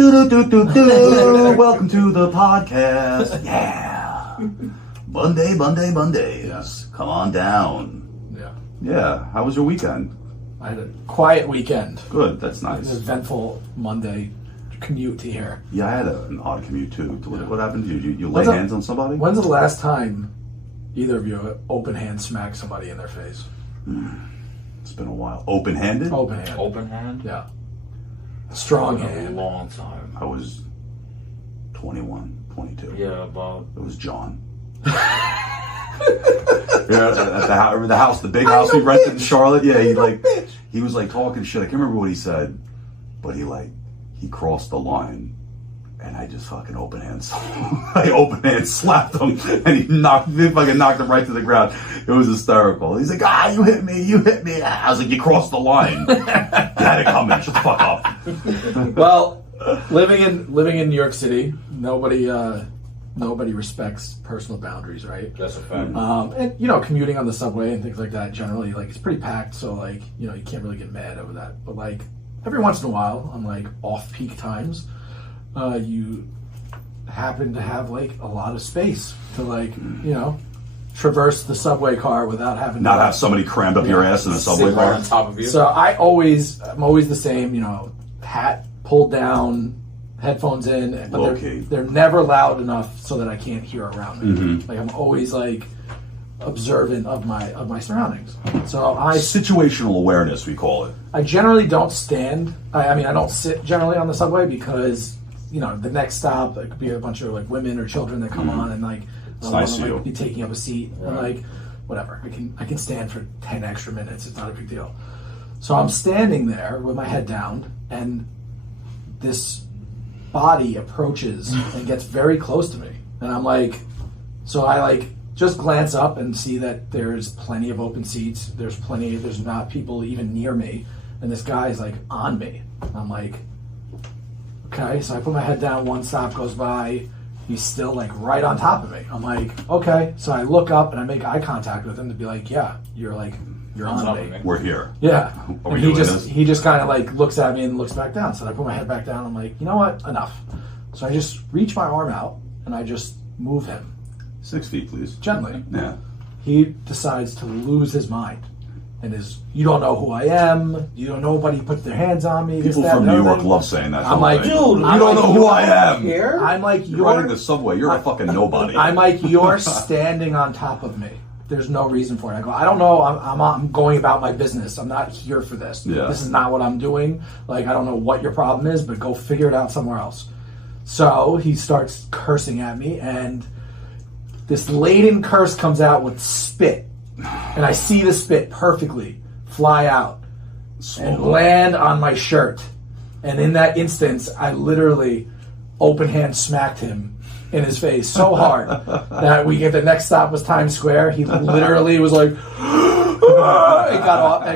Welcome to the podcast. Yeah. Mondays. Yeah. Come on down. Yeah. Yeah. How was your weekend? I had a quiet weekend. Good. That's An nice. eventful Monday commute to here. Yeah, I had an odd commute too. What happened to you? You lay When's the- hands on somebody? When's the last time either of you open hand smacked somebody in their face? It's been a while. Open-handed? Open hand. Open hand? Yeah. Strong A hand. long time. I was 21, 22. Yeah, about It was John. Yeah, at the house, the big house we rented in Charlotte. Yeah, he was like talking shit. I can't remember what he said, but he crossed the line, and I just fucking open hand slapped him, and he fucking knocked him right to the ground. It was hysterical. He's like, you hit me. I was like, you crossed the line. You had it coming. Shut the fuck up. Well, living in New York City, nobody respects personal boundaries, right? that's a fact. And commuting on the subway and things like that, generally, it's pretty packed, so you can't really get mad over that. But every once in a while, on off-peak times, you happen to have a lot of space to traverse the subway car without having Not to have somebody crammed up your ass in a subway Sit right car. on top of you. So I'm always the same, hat pulled down, headphones in, but Okay. they're never loud enough so that I can't hear around me. I'm always observant of my surroundings. So Situational awareness, we call it. I generally don't stand. I don't sit generally on the subway because the next stop there could be a bunch of women or children that come on and It's nice of you. be taking up a seat and whatever. I can stand for 10 extra minutes. It's not a big deal. So I'm standing there with my head down, and this body approaches and gets very close to me, and I'm I just glance up and see that there's plenty of open seats. There's not people even near me, and this guy is on me. I'm okay, so I put my head down. One stop goes by. He's still right on top of me. I'm okay. So I look up and I make eye contact with him to be yeah, you're on me. We're here. Yeah. Are we And doing this? he just kind of looks at me and looks back down. So I put my head back down. I'm you know what? Enough. So I just reach my arm out and I just move him 6 feet, please. gently. Yeah. He decides to lose his mind. And you don't know who I am. You don't know nobody puts their hands on me. People from New York love saying that. I'm don't they? dude, you don't know who I am. Here? I'm You're riding the subway. You're a fucking nobody. I'm you're standing on top of me. There's no reason for it. I go, I don't know. I'm going about my business. I'm not here for this. Yeah. This is not what I'm doing. I don't know what your problem is, but go figure it out somewhere else. So he starts cursing at me, and this laden curse comes out with spit. And I see the spit perfectly fly out and land on my shirt. And in that instance, I literally open hand smacked him in his face so hard that the next stop was Times Square. He literally was and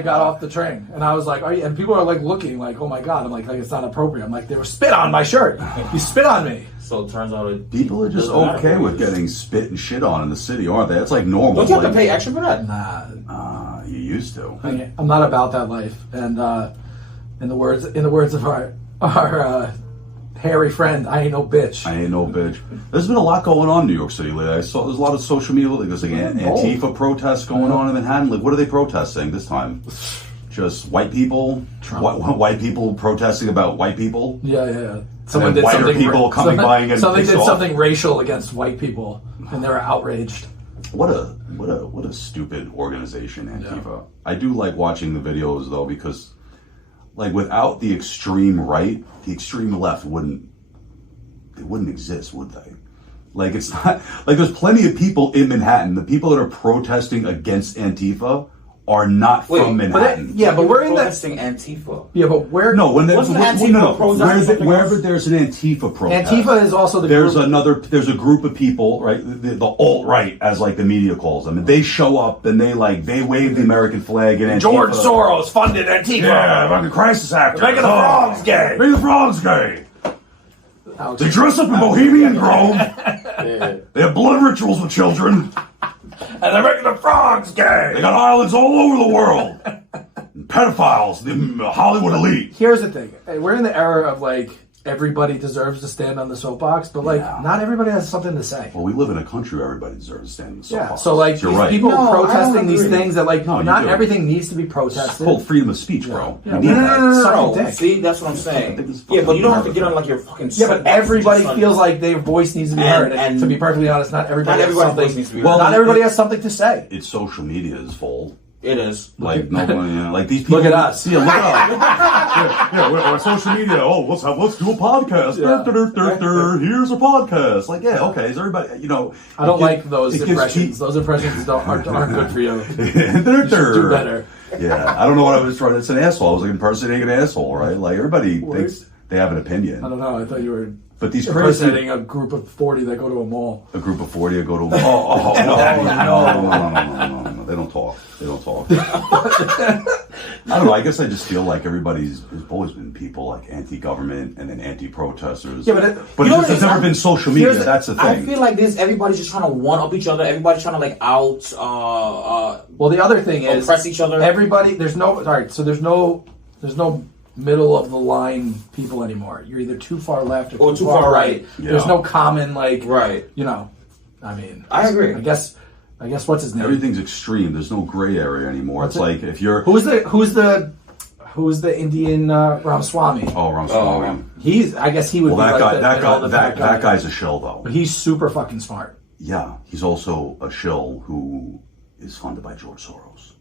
got off the train. And I was are you? And people are looking oh my God. I'm it's not appropriate. I'm there was spit on my shirt. You spit on me. So it turns out People are just doesn't matter okay who with it is. getting spit and shit on in the city, aren't they? It's normal. Don't you have to pay extra for that? Nah, You used to. I'm not about that life. And in the words of our hairy friend, I ain't no bitch. I ain't no bitch. There's been a lot going on in New York City lately. I saw there's a lot of social media. There's Antifa protests going on in Manhattan. What are they protesting this time? Just white people? White people protesting about white people? Yeah. And whiter people coming by and getting something pissed did off. something racial against white people, and they were outraged. What a stupid organization, Antifa. I do like watching the videos though, because without the extreme right, the extreme left wouldn't exist, would they? It's not there's plenty of people in Manhattan. The people that are protesting against Antifa are not from Manhattan. But we're in that. protesting Antifa. Yeah, but where? No, Wasn't Antifa protesting wherever there's an Antifa protest, Antifa is also the. there's group. there's a group of people, right? The alt-right, as the media calls them, and they show up and they wave the American flag and Antifa. George Soros funded Antifa. Yeah, fucking crisis actors. Making the frogs gay. Making the frogs gay. Ouch. They dress up in Bohemian Grove. Yeah. They have blood rituals with children. And they're making the frogs gay. They got islands all over the world. Pedophiles, the Hollywood elite. Here's the thing: we're in the era of everybody deserves to stand on the soapbox, but like Yeah. not everybody has something to say. Well, we live in a country where everybody deserves to stand in the Yeah, soapbox. so like You're these right. people No, I don't protesting these agree. things that like No, you not do. everything needs to be It's protested. called freedom of speech, bro. Yeah. You need that. Suck a No, dick. see, that's what I'm saying. Yeah, but you don't have to get on like your fucking. Yeah, but everybody soapbox. feels like their voice needs to be And- heard. And, and- to be perfectly honest, not everybody. Not has everybody's something- voice needs to be Well, heard. not everybody has something to say. It's social media's fault. It is. Like no one, you know, like these people. Look at us. Yeah, look at us. yeah, we're social media. Oh, let's do a podcast. Yeah. Here's a podcast. Like, yeah, okay. Is everybody? You know, I don't like those it gives impressions. Those impressions aren't good for you. You should do better. Yeah, I don't know what I was trying to. It's an asshole. I was like impersonating an asshole, right? Like everybody What? thinks they have an I opinion, don't know. I thought you were but these impersonating crazy a group of 40 that go to a mall. a group of 40 go to. Oh, no. They don't talk. They don't talk. I don't know. I guess I just feel like there's always been people like anti-government and then anti-protesters. Yeah, but You know it's what never it is? been social media. Here's the- That's the I thing. feel like everybody's just trying to one up each other. Everybody's trying to like Well, the other thing is oppress each other. everybody. There's no. All right. So there's no middle of the line people anymore. You're either too far left or too far right. Yeah. There's no common like. Right. You know. I mean. I agree. I guess what's his name? Everything's extreme. There's no gray area anymore. What's It's it? like if you're Who's the Indian Ramaswamy? Ramaswamy. I guess he would Well, be that like guy, the that middle of guy, the that pack guy. guy's a shill though. But he's super fucking smart. Yeah, he's also a shill who is funded by George Soros.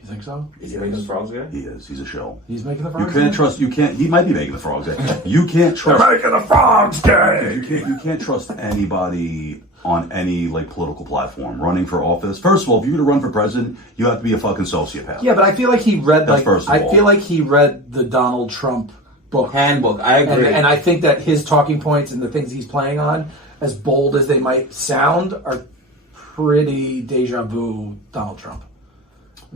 You think so? Is he making the frogs good? He is. He's a shill. He's making the You frogs can't gay? trust. You can't. He might be making the frogs gay. You can't trust. making the frogs gay. You can't trust anybody on any like political platform running for office. First of all, if you're gonna run for president, you have to be a fucking sociopath. Yeah, but I feel like he read That's first of I all. feel like he read the Donald Trump book. Handbook. I agree. And I think that his talking points and the things he's playing on, as bold as they might sound, are pretty deja vu Donald Trump.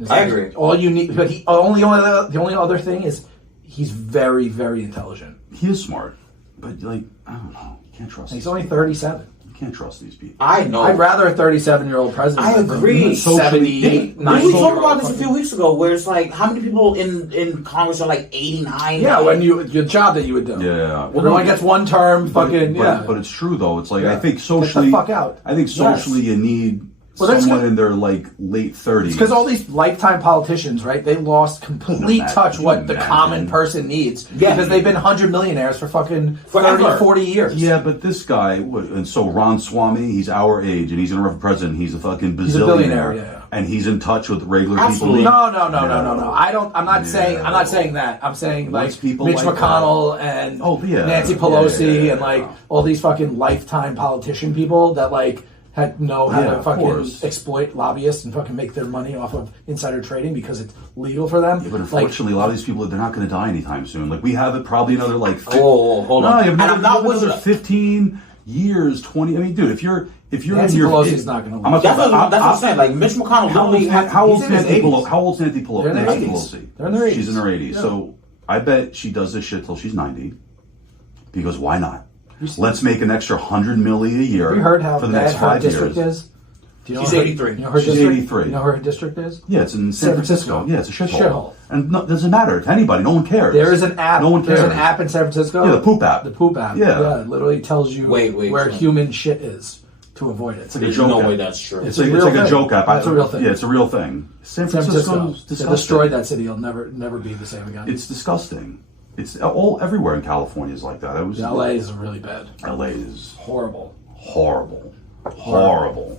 I agree. All you need, but the only other thing is he's very, very intelligent. He is smart, but like I don't know. You can't trust. He's these only people. 37. You can't trust these people. I know. I'd rather a 37-year-old president. I than agree. a 78, We 90. talked about this a few weeks ago, where it's like, how many people in Congress are like 89? Yeah, when your job that you would do. Yeah. Well, everyone gets one term, fucking, yeah. But it's true though. It's like Yeah. I think Get socially. the fuck out. I think socially you need Well, that's someone good. in their like late 30s. Because all these lifetime politicians, right? They lost complete Imagine- touch what the imagine. common person needs. Yeah. Because they've been 100 millionaires for fucking 30, Forever. 40 years. Yeah, but this guy, and so Ron Swamy, he's our age, and he's going to run for president. He's a fucking He's a billionaire, bazillionaire, yeah. and he's in touch with regular Absolutely. people. No. I'm not saying Yeah. that. I'm saying Once like people Mitch like McConnell and Oh, yeah. Nancy Yeah, Pelosi yeah. and like all these fucking lifetime politician people that like know how Yeah, to of fucking course. exploit lobbyists and fucking make their money off of insider trading because it's legal for them. Yeah, but like, unfortunately, a lot of these people, they're not going to die anytime soon. Like, we have it probably another, like... Oh, hold No, on. you have And I'm not another with you. 15 years, 20... I mean, dude, if you're Nancy in your... Pelosi's not gonna I'm lose. That's what I'm saying. Like, Mitch McConnell How literally old's he's in his Nancy 80s. Pelosi? How old's Nancy Pelosi? They're in their Nancy 80s. Pelosi. They're in their 80s. She's in her 80s. Yeah. So I bet she does this shit till she's 90. Because why not? see- Let's make an extra $100 million a year Have you heard how for the bad next her 5 district years. is? Do you know She's her- 83. You know her She's district? 83. You know where her district is? Yeah, it's in San Francisco. Yeah, it's a shithole. Shithole. And no, it doesn't matter to anybody. No one cares. There is an app. No one cares. There's an app in San Francisco. Yeah, the poop app. The poop app. Yeah. it literally tells you Wait, where so- human shit is to avoid it. It's like There's a joke no app. way that's true. It's It's a like, real a thing. joke app. That's a real thing. Yeah, it's a real thing. San San Francisco's Francisco. They disgusting. destroyed that city. It'll never be the same again. It's disgusting. It's all everywhere in California is like that. It was LA is really bad. LA is Horrible. horrible.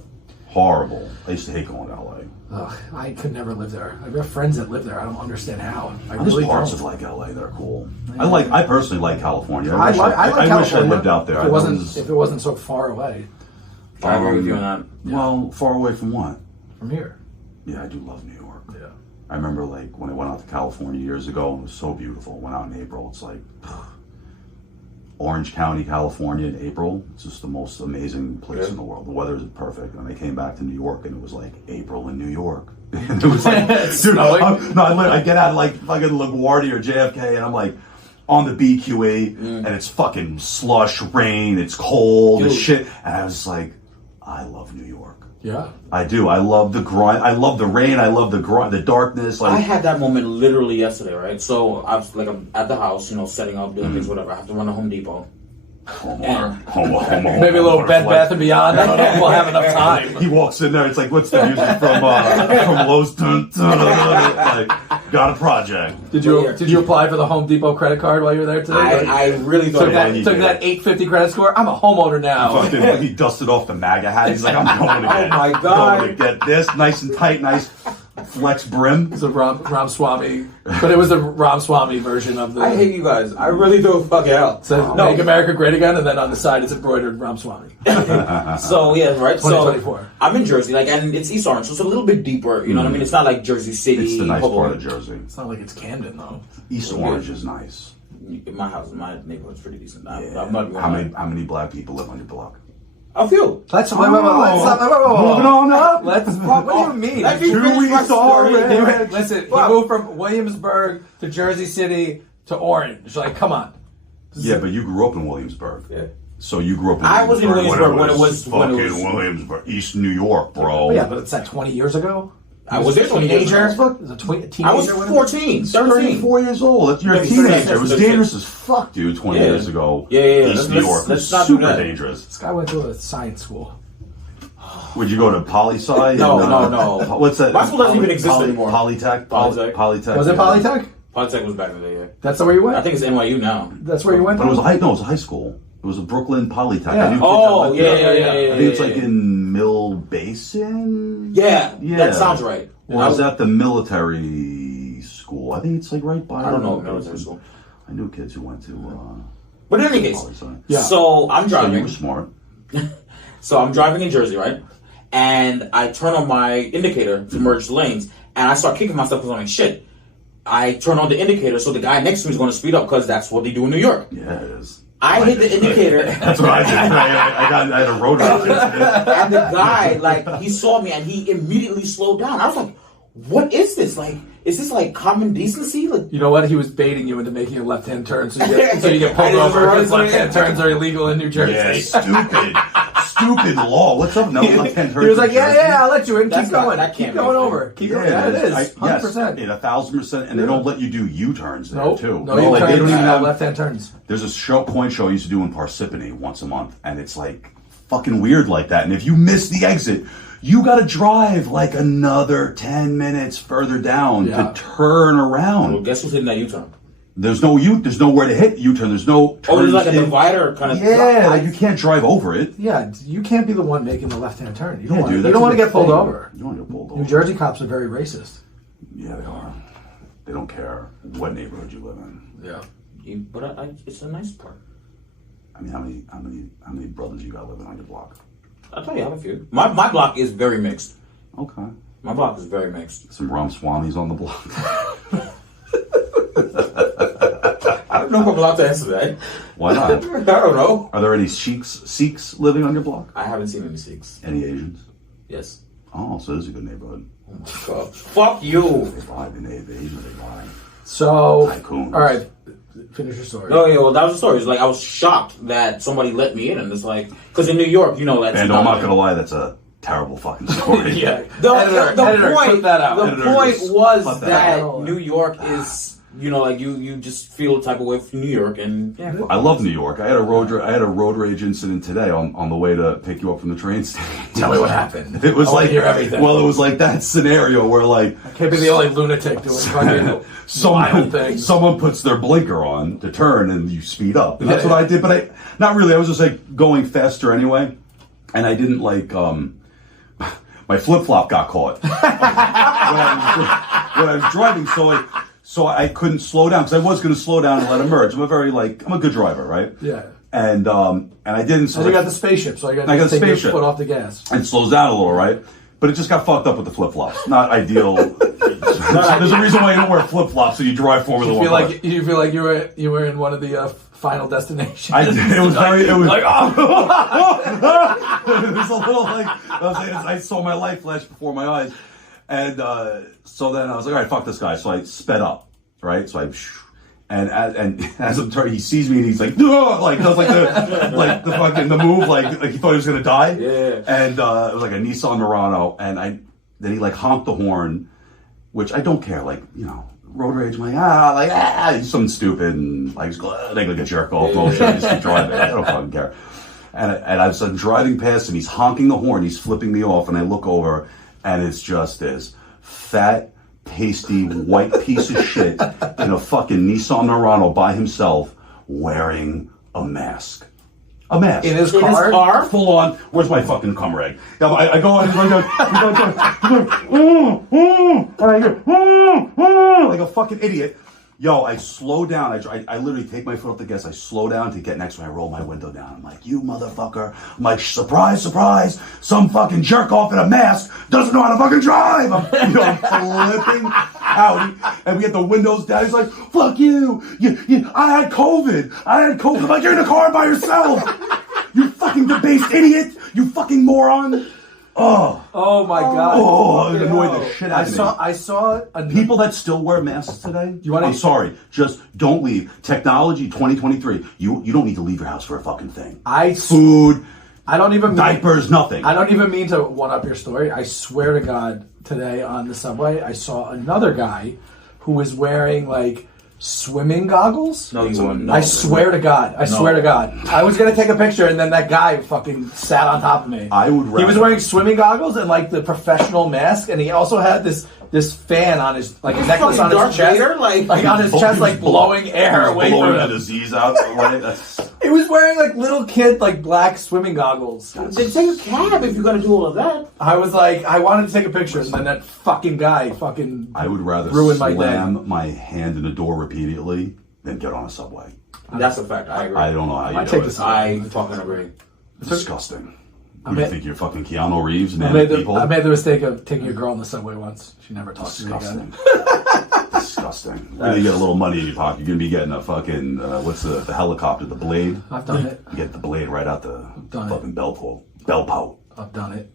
I used to hate going to LA. Ugh, I could never live there. I have friends that live there. I don't understand how. I There's really parts don't. of like LA that are cool. I personally like California. I like wish California. I lived out there. If it wasn't so far away I agree with you on that. Well, far away from what? from here. Yeah, I do love New York. Yeah. I remember like when I went out to California years ago, and it was so beautiful. Went out in April. It's like Orange County, California in April. It's just the most amazing place in the world. The weather is perfect. And I came back to New York, and it was like April in New York. And it was like, dude, Snowing? I get out like fucking LaGuardia or JFK, and I'm like on the BQE, and it's fucking slush, rain, it's cold, as Dude. shit. And I was just like, I love New York. Yeah. I do. I love the grind. I love the rain. I love the grind, the darkness. I Like, had that moment literally yesterday, right? So I'm at the house, setting up, doing things, whatever. I have to run to Home Depot. Maybe a little Bed Bath and Beyond. I don't know if we'll have enough time. he walks in there. It's like, what's the music from Lowe's? Dun, dun, dun, dun. Like, got a project. Did you apply for the Home Depot credit card while you were there today? I really thought took that 850 credit score. I'm a homeowner now. Fucking, he dusted off the MAGA hat. He's like, I'm going to get, my God. going to get this nice and tight, nice flex brim. It's a Ramaswamy, but it was the Ramaswamy version of the. I hate you guys. I really do. Fuck hell. It says Make America Great Again, and then on the side it's embroidered Ramaswamy. So yeah, right. 2024. So I'm in Jersey, and it's East Orange, so it's a little bit deeper. You know what I mean? It's not like Jersey City. It's the nice Hoboken. part of Jersey. It's not like it's Camden though. East Orange is nice. My neighborhood's pretty decent. I'm not How many black people live on your block? A few. Let's moving on up. Let's. What do you mean? Let me finish my story. Listen, he moved from Williamsburg to Jersey City to Orange. Like, come on. Yeah, but you grew up in Williamsburg. Yeah. So you grew up in I was in Williamsburg when it was Williamsburg, East New York, bro. Yeah, but it's that 20 years ago. I was there 20 years ago. Teenager. I was 14, 13. 34 years old. You're a teenager. It was dangerous as fuck, dude, 20 years ago. Yeah. East New York was super dangerous. This guy went to a science school. Would you go to Poli-Sci? No. What's that? My school doesn't even exist anymore. Polytech? Polytech. Was it Polytech? Polytech was back in the day, yeah. That's where you went? I think it's NYU now. That's where you went? But it was a high school. It was a Brooklyn Polytech. Yeah. I think it's Yeah. like in Mill Basin. Yeah, that sounds right. Or is that the military school? I think it's like right by. I don't know military school. I knew kids who went to. But in any case, Yeah. so I'm So driving. you were smart. So I'm driving in Jersey, right? And I turn on my indicator to merge lanes, and I start kicking myself because I'm like, shit. I turn on the indicator, so the guy next to me is going to speed up because that's what they do in New York. Yeah, it is. I hit the indicator. That's what I did. I had a road rage. And the guy, he saw me and he immediately slowed down. I was like, what is this? Like, is this like common decency? Like, you know what? He was baiting you into making a left-hand turn so you get pulled over because left-hand turns are illegal in New Jersey. Yeah, stupid law. What's up? No left-hand turns. He was like, yeah, I'll let you in. Keep going. That can't Keep going be over. Keep going. Yeah, it is. 100%. Yes, 1,000%. And they don't let you do U-turns there, Nope. too. No, like, they don't even have left-hand turns. There's a point show I used to do in Parsippany once a month, and it's like fucking weird like that. And if you miss the exit, you got to drive like another 10 minutes further down to turn around. well, guess who's hitting that U-turn? There's nowhere to hit U-turn. There's no turns. Oh, there's like a divider kind of. Yeah, like you can't drive over it. Yeah, you can't be the one making the left-hand turn. You don't want, dude, you don't want to get pulled over. You don't want to get pulled over. New Jersey cops are very racist. Yeah, they are. They don't care what neighborhood you live in. Yeah. But it's a nice part. I mean, how many brothers you got living on your block? I'll tell you, I have a few. My block is very mixed. Okay. My block is very mixed. Some Ramaswamis on the block. I don't know if I'm allowed to answer that. Why not? I don't know. Are there any Sikhs living on your block? I haven't seen any Sikhs. Any Asians? Yes. Oh, so this is a good neighborhood. Oh my God. Fuck you. They buy the Asian, they buy. So, Tycoons. all right, finish your story. No, yeah, well, that was the story. It's like I was shocked that somebody let me in, and it's like, because in New York, that's. And I'm not gonna lie, that's a terrible fucking story. Yeah. The Editor, point. clip that out. The Editor, point just was cut that that out. New York is, you just feel the type of way from New York, and yeah. I love New York. I had a road rage incident today on the way to pick you up from the train station. Tell me what happened. It was I wanna like hear everything. Well, it was like that scenario where like I can't be the only lunatic doing fucking wild things. someone puts their blinker on to turn and you speed up. And that's Yeah. what I did, but not really. I was just like going faster anyway, and I didn't like my flip flop got caught when I was driving, so I couldn't slow down because I was going to slow down and let it merge. I'm a good driver, right? Yeah. And I didn't. So you got the spaceship, so I got the to take your spaceship. foot off the gas. And slows down a little, right? But it just got fucked up with the flip flops. Not ideal. There's a reason why you don't wear flip flops, so you drive Formula One. You feel like you were in one of the Final Destinations. I did. It was like, oh. it was a little like I saw my life flash before my eyes, and so then I was like, all right, fuck this guy. So I sped up, right? So And as I'm turning, he sees me and he's like, "Ugh!" Like does like the move, like he thought he was gonna die. Yeah. And it was like a Nissan Murano, and then he like honked the horn, which I don't care. Like, you know, road rage. I'm like something stupid, and like a jerk off motion. I just keep driving. I don't fucking care. And I was driving past him. He's honking the horn. He's flipping me off, and I look over, and it's just this fat, pasty, white piece of shit in a fucking Nissan Murano by himself, wearing a mask. A mask. In his car? Full on. Where's my fucking cum rag? I go in, and I go, like a fucking idiot. Yo, I slow down. I literally take my foot off the gas. I slow down to get next to me. I roll my window down. I'm like, you motherfucker. I'm like, surprise, surprise. Some fucking jerk off in a mask doesn't know how to fucking drive. I'm flipping out. And we get the windows down. He's like, fuck you. I had COVID. I'm like, you're in the car by yourself. You fucking debased idiot. You fucking moron. Oh my god! Oh, it annoyed the shit out of me. I saw People that still wear masks today. I'm sorry, just don't leave. Technology 2023. You don't need to leave your house for a fucking thing. Food. I don't even diapers. Nothing. I don't even mean to one up your story. I swear to God, today on the subway, I saw another guy who was wearing like swimming goggles. No, you weren't. No, I swear to God. I swear to God. I was gonna take a picture, and then that guy fucking sat on top of me. I would. He was wearing swimming goggles and like the professional mask, and he also had this fan on his like a necklace on his chest, like on his chest, like blowing air away from blowing him. the disease out. He was wearing like little kid like black swimming goggles. Then take a cab if you're gonna do all of that. I was like, I wanted to take a picture, and then that fucking guy I would rather ruin slam my hand in the door repeatedly than get on a subway. That's a fact. I agree. I don't know how you take do this. it. I fucking agree. It's disgusting. Who do you think you're fucking Keanu Reeves? Man, I made the mistake of taking a girl on the subway once. She never talked to me again. Disgusting. When you get a little money in your pocket, you're gonna be getting a fucking what's the helicopter, the blade. I've done it. You get the blade right out the done fucking bell pout. I've done it.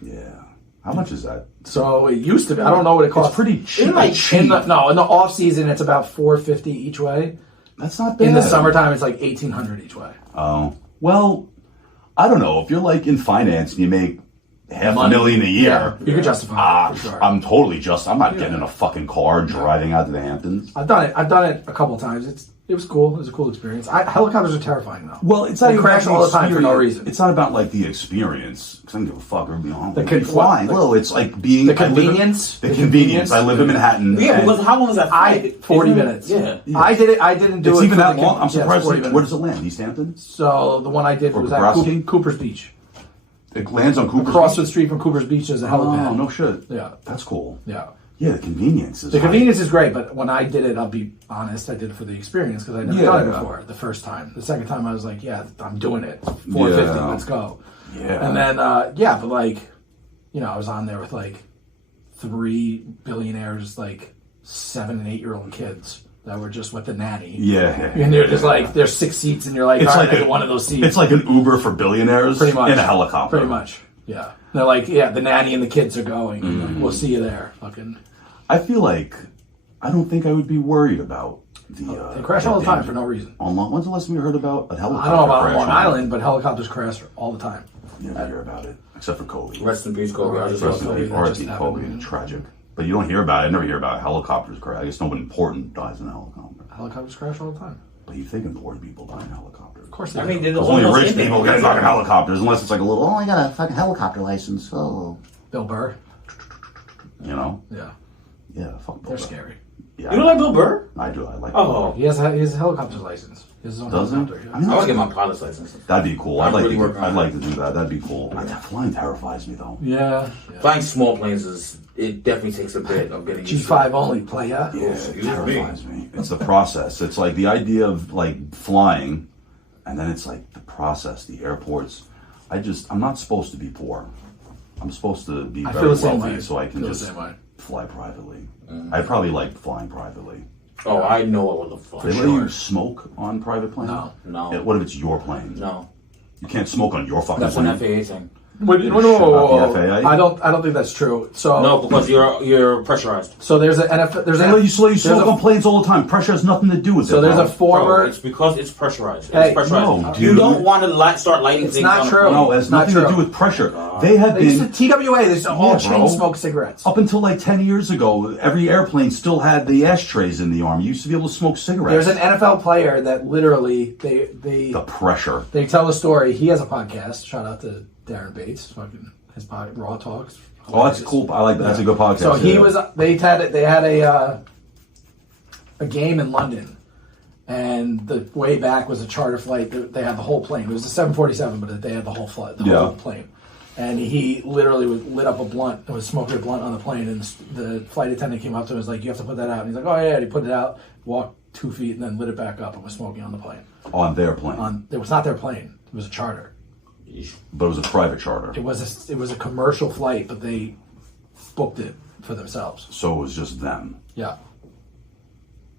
Yeah. How much is that? So it used to be. I don't know what it costs. It's pretty cheap. In the off season, it's about $450 each way. That's not bad. In the summertime, it's like $1,800 each way. Oh well, I don't know. If you're like in finance and you make $500,000 a year, you can justify it for sure. I'm totally I'm not getting in a fucking car driving out to the Hamptons. I've done it a couple times. It was cool. It was a cool experience. Helicopters are terrifying though. Well, it's not they crash all the time for no reason. It's not about like the experience. Because I don't give a fuck. Flying. Well, it's like being the convenience. The convenience. I live in Manhattan. Yeah, because how long is that? 40 minutes. Yeah. I did it. I didn't do it's it. Even that long. I'm surprised. Where Does it land? East Hampton. So the one I did was at Cooper's Beach. It lands on Cooper's across the street from Cooper's Beach. There's a helipad. Oh no shit. Yeah, that's cool. Yeah. Yeah, the convenience is. The convenience is great, but when I did it, I'll be honest, I did it for the experience because I'd never done it before. The first time, the second time, I was like, "Yeah, I'm doing it. 450, let's go." Yeah. And then, but like, I was on there with like 3 billionaires, like 7 and 8 year old kids that were just with the nanny. Yeah. And they're just like, there's 6 seats, and you're like, it's like one of those seats. It's like an Uber for billionaires, pretty much, in a helicopter. Pretty much. Yeah. They're like, the nanny and the kids are going. Like, we'll see you there. Fucking. I feel like I don't think I would be worried about the. They crash all the time for no reason. When's the last time you heard about a helicopter? I don't know about Long Island, but helicopters crash all the time. You never hear about it, except for Kobe. Rest in peace, Kobe. Rest in peace, Kobe. Tragic. But you don't hear about it. I never hear about helicopters crash. I guess no one important dies in a helicopter. Helicopters crash all the time. But you think important people die in helicopters? Of course they do. There's only rich people get fucking helicopters, unless it's like a little. I got a fucking helicopter license. Oh, Bill Burr. Yeah. Yeah. Fuck Bill They're Burr. scary. Yeah, you don't like Bill Burr? I do. I like. Oh, he has a helicopter license. He has his own helicopter. He? Yeah. I mean, I want to get my pilot's license. That'd be cool. I'd like to do that. That'd be cool. Yeah. Flying terrifies me though. Yeah. Flying small planes it definitely takes a bit of getting used to. G5 only playa. Yeah, it terrifies me. It's the process. It's like the idea of like flying, and then it's like the process, the airports. I'm not supposed to be poor. I'm supposed to be very wealthy, so I can just fly privately. I probably like flying privately. Oh, I know what the fuck. They let you smoke on private planes? No. What if it's your plane? No. You can't smoke on your fucking That's plane. an FAA thing. Shit about the FAA. I don't think that's true. So No, because you're pressurized. So there's an NFL. There's They let you smoke on planes all the time. Pressure has nothing to do with it. So there's bro. a former. Bro, it's because it's pressurized. Hey, It's pressurized. no, You dude. don't want to start lighting It's things not on true. the plane. No, it has Not nothing to true. do with pressure. They have They used to been TWA. They used to all Yeah, chain bro. smoke cigarettes. up until like 10 years ago. Every airplane still had the ashtrays in the arm. You used to be able to smoke cigarettes. There's an NFL player that literally The pressure. they tell a story. He has a podcast. Shout out to Darren Bates. Fucking his podcast, Raw Talks. Oh, that's cool. I like that. That's a good podcast. So he yeah. was. They had a game in London, and the way back was a charter flight. They had the whole plane. It was a 747, but they had the whole flight, the whole plane. And he literally lit up a blunt and was smoking a blunt on the plane. And the flight attendant came up to him and was like, "You have to put that out." And he's like, "Oh yeah." And he put it out, walked 2 feet, and then lit it back up and was smoking on the plane. on their plane. It was not their plane. It was a charter. But it was a private charter. It was a commercial flight, but they booked it for themselves. So it was just them. Yeah,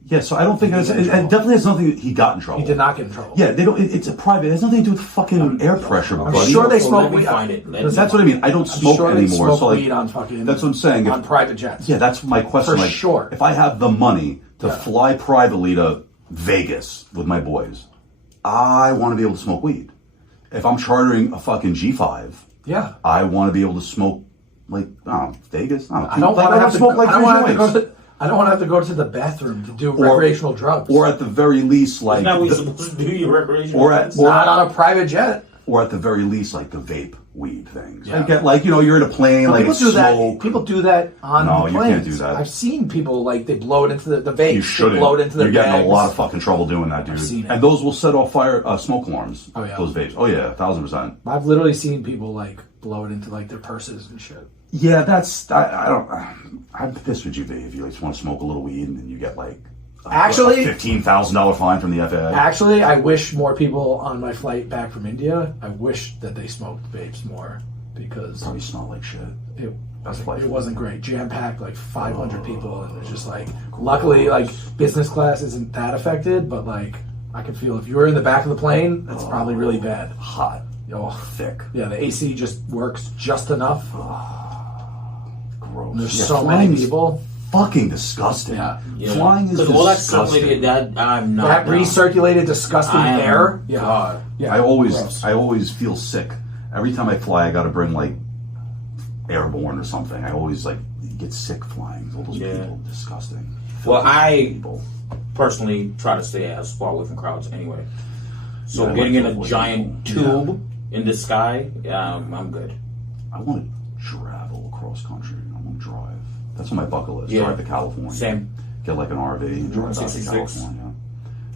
Yeah, so I don't think it definitely has nothing. He got in trouble. he did not get in trouble. Yeah, they don't. It's a private. It has nothing to do with fucking air pressure, I'm buddy. sure they So smoke let me weed. find it. Let me That's what I mean. I don't I'm smoke sure they anymore. smoke so like, weed on fucking. that's what I'm saying. On private jets. Yeah, that's my question. For like, sure. If I have the money to Yeah. fly privately to Vegas with my boys, I want to be able to smoke weed. If I'm chartering a fucking G5, Yeah. I want to be able to smoke like Vegas. I don't like, want to have to smoke like I don't three want to have to go joints. to. I don't want to have to go to the bathroom to do recreational drugs. Or at the very least, like Isn't that what the- you're supposed to do? Your recreational or at- things? or- not on a private jet. or at the very least, like the vape weed things. Yeah. I get like you're in a plane, like People do smoke. that. People do that on No, you planes. can't do that. I've seen people like they blow it into the vape. You shouldn't. They blow it into their You're getting bags. a lot of fucking trouble doing that, dude. seen it. And those will set off fire smoke alarms. Oh, yeah. Those vapes. Oh yeah, 1,000%. I've literally seen people like blow it into like their purses and shit. Yeah, that's I don't. I'm pissed with you, Dave. If you just want to smoke a little weed and then you get like Actually- a $15,000 fine from the FAA. Actually, I wish more people on my flight back from India. I wish that they smoked vapes more because Probably smell like shit. it wasn't great. Jam packed, like 500 people, and it was just like. Luckily, like business class isn't that affected, but like I could feel if you were in the back of the plane, that's probably really bad. Hot, Oh, thick, yeah, the AC just works just enough. gross. And there's Yeah, so many flying's people. Fucking disgusting. Yeah. Flying is Because all that disgusting. circulated, that I'm not. That down. recirculated, disgusting I am- air. Yeah, God. yeah. I gross. always feel sick every time I fly. I got to bring like airborne or something. I always like get sick flying. All those Yeah. people, disgusting. Well, Filthy I people. personally try to stay as far away from crowds anyway. So Yeah, I getting like in to a avoid giant people. tube in the sky, I'm good. I want to travel across country. I want to drive. That's on my bucket list. Yeah. Drive to California. Same. Get like an RV and drive out to 66. California.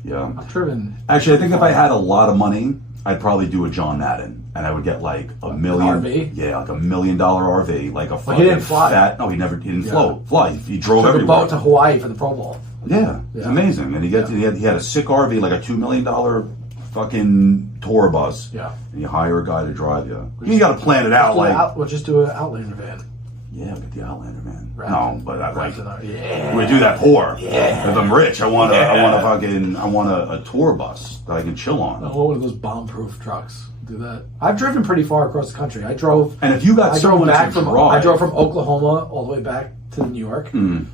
Yeah. I've driven. Actually, I think if I had a lot of money, I'd probably do a John Madden, and I would get like $1 million. RV? Yeah, like $1 million RV, like a he fucking didn't fly. fat. No, he didn't Yeah. fly. He drove Took a everywhere. boat to Hawaii for the Pro Bowl. Yeah, it's Yeah. amazing. And he had a sick RV, like a $2 million fucking tour bus. Yeah. And you hire a guy to drive you. You got to plan it out, like We'll just do an Outlander van. yeah, get the Outlander, man. Wrapped No, in- but I like. wrapped in yeah. We do that poor. Yeah. If I'm rich, I want a tour bus that I can chill on. I want one of those bomb-proof trucks. Do that. I've driven pretty far across the country. I drove. And if you got I drove someone back to from. drive, I drove from Oklahoma all the way back to New York. and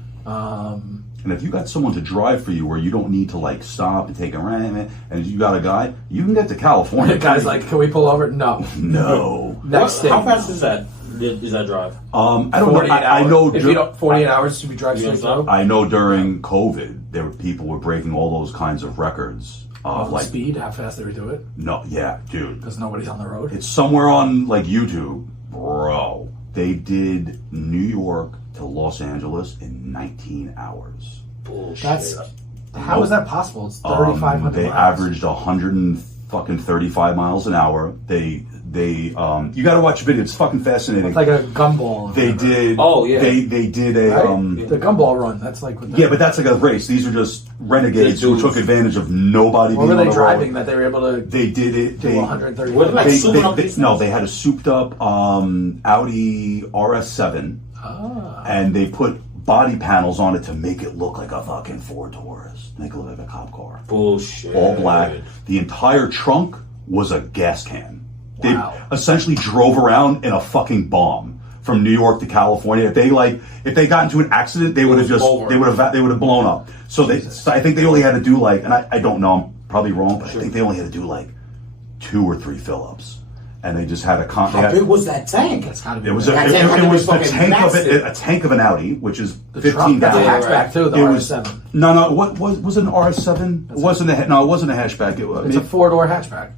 if you got someone to drive for you, where you don't need to like stop and take a rent, and you got a guy, you can get to California. The guy's like, "Can we pull over?" No. no. Next state. How fast is that? Is that drive? I don't know. 48 hours. I know. If you don't, 48 hours to be drive straight through. I know during COVID, people were breaking all those kinds of records. Like Speed, how fast they would do it, no, yeah, dude. because nobody's on the road. It's somewhere on like YouTube, bro. They did New York to Los Angeles in 19 hours. Bullshit. That's how is that possible? It's 3,500 They miles. averaged 135 miles an hour. They you got to watch the video. It's fucking fascinating. It's like a gumball. They did. Oh, yeah. They did a Right? The gumball run. That's like what Yeah, but that's like a race. These are just renegades who took advantage of nobody what being were on they the driving road. that they were able to They did it. do They, 130? What about- they, souping up they, these no, things? they had a souped up Audi RS7, and they put body panels on it to make it look like a fucking Ford Taurus, make it look like a cop car, Bullshit. all black. The entire trunk was a gas can. They Wow. essentially drove around in a fucking bomb from New York to California. If they got into an accident, they would have blown up. So I think they only had to do like, and I don't know, I'm probably wrong, but I think they only had to do like 2 or 3 fill-ups. And they just had a How big was that tank? That's gotta be. It was big. it was the fucking tank massive. a tank of an Audi, which is The 15 truck, that's a gallons. hatchback too. The It was RS7. no. What was it an RS7? It wasn't a hatchback. It's a 4-door hatchback.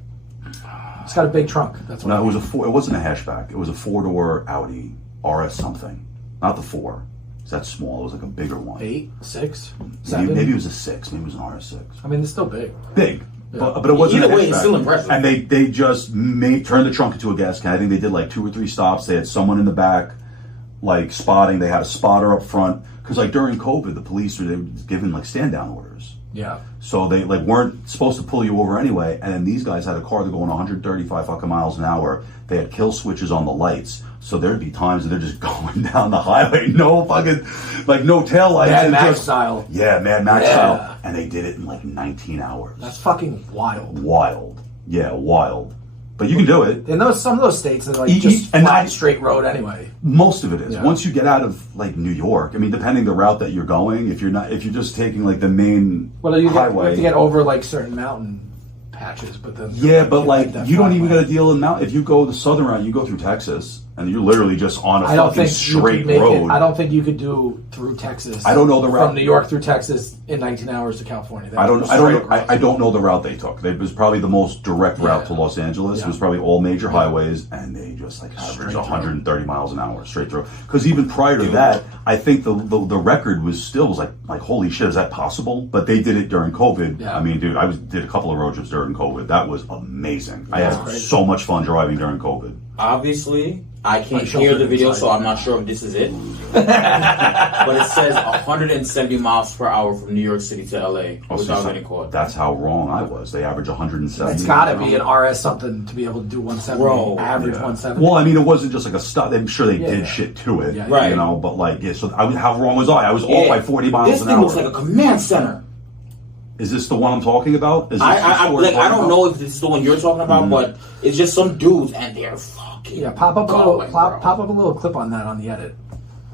It's got a big trunk. That's what. No, it wasn't a hatchback. It was a 4-door Audi RS something, not the 4. That's small. It was like a bigger one. 8, 6, 7. Maybe it was a 6. Maybe it was an RS6. I mean, it's still big. Big. But it wasn't Either a way, it's hatchback. still impressive. And they just turned the trunk into a gas can. I think they did like 2 or 3 stops. They had someone in the back, like spotting. They had a spotter up front because like during COVID, the police were given like stand down orders. Yeah. So they like weren't supposed to pull you over anyway. And then these guys had a car that going 135 fucking miles an hour. They had kill switches on the lights. So there'd be times that they're just going down the highway, no fucking, like no tail lights. Mad and Max just, style. Yeah, Mad Max Yeah. style. And they did it in like 19 hours. That's fucking wild. Wild. Yeah, wild. But you can do it. In some of those states, they're like E- just and flat, I- straight road anyway. Most of it is. Yeah. Once you get out of like New York, I mean, depending the route that you're going, if you're just taking like the main Well, you highway. have to get over like certain mountain patches, but then Yeah, but like that you don't far even away. got to deal in mountain. If you go the southern route, you go through Texas, and you're literally just on a I don't fucking think you straight could make road. it. I don't think you could do through Texas. I don't know the route. from New York through Texas in 19 hours to California. I don't know. I don't know the route they took. It was probably the most direct route Yeah. to Los Angeles. Yeah. It was probably all major highways, and they just like Straight averaged through. 130 miles an hour straight through. Because even prior to that, I think the record was like holy shit, is that possible? But they did it during COVID. Yeah. I mean, dude, did a couple of road trips during COVID. That was amazing. I That's had crazy. so much fun driving during COVID. Obviously, I can't Like hear the video, inside. so I'm not sure if this is it. But it says 170 miles per hour from New York City to LA without getting caught. That's how wrong I was. They average 170. It's got to be an RS something to be able to do 170. Bro, average Yeah. 170. Well, I mean, it wasn't just like a stop. I'm sure they Yeah. did shit to it, Yeah. Right. You know, but like, yeah. So how wrong was I? I was off by 40 miles This an thing hour. looks like a command center. Is this the one I'm talking about? Is this I the story like. I'm I talking don't about? know if this is the one you're talking about, but it's just some dudes and they're fucking. Yeah, pop up a little, going, pop bro. up a little clip on that on the edit.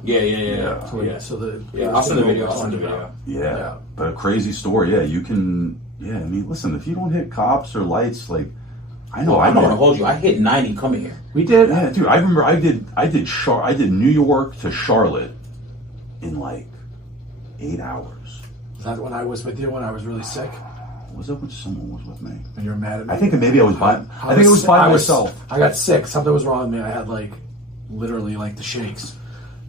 Yeah. So, so the I'll send the video. I'll send the video. Yeah. Yeah. But a crazy story. Yeah, you can. Yeah, I mean, listen, if you don't hit cops or lights, like, I know. I'm not gonna hold you. I hit 90 coming here. We did. Yeah, dude. I remember I did New York to Charlotte in like 8 hours. Is that when I was with you when I was really sick Was that when someone was with me? and you were mad at me? I think maybe I was by. I think it was by myself. I got sick. Something was wrong with me. I had like literally like the shakes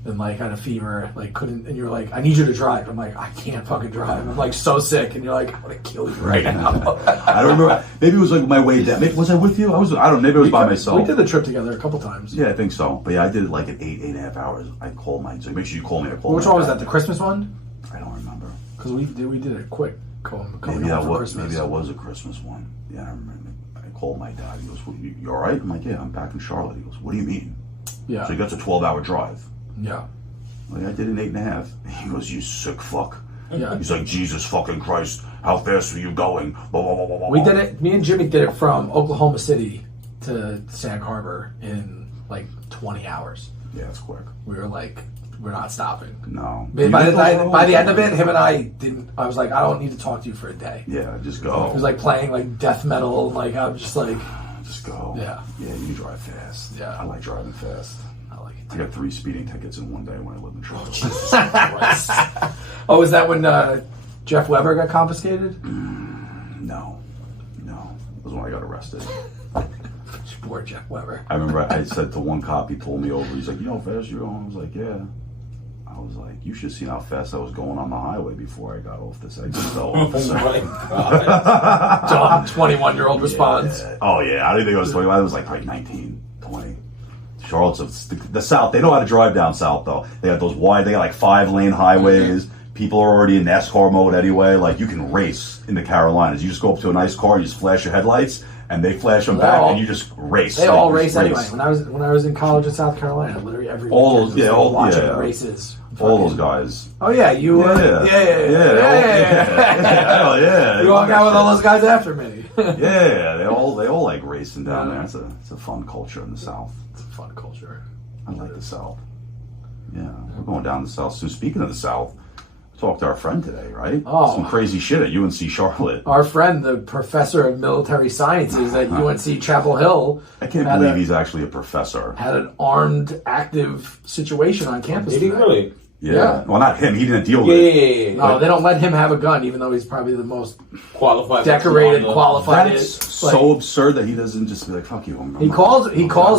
and like had a fever. Like couldn't. And you're like, I need you to drive. I'm like, I can't fucking drive. I'm like so sick. And you're like, I'm gonna kill you right now. I don't remember. Maybe it was like my way down. Was I with you? I don't know. Maybe it was by myself. We did the trip together a couple times. Yeah, I think so. But yeah, I did it like at 8.5 hours. I called my. So make sure you call me. I called Which my one was dad. that? The Christmas one? I don't remember. Because we did it quick. Coming Maybe home that for was Christmas. maybe that was a Christmas one. Yeah, I remember. I called my dad. He goes, "You all right?" I'm like, "Yeah, I'm back in Charlotte." He goes, "What do you mean?" Yeah. So he got a 12-hour drive. Yeah. Like I did in 8.5. He goes, "You sick fuck." Yeah. He's like, "Jesus fucking Christ, how fast are you going?" Blah, blah, blah, blah, blah. We did it. Me and Jimmy did it from Oklahoma City to Sag Harbor in like 20 hours. Yeah, it's quick. We were like, we're not stopping. No. By the end of it, him and I didn't. I was like, I don't need to talk to you for a day. Yeah, just It go. was like playing like death metal. Like I'm just like, Just go. Yeah. Yeah, you drive fast. Yeah. I like driving fast. I like it. I got 3 speeding tickets in one day when I lived in Charlotte. Oh, is that when Jeff Weber got confiscated? No. It was when I got arrested. Poor Jeff Weber. I remember I said to one cop, he pulled me over. He's like, "You know how fast you're going?" I was like, "Yeah." I was like, "You should see how fast I was going on the highway before I got off this exit." Oh my god. Dumb 21-year-old response. Oh yeah, I didn't think I was 21. I was like 19, 20. Charlotte's the South. They know how to drive down South though. They got those wide. They got like 5-lane highways. Mm-hmm. People are already in NASCAR mode anyway. Like you can race in the Carolinas. You just go up to a nice car, you just flash your headlights, and they flash them back, and you just race. They Like, all just race anyway. When I was in college in South Carolina, literally every All weekend those- yeah, was all- watching yeah. races. All those guys. Oh yeah, you Yeah. yeah. Hell yeah. You hung out with all those guys after me. Yeah, they all like racing down there. It's a fun culture in the South. It's a fun culture. I like the South. Yeah, we're going down the South. So speaking of the South, I talked to our friend today, right? Oh. Some crazy shit at UNC Charlotte. Our friend, the professor of military sciences at UNC Chapel Hill, I can't believe he's actually a professor. had an armed, active situation on campus. Did he today. really? Yeah. Well, not him. He didn't deal Yeah, with yeah, it. yeah, yeah. No, they don't let him have a gun, even though he's probably the most Qualified. decorated, qualified. That's like, so absurd that he doesn't just be like, "Fuck you." He calls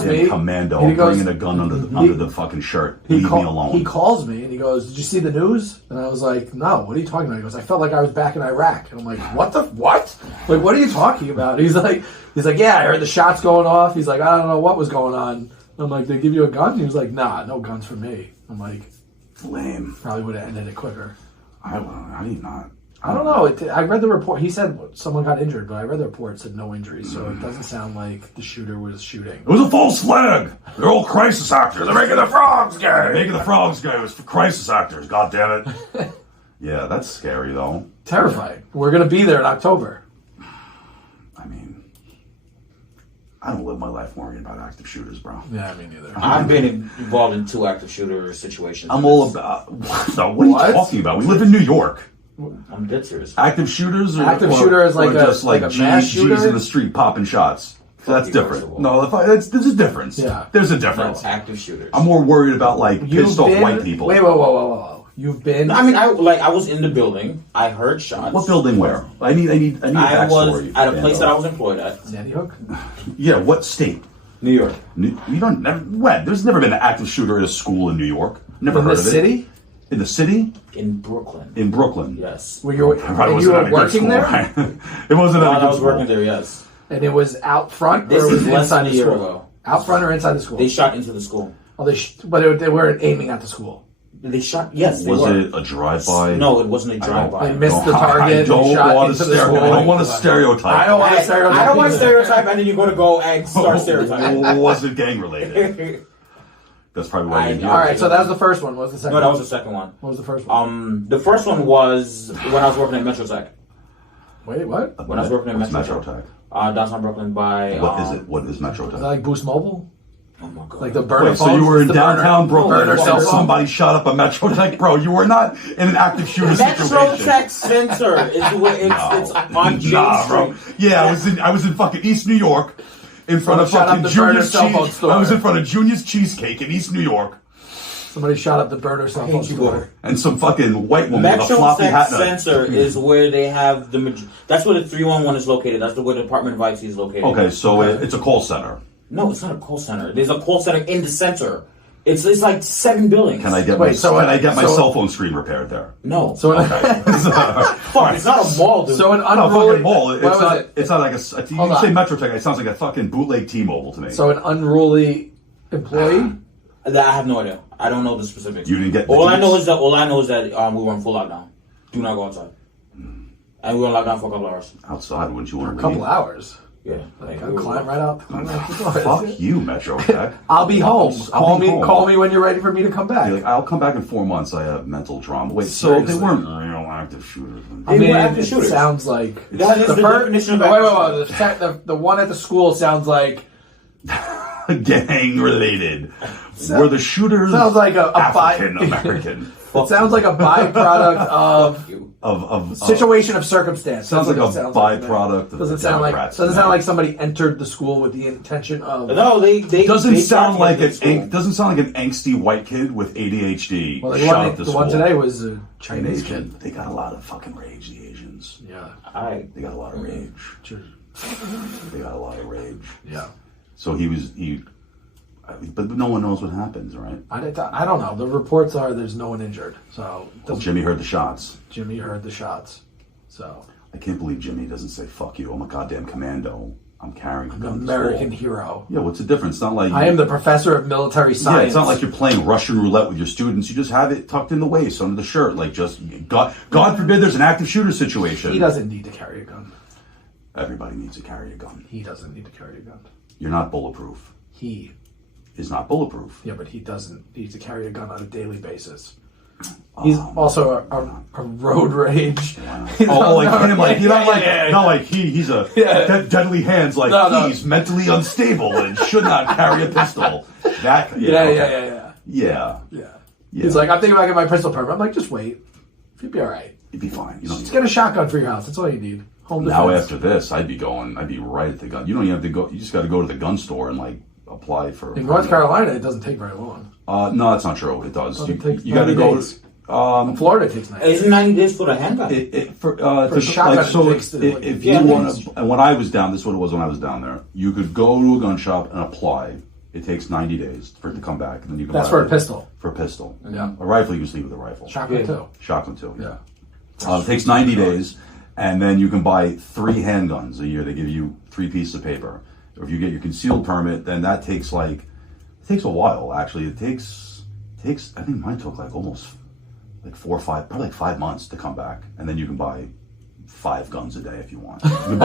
me, commando. and he goes- bringing a gun under the fucking shirt. Leave me alone. He calls me and he goes, "Did you see the news?" And I was like, "No, what are you talking about?" He goes, "I felt like I was back in Iraq." And I'm like, "What the what? Like, what are you talking about?" He's like, "Yeah, I heard the shots going off." He's like, "I don't know what was going on." I'm like, "They give you a gun?" He was like, "Nah, no guns for me." I'm like, Lame. probably would have ended it quicker. How do you not? I don't know. I read the report. He said someone got injured, but I read the report. It said no injuries, so it doesn't sound like the shooter was shooting. It was a false flag. They're all crisis actors. They're making the frogs gay. They're making the frogs gay. It was for crisis actors. God damn it. Yeah, that's scary though. Terrifying. We're gonna be there in October. I mean, I don't live my life worrying about active shooters, bro. Yeah, me neither. I've been involved in 2 active shooter situations. I'm all about. What are you What? talking about? We live in New York. I'm dead serious. Active shooters, Active shooter is like or a- just like a mass G's shooter? in the street popping shots. So that's you, first different. of all. No, there's a difference. Yeah. There's a No, difference. active shooters. I'm more worried about like pissed off white people. Wait, whoa. You've been. I mean, I was in the building. I heard shots. What building? Where? I need a I was backstory. at a place Bando. that I was employed at. Sandy Hook? Yeah, what state? New York. You don't never. When? There's never been an active shooter at a school in New York. Never In heard the of it. city? In the city? In Brooklyn. In Brooklyn. Yes. Were you, Probably and you wasn't at were a good working school, there? right? It wasn't at a While good I was school. working there, yes. And it was out front This or was is it less inside than a the year school? ago. Out front or inside the school? They shot into the school. Oh, they weren't aiming at the school. They shot. Yes, they Was were. it a drive-by? No, it wasn't a drive-by. They missed the I target don't and shot want into to the school. I don't want to stereotype. I don't want to stereotype. I don't want to either. stereotype, and then you're going to go and start stereotyping. Was it gang related? That's probably why. I didn't hear All it. right, so that was the first one. What was the second No, that one? was the second one. What was the first one? The first one was when I was working at Metrotech. Wait, what? When I was working at What's Metro Metro Tech? Downtown Brooklyn by. What is it? What is Metro Is that Tech? like Boost Mobile? Oh my god. Like the burner Wait, so phones? you were in The burner- downtown Brooklyn burner and cell phone? somebody shot up a Metro Tech? Bro, you were not in an active shooter situation. Metrotech Center is where it's on J Nah, bro. Street. Yeah, I was in fucking East New York, in front of Someone shot fucking up the burner Junior's cell phone cheese. store. I was in front of Junior's Cheesecake in East New York, Somebody shot up the burner cell phone hate you, store. boy. and some fucking white woman with a floppy Metrotech hat. and a- Center is where they have that's where the 311 is located. That's where the Department of IT is located. Okay, so it's a call center. No, it's not a call center. There's a call center in the center. It's like 7 buildings. Can I get Wait, my so can I get my so- cell phone screen repaired there? No. So, Fuck, it's not a mall, dude. so an No, unruly fucking mall. It's what was not. it? It's not like a. You Hold say on. Metrotech. It sounds like a fucking bootleg T-Mobile to me. So an unruly employee. That I have no idea. I don't know the specifics. You didn't get the all I know deets? is that we were in full lockdown. Do not go outside. And we were in lockdown for a couple hours. Outside, wouldn't you want to A couple leave? hours. Yeah. Like, we I'll were- climb right out the door. Fuck you, Metro Tech. I'll be home. I'll be home. Call me when you're ready for me to come back. You're like, I'll come back in 4 months. I have mental trauma. Wait, so Seriously. they weren't real active shooters. I They mean, were active it shooters. sounds like That is the definition of active The one at the school sounds like Gang related. Were the shooters sounds like a African American? it sounds like a byproduct of of situation of circumstance. sounds That's like what a it sounds like to me. byproduct of Doesn't the sound like Democrats. doesn't sound like somebody entered the school with the intention of. No, they Doesn't they sound tried like to an get to school. doesn't sound like an angsty white kid with ADHD. Well, shot up the the one school. today was a An Chinese Asian. kid. They got a lot of fucking rage. The Asians. Yeah. They got a lot of rage. They got a lot of rage. Yeah. So but no one knows what happens, right? I don't know. The reports are there's no one injured. So Well, Jimmy heard the shots. Jimmy heard the shots. So I can't believe Jimmy doesn't say "fuck you." I'm a goddamn commando. I'm carrying a an gun. to American school. hero. Yeah, what's the difference? It's not like I am the professor of military Yeah, science. it's not like you're playing Russian roulette with your students. You just have it tucked in the waist under the shirt, like just God forbid there's an active shooter situation. He doesn't need to carry a gun. Everybody needs to carry a gun. He doesn't need to carry a gun. You're not bulletproof. He Is not bulletproof. Yeah, but he doesn't need to carry a gun on a daily basis. He's also a road rage. Oh, like him, like yeah. not like he's a deadly hands, like he's mentally unstable and should not carry a pistol. That yeah. He's like, I'm thinking about getting my pistol permit. I'm like, just wait, you'll be all right. You'd be fine. You don't Just get a shotgun for your house. That's all you need. Home defense. Now after this, I'd be right at the gun. You don't even have to go. You just got to go to the gun store and like apply for. In North Carolina, it doesn't take very long. No, that's not true. It does. You got to go. In Florida, it takes 90 days. Isn't 90 days for the handgun? For a shotgun, like, so it takes if you want to, and when I was down, this is what it was when I was down there. You could go to a gun shop and apply. It takes 90 days for it to come back, and then you can. That's for a pistol. For a pistol. Yeah. A rifle, you can sleep with a rifle. Shotgun too. Shotgun too. Yeah. It takes 90 days, and then you can buy 3 handguns a year. They give you 3 pieces of paper. Or if you get your concealed permit, then that takes it takes a while. Actually, it takes. I think mine took like almost. Like 4 or 5, probably like 5 months to come back, and then you can buy 5 guns a day if you want. You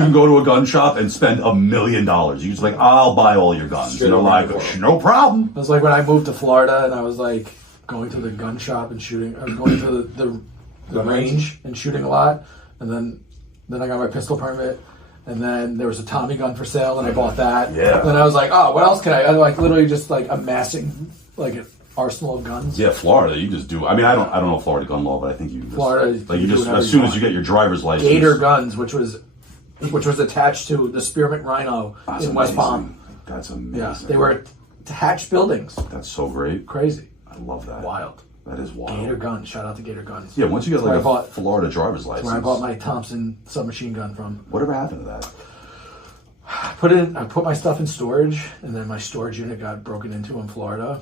can go to a gun shop and spend $1 million. You just like, I'll buy all your guns. Straight They're like, no problem. It was like when I moved to Florida and I was like going to the gun shop and shooting. I was going to the range and shooting a lot, and then I got my pistol permit. And then there was a Tommy gun for sale, and I bought that. Yeah. And then I was like, oh, what else can I like? Literally just like amassing like an arsenal of guns. Yeah, Florida, you just do. I mean, I don't know Florida gun law, but I think you just, Florida, like you just as soon as you get your driver's license. Gator Guns, which was attached to the Spearmint Rhino in West Palm. That's amazing. Yeah, they were attached buildings. That's so great. Crazy. I love that. Wild. That is wild. Gator Guns. Shout out to Gator Guns. Yeah, once you get like a Florida driver's license. Where I bought my Thompson submachine gun from. Whatever happened to that? I put my stuff in storage, and then my storage unit got broken into in Florida,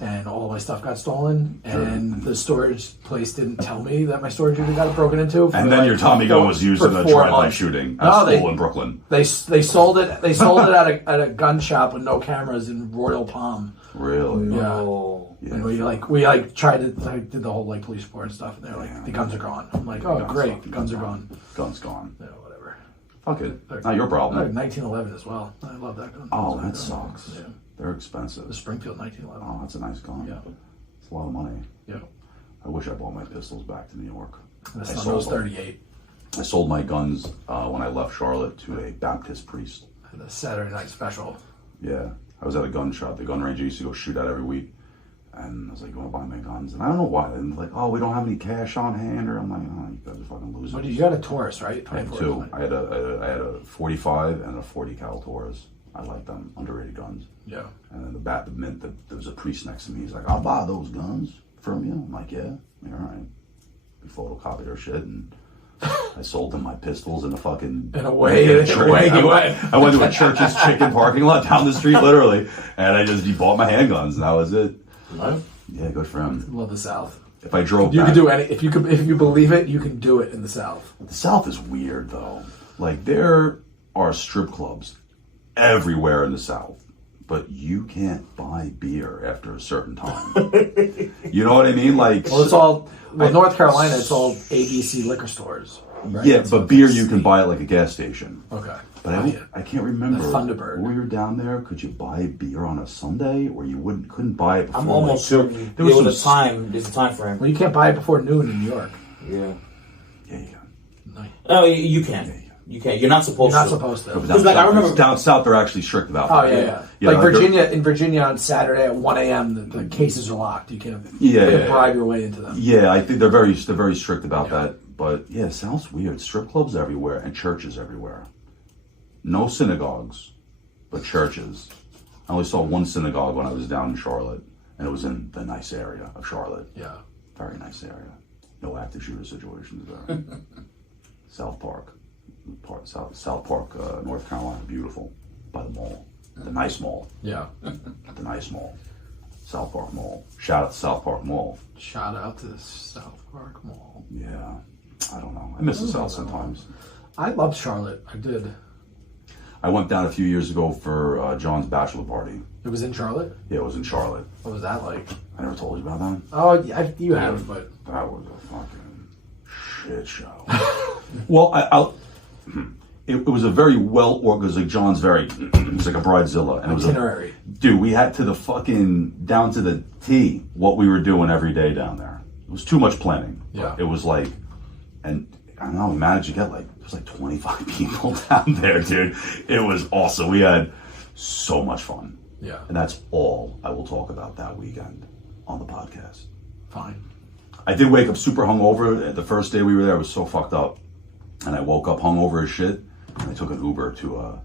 and all my stuff got stolen. And the storage place didn't tell me that my storage unit got broken into. And then your Tommy gun was used in a drive-by shooting at school in Brooklyn. They sold it. They sold it at a gun shop with no cameras in Royal Palm. Really? Yeah. And we tried to did the whole like police report and stuff, and they're like, the guns are gone. I'm like, oh great, the guns are gone. Guns gone. Yeah, whatever. Fuck it. Not your problem. 1911 as well. I love that gun. Oh, that sucks. Yeah. They're expensive. The Springfield 1911. Oh, that's a nice gun. Yeah. It's a lot of money. Yeah. I wish I bought my pistols back to New York. The son was 38. I sold my guns when I left Charlotte to a Baptist priest. The Saturday night special. Yeah. I was at a gun shop. The gun range I used to go shoot at every week. And I was like, you want to buy my guns? And I don't know why. And like, oh, we don't have any cash on hand. Or I'm like, oh, you guys are fucking losers. What, you got a Taurus, right? I had 2. I had a 45 and a 40 cal Taurus. I like them. Underrated guns. Yeah. And then the mint that there was a priest next to me. He's like, I'll buy those guns from you. I'm like, yeah. I'm like, all right. We photocopied our shit and I sold him my pistols in a fucking... In a way he went. I went to a Church's Chicken parking lot down the street, literally. And he bought my handguns and that was it. Right. Yeah, good for him. Love the South. If I drove you back, could do any if you believe it, you can do it in the South. The South is weird though. Like there are strip clubs everywhere in the South, but you can't buy beer after a certain time. You know what I mean? Like, well, it's all North Carolina. It's all ABC liquor stores. Right? Yeah, but beer you can buy at like a gas station. Okay. But I can't remember. The Thunderbird. When we were down there, could you buy beer on a Sunday, or you couldn't buy it before? I'm almost certain there was a time. There's a time frame. Well, you can't buy it before noon in New York. Yeah. Yeah, you can. Nice. Oh, you can. You can. You're not supposed to. You're not supposed to. Because like, I remember down south, they're actually strict about that. Oh yeah. Like Virginia, in Virginia on Saturday at 1 a.m., the cases are locked. You can't. Bribe your way into them. Yeah, I think they're very strict about that. But yeah, it sounds weird. Strip clubs everywhere and churches everywhere. No synagogues, but churches. I only saw one synagogue when I was down in Charlotte, and it was in the nice area of Charlotte. Yeah. Very nice area. No active shooter situations there. South Park, North Carolina, beautiful. By the mall. The nice mall. Yeah. The nice mall. South Park Mall. Shout out to South Park Mall. Shout out to the South Park Mall. Yeah. I don't know. I miss the South sometimes. I loved Charlotte. I did. I went down a few years ago for John's bachelor party. It was in Charlotte? Yeah, it was in Charlotte. What was that like? I never told you about that. Oh, yeah, you have, but... That was a fucking shit show. Well, it was a very well organized, like John's very, it was like a bridezilla. And it was itinerary. Dude, we had to the fucking, down to the T, what we were doing every day down there. It was too much planning. Yeah. It was like, and I don't know, we managed to get like, it was like 25 people down there, dude. It was awesome. We had so much fun. Yeah. And that's all I will talk about that weekend on the podcast. Fine. I did wake up super hungover. The first day we were there, I was so fucked up. And I woke up hungover as shit. And I took an Uber to a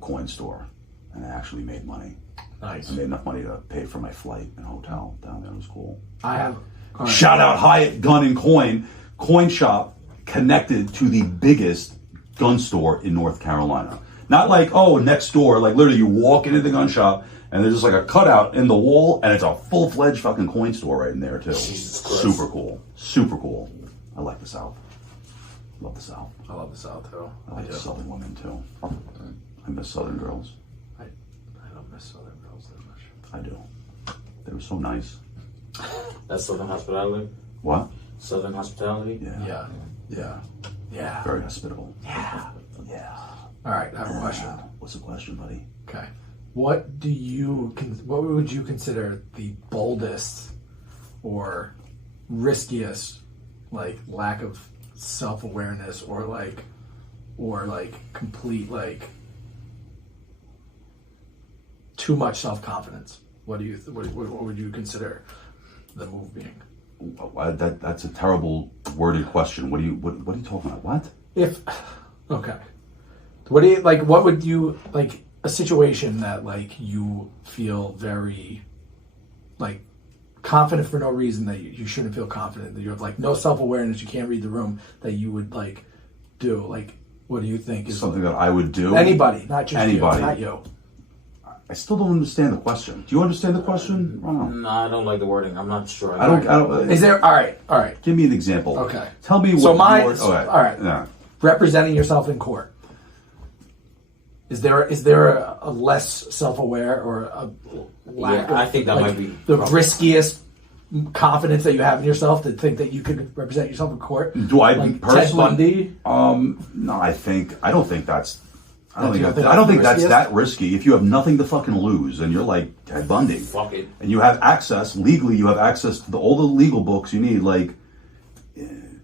coin store. And I actually made money. Nice. I made enough money to pay for my flight and hotel down there. It was cool. I have. All right. Shout out Hyatt Gun and Coin shop connected to the biggest gun store in North Carolina. Not like, oh, next door. Like literally you walk into the gun shop and there's just like a cutout in the wall and it's a full-fledged fucking coin store right in there too. Jesus Christ. Super cool. Super cool. I like the South. Love the South. I love the South too. I like do. Southern women too. I miss Southern girls. I don't miss Southern girls that much. I do. They were so nice. That's Southern hospitality. What? Southern hospitality. Yeah. Yeah. Very hospitable. Yeah. Yeah. All right. I have a question. What's the question, buddy? Okay. What would you consider the boldest or riskiest, like, lack of self-awareness or complete, like, too much self-confidence? What would you consider the move being? That's a terrible worded question. What are you talking about? What? What would you, like, a situation that, like, you feel very, like, confident for no reason, that you shouldn't feel confident, that you have, like, no self-awareness, you can't read the room, that you would, like, do? Like, what do you think is something that I would do? Anybody, not just anybody. you, not you. I still don't understand the question. Do you understand the question? I don't know. No, I don't like the wording. I'm not sure. I don't. Is there, all right. Give me an example. Okay. Tell me what. So mine. Okay. All right. Yeah. Representing yourself in court. Is there a less self-aware or a lack Yeah, of, I think that might be the probably. riskiest confidence that you have in yourself to think that you could represent yourself in court? Do I like personally? Ted Bundy? No, I don't think that's. I don't You think, don't think I don't that's think the that's riskiest? that risky. If you have nothing to fucking lose and you're like Ted Bundy, Fuck it. and you have access legally, you have access to all the legal books you need. Like,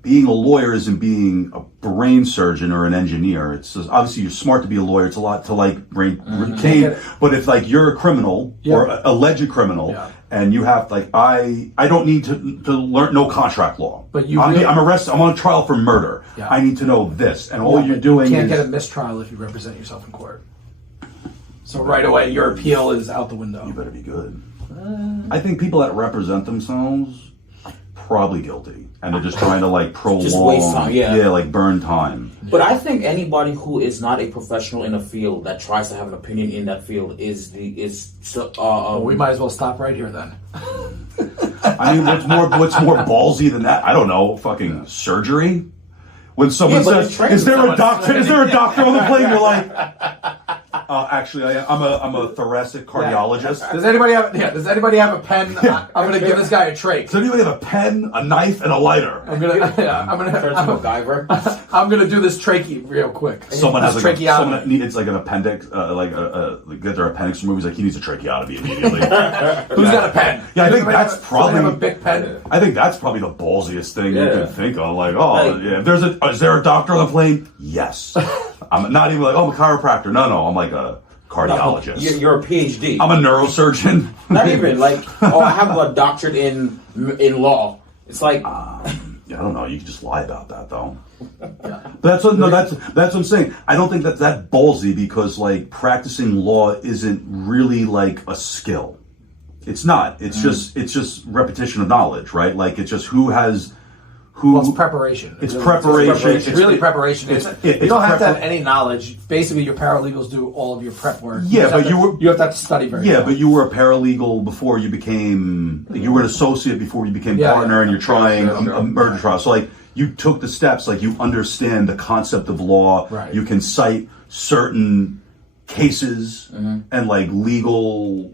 being a lawyer isn't being a brain surgeon or an engineer. It's just, obviously you're smart to be a lawyer. It's a lot to like retain. But if like you're a criminal or a alleged criminal, and you have like I don't need to learn no contract law. But I'm arrested. I'm on trial for murder. Yeah. I need to know this, and all you're But doing you can't is get a mistrial if you represent yourself in court. So right away, your appeal is out the window. you better be good. I think people that represent themselves are probably guilty, and they're just trying to like prolong, Just waste time, yeah. like burn time. But I think anybody who is not a professional in a field that tries to have an opinion in that field we might as well stop right here then. I mean, what's more ballsy than that? I don't know. Fucking surgery. When someone Yeah, but says, it's trained "Is there a someone- doctor? Is there a doctor on the plane?" You're like, "Actually, I'm a thoracic cardiologist." Does anybody have a pen? I'm gonna give this guy a trach. Does anybody have a pen, a knife, and a lighter? I'm gonna turn to MacGyver. I'm gonna do this trachea real quick. Someone has This like tracheotomy. someone needs like an appendix, get their appendix removed. He's like, he needs a tracheotomy immediately. Who's got a pen? Yeah, I think Anybody that's have probably have a big pen. I think that's probably the ballsiest thing you Yeah. can think of. Like, Like- yeah, is there a doctor on the plane? Yes. I'm not even like, I'm a chiropractor. No, I'm like a cardiologist. You're a PhD. I'm a neurosurgeon. Not even like, I have a doctorate in law. It's like, I don't know. You can just lie about that though. That's what I'm saying. I don't think that's that ballsy because like practicing law isn't really like a skill. It's not. It's just repetition of knowledge, right? Like it's just who. Well, it's preparation. It's preparation. It's really preparation. it's You don't have to have prepar- any knowledge. Basically, your paralegals do all of your prep work. Yeah, but you have to study very Yeah, well. but you were a paralegal before you became. You were an associate before you became Yeah, partner, yeah. and you're trying Sure. a murder trial. So like you took the steps. Like you understand the concept of law. Right. You can cite certain cases and like legal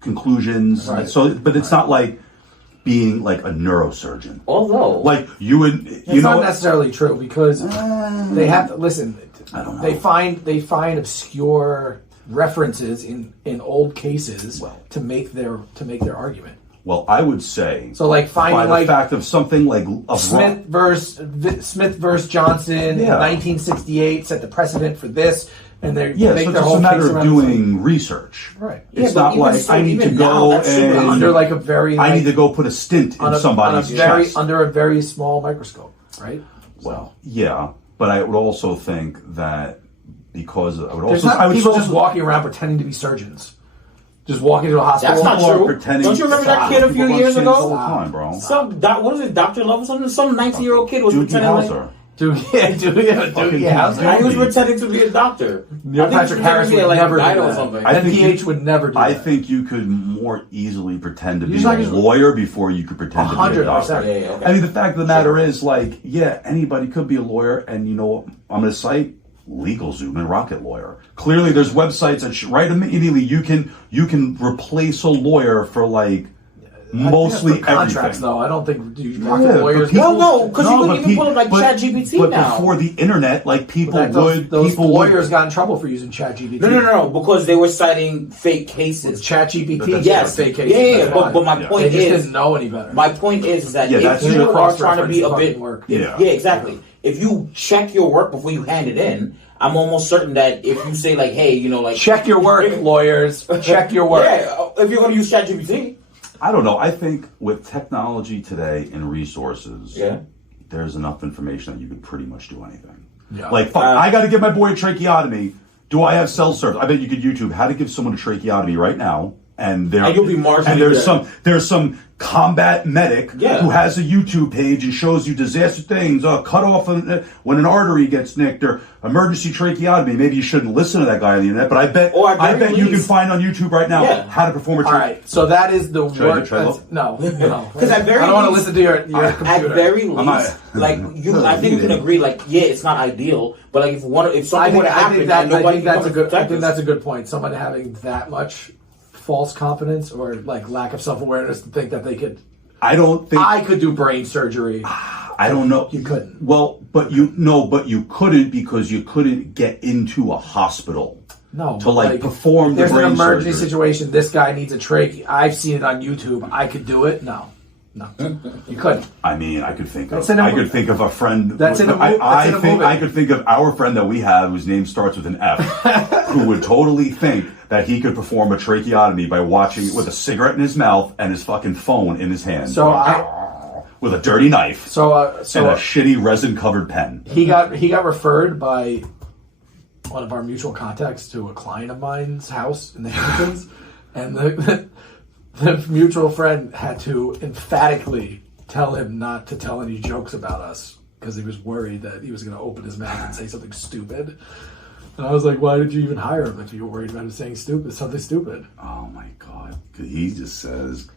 conclusions. Right. So, but it's not like being like a neurosurgeon. Although, Like you would, It's you know, not necessarily true because they have to listen. I don't know. They find obscure references in old cases Well. to make their argument. well, I would say So like by finding the like fact of something like of Smith versus Johnson in Yeah. 1968 set the precedent for this, and they yeah, make so their it's just whole a matter case of around doing research. right. It's but not even like so, I need to even now, go that's super and under like a very I like, need to go put a stint on in somebody's very chest. under a very small microscope, right? Well, yeah, but I would also think that because I would There's also not I would people also, just walking around pretending to be surgeons, just walking to a hospital. That's not people are true. pretending- Don't you remember that kid a few People years say this all ago? the time, bro. What was it, Dr. Love or something? Some 19-year-old kid was Doogie pretending like... Howser. Doogie Howser. He was pretending to be a doctor. Neil I think Patrick he Harris was would like never died do or that. something. I think NPH you- would never do I that. think you could more easily pretend to be You're a not just- lawyer before you could pretend to be a 100%. doctor. Yeah, okay. I mean, the fact of the matter is, like, yeah, anybody could be a lawyer, and you know what? I'm going to cite LegalZoom and Rocket Lawyer. Clearly, there's websites that right immediately you can replace a lawyer for like mostly for contracts, everything. though. I don't think Yeah, rocket but lawyers. people- No, because you but can even pull up like but- ChatGPT but now. before the internet, like people would, those people lawyers would, got in trouble for using ChatGPT. No, because they were citing fake cases. ChatGPT. Yes, fake yeah, cases. yeah, That's but why. my Yeah. point They just is, didn't know any better. my point is that Yeah, that's if you true. are trying to be a Cross-reference bit, fucking work. Yeah. yeah, exactly. If you check your work before you hand it in, I'm almost certain that if you say like, hey, you know, like Check your work, lawyers. Check your work. Yeah, if you're going to use ChatGPT. I don't know. I think with technology today and resources, Yeah. there's enough information that you could pretty much do anything. Yeah. Like, fuck, I got to give my boy a tracheotomy. Do I have cell service? I bet you could YouTube how to give someone a tracheotomy right now, and there And you'll be marginally and there's better. there's some combat medic Yeah. who has a YouTube page and shows you disaster things. Cut off when an artery gets nicked or emergency tracheotomy. Maybe you shouldn't listen to that guy on the internet, but I bet Or at I very bet you can least- find on YouTube right now Yeah. how to perform a All right. So that is the Should I work. try that's- look? No. Because at very I don't want to least- listen to your At computer. very I'm not- least, like you, I think you can agree. Like, yeah, it's not ideal, but like if I something think, were to happen, and I nobody think that's can a good. I protect think us. that's a good point. Someone having that much false confidence or like lack of self awareness to think that they could. I don't think I could do brain surgery. I don't know. You couldn't. Well, but you couldn't because you couldn't get into a hospital. No, To, but, like, perform the There's an brain emergency surgery. situation. This guy needs a trach. I've seen it on YouTube. I could do it. No, you couldn't. I mean, I could think of That's in a I movie. could think of a friend. That's in a I, mo- I that's in a think movie. I could think of our friend that we have whose name starts with an F, who would totally think that he could perform a tracheotomy by watching with a cigarette in his mouth and his fucking phone in his hand. So with a dirty knife So and a shitty resin covered pen. he got referred by one of our mutual contacts to a client of mine's house in the Hamptons, and the mutual friend had to emphatically tell him not to tell any jokes about us because he was worried that he was going to open his mouth and say something stupid. And I was like, why did you even hire him if you were worried about him saying something stupid? Oh my god. He just says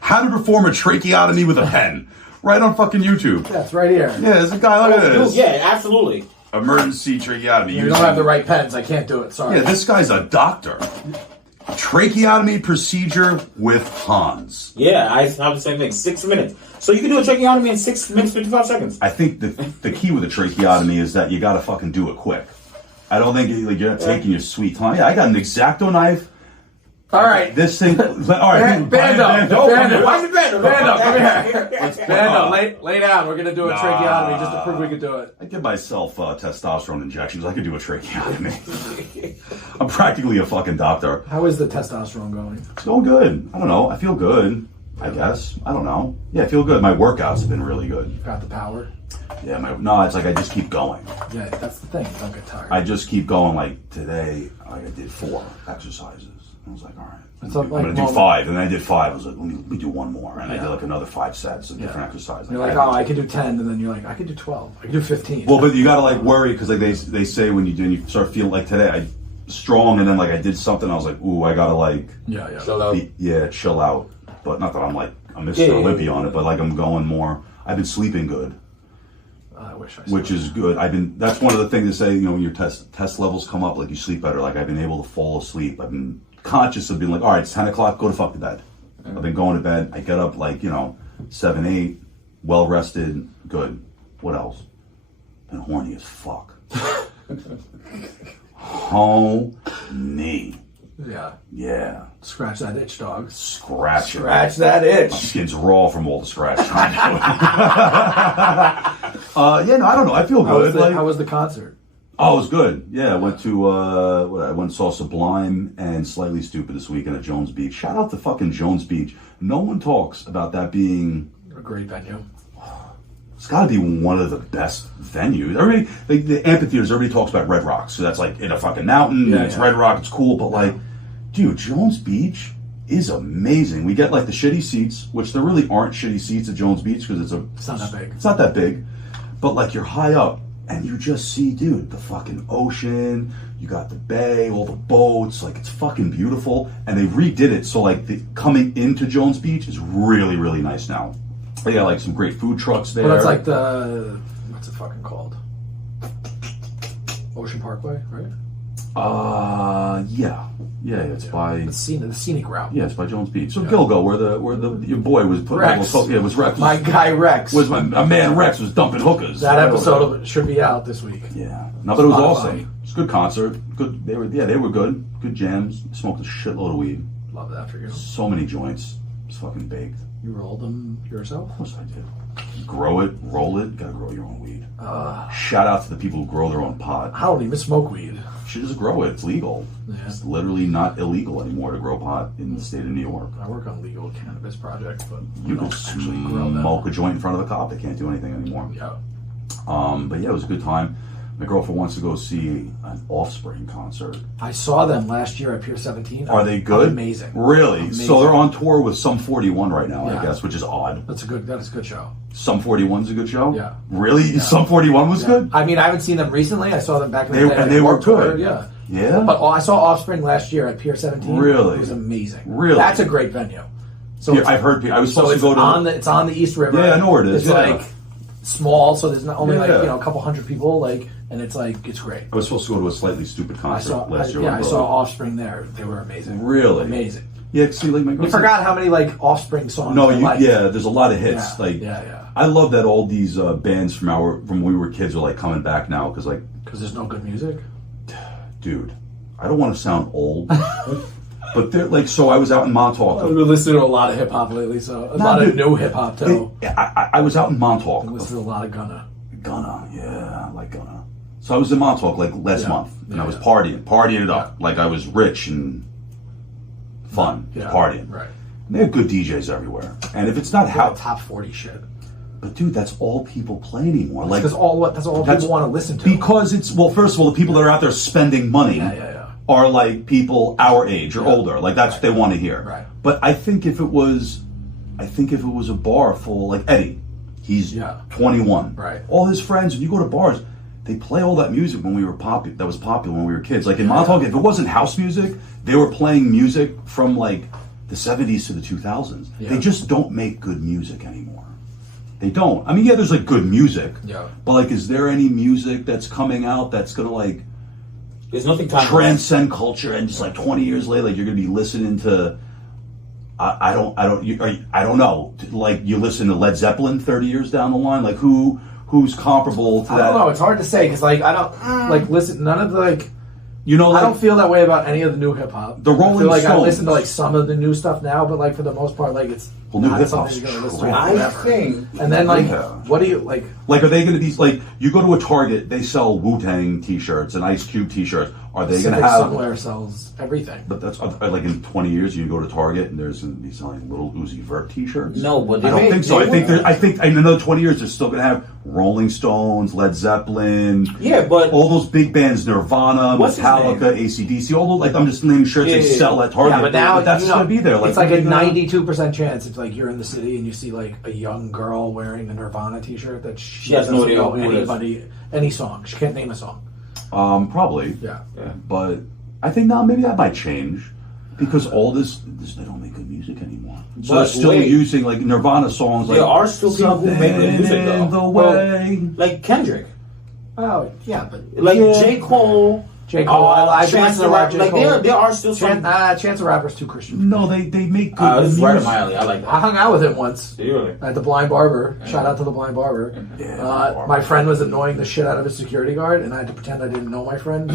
how to perform a tracheotomy with a pen. Right on fucking YouTube. Yeah, it's right here. Yeah, there's a guy, look at this. Yeah, absolutely. Emergency tracheotomy. You don't have the right pens. I can't do it. Sorry. Yeah, this guy's a doctor. Tracheotomy procedure with Hans. Yeah, I have the same thing. 6 minutes. So you can do a tracheotomy in 6 minutes, 55 seconds. I think the key with a tracheotomy is that you gotta fucking do it quick. I don't think like you're not taking your sweet time. Yeah, I got an X-Acto knife. All right. This thing. All right, Bando. Why is it Bando? Bando, come here. Let's Bando, lay down. We're gonna do a Nah. tracheotomy just to prove we could do it. I give myself testosterone injections. I could do a tracheotomy. I'm practically a fucking doctor. How is the testosterone going? It's going good. I don't know. I feel good. I guess. I don't know. Yeah, I feel good. My workouts have been really good. Got the power? Yeah, no, it's like I just keep going. Yeah, that's the thing. Don't get tired. I just keep going. Like today, I did 4 exercises. I was like, all right, It's I'm like gonna do moment. 5, and then I did 5. I was like, let me do one more, and I Yeah. did like another 5 sets of different exercises. You're like, oh, I could do 10, and then you're like, I could do 12. I could do 15. well, but you gotta like worry because like they say when you start feeling like today, I strong, and then like I did something, I was like, ooh, I gotta like yeah. Chill out. chill out. But not that I'm like a Mr. Yeah, yeah, Olympia yeah. on it, but like I'm going more. I've been sleeping good. I wish I Which is good. That's one of the things they say, when your test levels come up, like you sleep better. Like I've been able to fall asleep. I've been conscious of being like, all right, it's 10 o'clock, go to fuck to bed. I've been going to bed. I get up like, 7-8, well rested, good. What else? Been horny as fuck. Horny. Yeah. Scratch that itch, dog. Scratch it. Scratch that My itch. skin's raw from all the scratching. Yeah, no, I don't know. I feel good. How was the concert? Oh, it was good. Yeah, I went to I went and saw Sublime and Slightly Stupid this weekend at Jones Beach. Shout out to fucking Jones Beach. No one talks about that being A great venue. It's got to be one of the best venues. Everybody, like the amphitheaters, everybody talks about Red Rocks. So that's like in a fucking mountain. Yeah, and it's yeah. Red Rock. It's cool, but like, dude, Jones Beach is amazing. We get like the shitty seats, which there really aren't shitty seats at Jones Beach because It's not that big. It's not that big, but like you're high up and you just see, dude, the fucking ocean. You got the bay, all the boats. Like it's fucking beautiful. And they redid it so like the coming into Jones Beach is really, really nice now. They got like some great food trucks there. Well, that's like the what's it fucking called? Ocean Parkway, right? Yeah, it's by The scenic route. yeah, it's by Jones Beach. So Gilgo, where the your boy was put Rex. it was Rex. My guy Rex. was my man Rex was dumping hookers. That episode of it should be out this week. Yeah, no, but it was Spotify. awesome. It's a good concert. Good, they were good. Good jams. Smoked a shitload of weed. Love that for you. So many joints. It's fucking baked. You rolled them yourself? Of course I did. Grow it, roll it. Gotta grow your own weed. Shout out to the people who grow their own pot. I don't even smoke weed. You should just grow it. It's legal. Yeah. It's literally not illegal anymore to grow pot in the state of New York. I work on legal cannabis projects, but You I don't could actually grow them. smoke a joint in front of a cop. They can't do anything anymore. Yeah. But yeah, it was a good time. My girlfriend wants to go see an Offspring concert. I saw them last year at Pier 17. Are they good? Amazing. Really? Amazing. So they're on tour with Sum 41 right now, Yeah. I guess, which is odd. That is a good show. Sum 41's a good show? Yeah. Really? Sum 41 was good? I mean, I haven't seen them recently. I saw them back in the They- day. and they were Warped Tour, good. Yeah. Yeah? But I saw Offspring last year at Pier 17. Really? It was amazing. Really? That's a great venue. So Yeah, it's, I've heard. I was so supposed it's to go to. on the East River. Yeah, I know where it is, It's yeah. like small, so there's not only Yeah. a couple hundred people, and it's great. I was supposed to go to a Slightly Stupid concert last year. I saw Offspring there. They were amazing. Really? Amazing. Yeah, see, like my You girlfriend. forgot how many Offspring songs. No, I liked. there's a lot of hits. Yeah, yeah. I love that all these bands from when we were kids are like coming back now because like, Because there's no good music. dude, I don't want to sound old, but they're like. So I was out in Montauk. I've been listening to a lot of hip hop lately, so a lot dude. of new hip hop too. I was out in Montauk. I listen to a lot of Gunna. Gunna, yeah, I like Gunna. So I was in Montauk like last month, and I was Yeah. partying it up like I was rich and fun, Yeah, partying. right. And they have good DJs everywhere, and if it's not how, Top 40 shit. but dude, that's all people play anymore. Like That's all people want to listen to. because it's first of all, the people that are out there spending money Yeah. are like people our age or older. Like that's what they want to hear. Right. But I think if it was a bar full like Eddie, he's 21. Right. All his friends, when you go to bars, they play all that music when we were that was popular when we were kids. Like in Montauk, if it wasn't house music, they were playing music from like the 70s to the 2000s. Yeah. They just don't make good music anymore. They don't. I mean, yeah, there's like good music. Yeah. But like, is there any music that's coming out that's gonna like There's nothing timeless. transcend culture and just like 20 years later, like you're gonna be listening to I don't know. Like you listen to Led Zeppelin 30 years down the line, like who's comparable to I that? don't know. It's hard to say because I don't listen. None of the You know, I like, don't feel that way about any of the new hip hop. The Rolling I feel like I Stones. listen to some of the new stuff now, but for the most part, it's Well, new not hip something hop's you're gonna listen to trash. I forever. think. And then Yeah. what do you like? Like, are they going to be like? You go to a Target, they sell Wu-Tang T-shirts and Ice Cube T-shirts. Are they going to Civic have? Somewhere sells everything. But that's like in 20 years, you go to Target and there's going to be selling little Uzi Vert T-shirts. No, but I don't they- think so. they I think in another 20 years, they're still going to have Rolling Stones, Led Zeppelin. Yeah, but all those big bands, Nirvana, What's his Metallica, AC/DC. All those, like I'm just naming shirts they Yeah. sell at Target. Yeah, but now that's going to be there. it's like a what are you gonna- 92% chance if you're in the city and you see a young girl wearing a Nirvana T-shirt that she has no doesn't idea know who it is. any song. She can't name a song. Probably. Yeah. But I think now maybe that might change because all this they don't make good music anymore. So But they're still wait. using like Nirvana songs. There like, are still people who make good music, "Something in though." the Well, way. like Kendrick, Oh yeah, but like Yeah. J. Cole, J. Cole. I Chance the Rapper. Like there are still some. Chance the Rapper's too Christian. No, they make good This is music. right up my alley. I like I that. hung out with him once Really? at the Blind Barber. Shout out to the Blind Barber. My friend was annoying the shit out of his security guard, and I had to pretend I didn't know my friend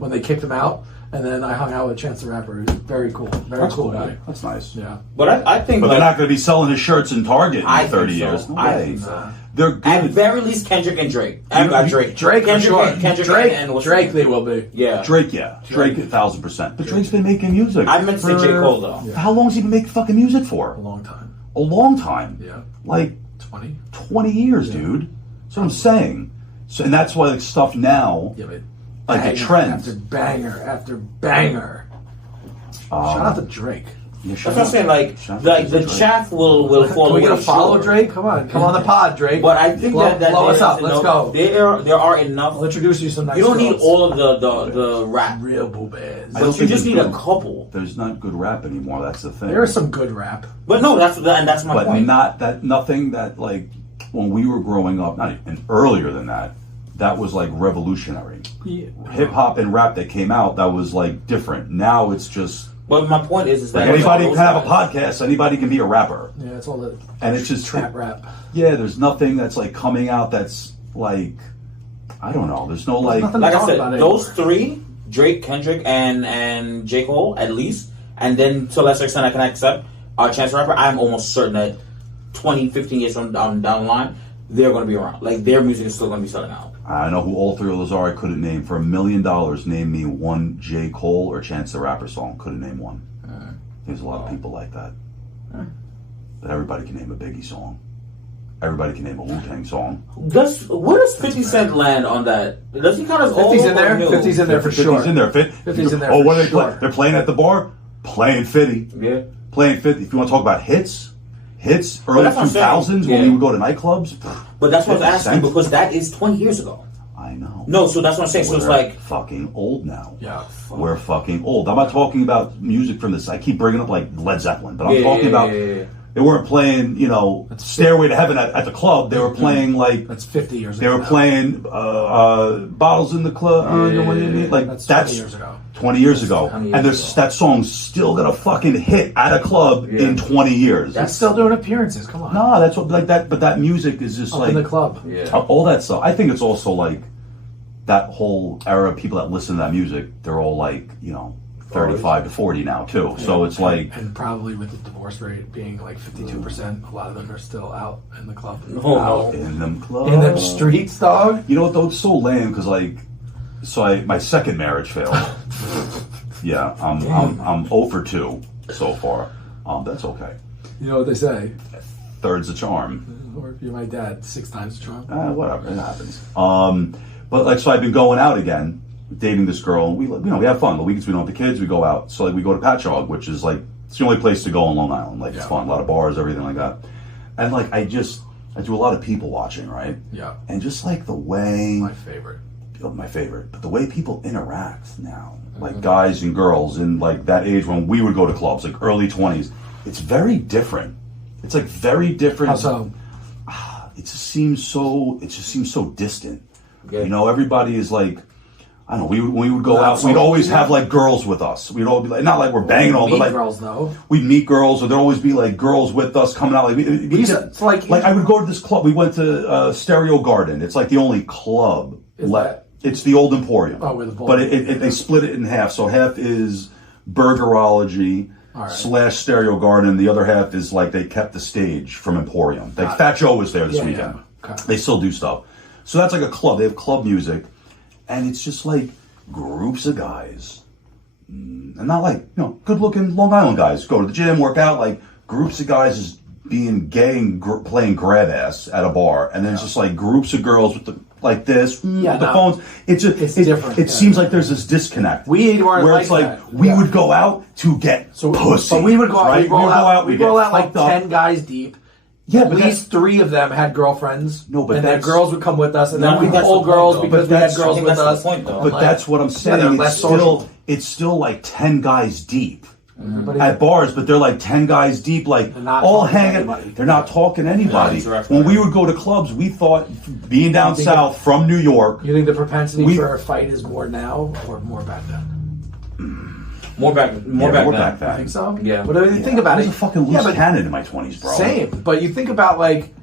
when they kicked him out. And then I hung out with Chance the Rapper. He was very cool. Very cool guy. That's nice. Yeah. But I think. But like, they're not going to be selling his shirts in Target in I 30 think so. years. No I way. think so. They're good. At very least, Kendrick and Drake. Drake. Drake, for Kendrick, sure. Kendrick Drake, and what's Drake, his they name? will be. Yeah. Drake, 1,000%. But Drake's been making music. I meant to say J. Cole though. Yeah. How long has he been making fucking music for? A long time. A long time. Yeah. Like 20. 20 years, dude. That's what I'm saying. So, and that's why like stuff now, Yeah, but like banger the trends. after banger after banger. Shout out to Drake. Yeah, That's what I'm saying. Like the Drake. chaff will fall Can we away. get a follow sure. Drake? Come on the pod, Drake. But I think that blow us there up. is Let's enough- go. There are enough. I'll introduce you some nice You don't need girls. all of the rap, real boobies. I don't but you think just there's need a good- couple. There's not good rap anymore. That's the thing. There is some good rap. But no, that's my but point. not that nothing that like when we were growing up, not even earlier than that. That was like revolutionary. Yeah. Hip hop and rap that came out, that was like different. Now it's just But my point is like that anybody those can have a guys- podcast. Anybody can be a rapper, Yeah, it's all the and it's just trap rap. Yeah, there's nothing that's like coming out that's like I don't know. There's no like nothing Like I talk said, about it those anymore. three, Drake, Kendrick, and J. Cole, at least, and then to a lesser extent I can accept Chance the Rapper, I'm almost certain that 20, 15 years from down the line, they're going to be around. Like, their music is still going to be selling out. I know who all three of those are. I couldn't name for $1 million. Name me one J. Cole or Chance the Rapper song. Couldn't name one. There's a lot of people like that. But everybody can name a Biggie song. Everybody can name a Wu-Tang song. Where does 50 Cent land on that? Does he count as old 50's in there. or new? 50's in there for 50's sure. in there. 50's in there Oh, for what are they sure. playing? They're playing at the bar? Playing 50. Yeah. Playing 50. If you want to talk about hits, early that's what I'm saying. 2000s when Yeah. we would go to nightclubs. But that's what I was 50 asking, Cent. because that is 20 years ago. I know. No, so that's what I'm saying. So it's We're like, fucking old now. Yeah. We're fucking old. I'm not talking about music from this. I keep bringing up like Led Zeppelin, but I'm talking about they weren't playing, Stairway to Heaven at the club. They were playing like That's 50 years they ago. were playing Bottles in the Club. You know what I mean? Like That's that's 20 years ago. 20 years ago, 20 years and there's ago. that song's still gonna fucking hit at a club in 20 years. That's still doing appearances. Come on. No, that's what like that. But that music is just Up like in the club. all that stuff. I think it's also like that whole era of people that listen to that music. They're all like 35 to 40 now too. So it's like And probably with the divorce rate being like 52%, a lot of them are still out in the club. Oh, Out no. in them clubs. in them streets, dog. You know what though? It's so lame because my second marriage failed. Yeah, I'm 0 for 2 so far. That's okay. You know what they say? Third's a charm. Or if you're my dad, 6 times the charm. Whatever, it happens. But so I've been going out again, dating this girl, and we have fun. The weekends we don't have the kids, we go out. So we go to Patchogue, which is like it's the only place to go on Long Island. Like it's fun, a lot of bars, everything like that. And like I do a lot of people watching, right? Yeah. And just like the way My favorite. my favorite, but the way people interact now, like guys and girls in like that age when we would go to clubs, like early 20s, it's very different. It's like very different. How so? It just seems so distant. Yeah. Everybody is like, I don't know. When we would go Not out, we'd social always media? have like girls with us. We'd all be like, not like we're banging all, but Meet like girls, though. we'd meet girls, or there'd always be like girls with us coming out. Like, It's like I would go to this club. We went to Stereo Garden. It's like the only club Is left. that- It's the old Emporium. Oh, with the but they split it in half. So half is Burgerology right. / Stereo Garden. The other half is like they kept the stage from Emporium. Like Fat Joe was there this Yeah, weekend. yeah. Okay. They still do stuff. So that's like a club. They have club music, and it's just like groups of guys, and not like good-looking Long Island guys go to the gym, work out. Like groups of guys just being gay and playing grab ass at a bar, and then it's just like groups of girls with the with the phones. It's different. It seems like there's this disconnect. We weren't where like it's like that. we Yeah. would go out to get pussy, But we would go out. right? We roll out. We get roll out like fucked up. 10 guys deep. Yeah, At but least 3 of them had girlfriends. No, but and then that's- girls would come with us, and No, I then think we'd that's pull the point, girls though. because But we had that's- girls I think with that's us. the point, though. But Like, that's what I'm saying. they're It's less still, social. it's still like 10 guys deep Everybody- at bars, but they're like 10 guys deep, like They're not all talking to hanging. anybody. They're not talking to anybody. Yeah, When we would go to clubs, we thought, being down think south from New York, You think the propensity We- for a fight is more now or more back then? More back more then. back then. I think so. Yeah. But if you think about I it, was a fucking loose yeah, but cannon in my 20s, bro. same. But you think about like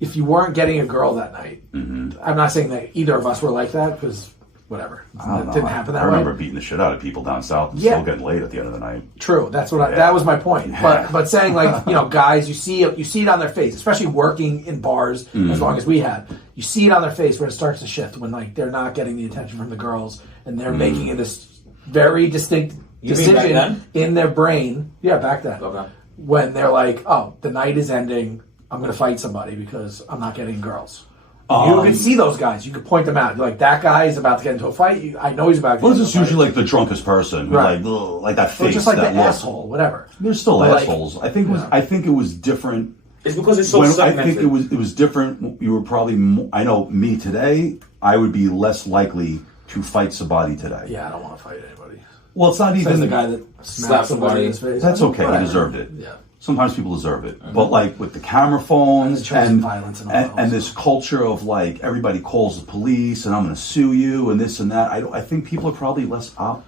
if you weren't getting a girl that night. Mm-hmm. I'm not saying that either of us were like that because whatever, I don't it know. didn't happen that I remember way. beating the shit out of people down south and Yeah. still getting laid at the end of the night. True. That's what Yeah. that was my point. Yeah. But saying like guys, you see it on their face, especially working in bars Mm. as long as we had. You see it on their face when it starts to shift when like they're not getting the attention from the girls and they're making it this very distinct You mean back decision then? in their brain. Yeah, back then. Okay. When they're like, oh, the night is ending, I'm going to fight somebody because I'm not getting girls. You can see those guys. You can point them out. You're like, that guy is about to get into a fight. I know he's about to Well, get this into is a fight. usually like the drunkest person who Right. like that Or face, just like the that look. asshole, whatever. There's still But, like, assholes. I think yeah. it was different. It's because it's so When I segmented. think it was different. You were probably. I know me today. I would be less likely to fight somebody today. Yeah, I don't want to fight anybody. Well, it's not Says even the guy that Slap slapped somebody somebody. in his face. That's okay. Whatever. He deserved it. Yeah. Sometimes people deserve it, but like with the camera phones And the chosen and violence and all and, that and also. this culture of like everybody calls the police and I'm going to sue you and this and that. I think people are probably less apt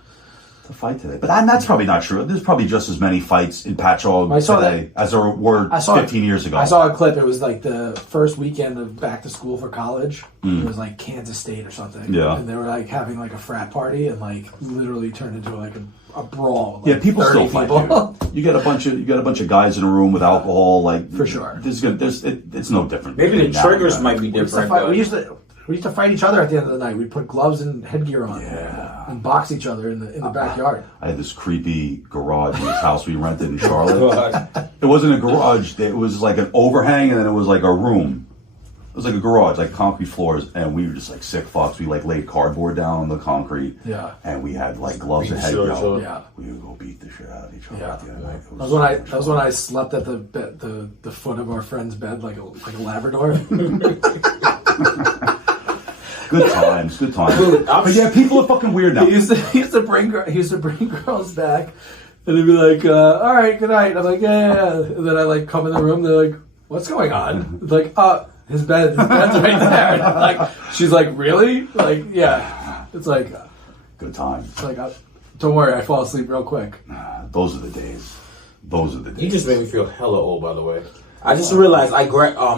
to fight today, but that's probably not true. There's probably just as many fights in Patchogue I saw today as there were 15 years ago. I saw a clip. It was like the first weekend of back to school for college. It was like Kansas State or something. Mm. Yeah. And they were like having like a frat party and like literally turned into like a brawl. With, like, Yeah, people 30 still fight. people. Dude. You get a bunch of guys in a room with alcohol, like For sure. It's no different. Maybe the between now and triggers then. might be We used to different. fight- but- we used to fight each other at the end of the night. We'd put gloves and headgear on Yeah. and box each other in the backyard. I had this creepy garage in this house we rented in Charlotte. God. It wasn't a garage. It was like an overhang, and then it was like a room. It was like a garage, like concrete floors, and we were just like sick fucks. We like laid cardboard down on the concrete, Yeah. and we had like gloves and Sure, headgear. sure. Yeah. We would go beat the shit out of each other Yeah. at the end of the night. It That was when I so much that was fun. when I slept at the foot of our friend's bed like a Labrador. Good times, good times. But yeah, people are fucking weird now. he used to bring girls back, and he'd be like, "All right, good night." I'm like, "Yeah." And then I like come in the room. They're like, "What's going on?" It's like, his bed's right there." And I'm like, she's like, "Really?" Like, yeah. It's like, Good times. don't worry, I fall asleep real quick. Those are the days. Those are the days. You just made me feel hella old, by the way. I just realized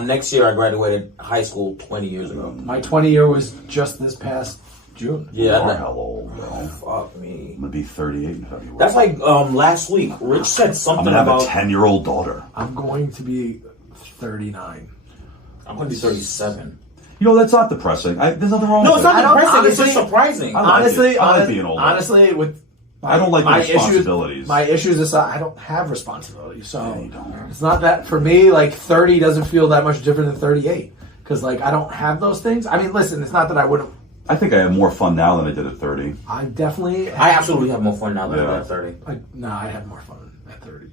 next year I graduated high school 20 years ago. My 20 year was just this past June. You Yeah, are that- hell old, bro. fuck me. I'm gonna be 38 in February. That's like last week. Rich said I'm something gonna have about. a 10-year-old daughter. I'm going to be 39. I'm gonna be 37. You know, that's not depressing. There's nothing wrong No, with it's it. not I don't- depressing. It's just honestly- surprising. I like Honestly, it. I like being older. honestly, with I don't like the my responsibilities. my issues aside, I don't have responsibilities, so Yeah, you don't. it's not that for me. Like 30 doesn't feel that much different than 38 because like I don't have those things. I mean, listen, it's not that I wouldn't. I think I have more fun now than I did at 30. I definitely. I absolutely have more fun now than Yeah. at 30. I had more fun at 30.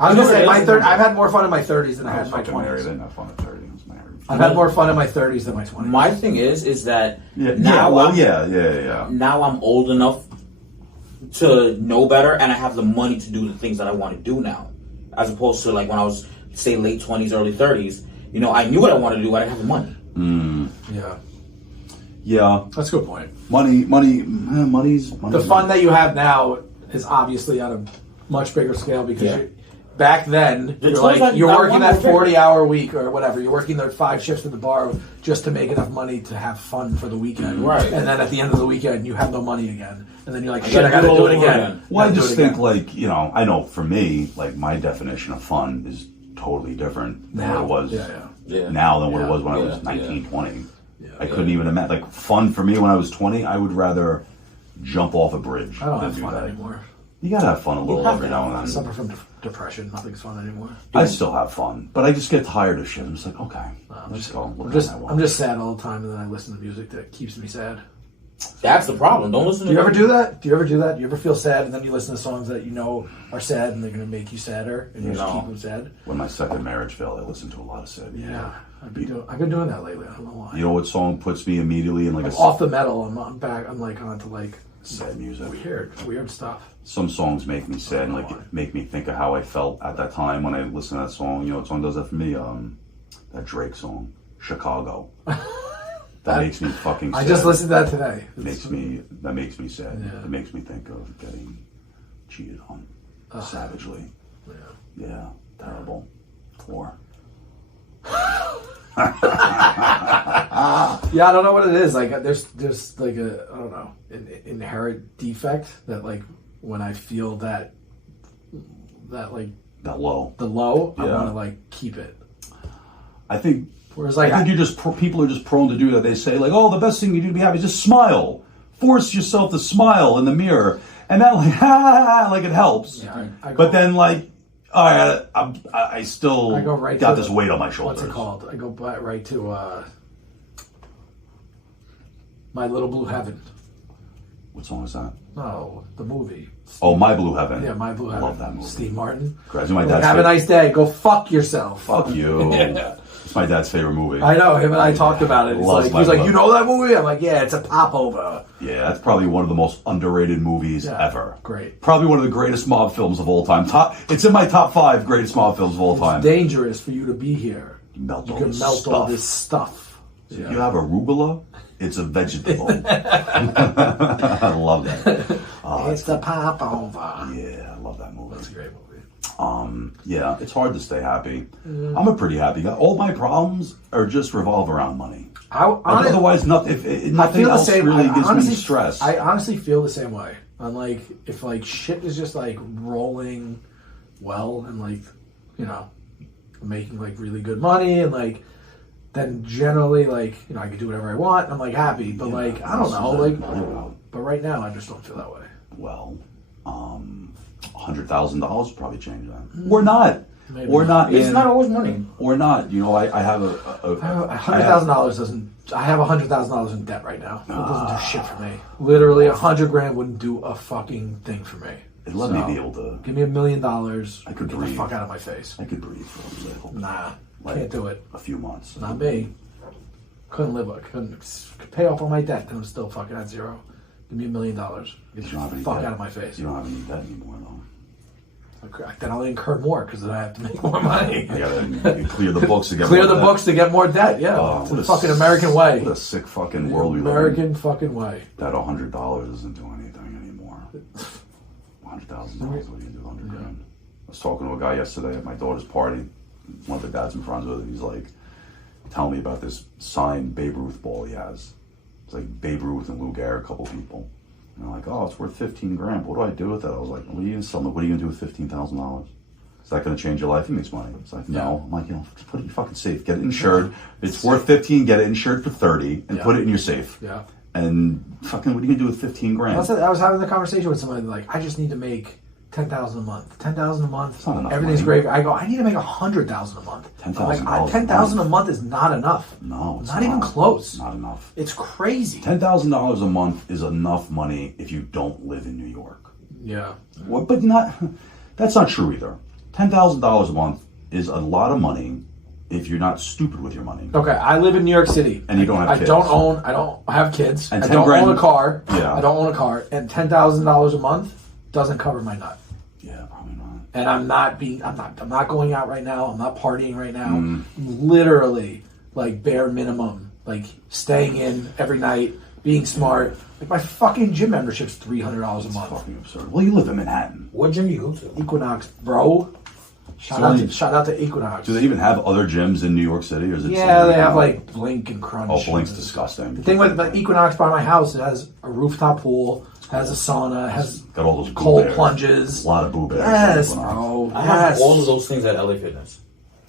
I was gonna say I've had more fun in my 30s than I I had was in my fucking married. I 20s. didn't have fun at 30. I was married. I've had more fun in my 30s than my 20s. My thing is that Yeah, now well, I'm, yeah. now I'm old enough to know better, and I have the money to do the things that I want to do now, as opposed to like when I was say late 20s, early 30s. You know, I knew what I wanted to do, I didn't have the money. Yeah, Yeah, that's a good point. money's The fun that you have now is obviously on a much bigger scale because Yeah. back then The you're tools like that you're I working want that were 40-hour week or whatever. You're working their 5 shifts at the bar just to make enough money to have fun for the weekend. Right. And then at the end of the weekend, you have no money again. And then you're like, I shit, I gotta gotta do do it it over again. again. Well, I Gotta do just it think again. like, you know, I know for me, like my definition of fun is totally different than now. what it was Yeah. now than what Yeah. it was when I was Yeah. 19, 20. I couldn't even imagine. Like fun for me when I was 20, I would rather jump off a bridge I don't than have do fun that. anymore. You gotta have fun a little have every to now I and then. suffer from depression. Nothing's fun anymore. I still have fun, but I just get tired of shit. I'm just like, okay, let's go. I'm just sad all the time, and then I listen to music that keeps me sad. That's the problem. Don't listen to Do you ever them. do that? Do you ever do that? Do you ever feel sad and then you listen to songs that you know are sad and they're going to make you sadder and you just No. keep them sad? When my second marriage failed, I listened to a lot of sad music. Yeah, I've been doing that lately. I don't know why. You know what song puts me immediately in like Like a off the metal, I'm back. I'm like on to like sad music. Weird stuff. Some songs make me sad, and like make me think of how I felt at that time when I listened to that song. You know what song does that for me? That Drake song, Chicago. That makes me fucking sad. I just listened to that today. That makes me sad. Yeah. It makes me think of getting cheated on savagely. Yeah, terrible. War. Yeah, I don't know what it is. Like, there's like a, I don't know, an inherent defect that like when I feel that like That low. the low, I Yeah. want to like keep it. I think. Whereas like I think you're just people are just prone to do that. They say like, "Oh, the best thing you do to be happy is just smile. Force yourself to smile in the mirror," and that like, like it helps. Yeah, I go- but then like, all right, I still I go right got to this weight on my shoulders. what's it called? I go right to My Little Blue Heaven. What song is that? No, the movie. Oh, My Blue Heaven. Yeah, My Blue Heaven. Love that movie. Steve Martin. Crazy. My Like, dad's have a favorite. nice day. Go fuck yourself. Fuck you. It's my dad's favorite movie. I know him and I talked about it. He's Loves like, My Blue you know that movie? I'm like, yeah, it's a popover. Yeah, that's probably one of the most underrated movies Yeah, ever. great. Probably one of the greatest mob films of all time. It's in my top 5 greatest mob films of all time. Dangerous for you to be here. Melt You all can this melt all stuff. this stuff. If you have arugula, it's a vegetable. I love that. It's the popover. Yeah, I love that movie. That's a great movie. Yeah, it's hard to stay happy. I'm a pretty happy guy. All my problems are just revolve around money. Otherwise, nothing. Nothing feel the else same. really I gives honestly, me stress. I honestly feel the same way. I'm like, if like shit is just like rolling well and like, you know, making like really good money and like, then generally like, you know, I can do whatever I want. I'm like happy, but like, I don't know, like, but right now I just don't feel that way. Well, $100,000 would probably change that. Or not. Maybe. Or not. It's man. not always money. Or not. You know, I have $100,000 doesn't. I have $100,000 in debt right now. It doesn't do shit for me. Literally, $100,000 wouldn't do a fucking thing for me. It let me be able to. Give me $1 million. I could get breathe. the fuck out of my face. I could breathe for a little. Nah, Like, can't do it. A few months. Not me. Couldn't live. Could pay off all my debt and I'm still fucking at zero. Give me $1 million. Get You the don't have any fuck debt. out of my face. You don't have any debt anymore, though. Then I'll incur more because then I have to make more money. You gotta clear the books to get Clear more the debt. books to get more debt. Yeah, Oh, it's what the a fucking s- American way. What a sick fucking world we live in. American fucking way. That $100 doesn't do anything anymore. $100,000. What do you do with $100,000? I was talking to a guy yesterday at my daughter's party. One of the dads I'm friends with. He's like, telling me about this signed Babe Ruth ball he has. It's like Babe Ruth and Lou Gehrig, a couple people. And they're like, oh, it's worth $15,000. What do I do with that? I was like, what are you gonna do with $15,000? Is that going to change your life? He makes money. It's like, no. I'm like, just put it in your fucking safe. Get it insured. If it's worth 15, get it insured for 30 and put it in your safe. Yeah. And fucking, what are you going to do with $15,000? I was having the conversation with somebody like, I just need to make $10,000 a month. $10,000 a month. not enough Everything's money. great. I go, I need to make $100,000 a month. $10,000 I'm like, $10,000 a month is not enough. No, it's not even close. Not enough. It's crazy. $10,000 a month is enough money if you don't live in New York. Yeah. Well, but not. That's not true either. $10,000 a month is a lot of money if you're not stupid with your money. Okay, I live in New York City. And you don't have I kids. I don't have kids. And I 10 don't grand- own a car. Yeah. I don't own a car. And $10,000 a month doesn't cover my nut. Yeah, probably not. And I'm not going out right now. I'm not partying right now. Mm. Literally, like bare minimum, like staying in every night, being smart. Like my fucking gym membership's $300 a month. Fucking absurd. Well, you live in Manhattan. What gym do you go to? Equinox, bro. Shout out to Equinox. Do they even have other gyms in New York City, or is it? Yeah, something they have like like Blink and Crunch. Oh, Blink's disgusting. The thing with the Equinox by my house, it has a rooftop pool, has a sauna, has Got all those boo cold bears. plunges. A lot of boo bears. Yes, Equinox. bro. I have Yes. all of those things at LA Fitness.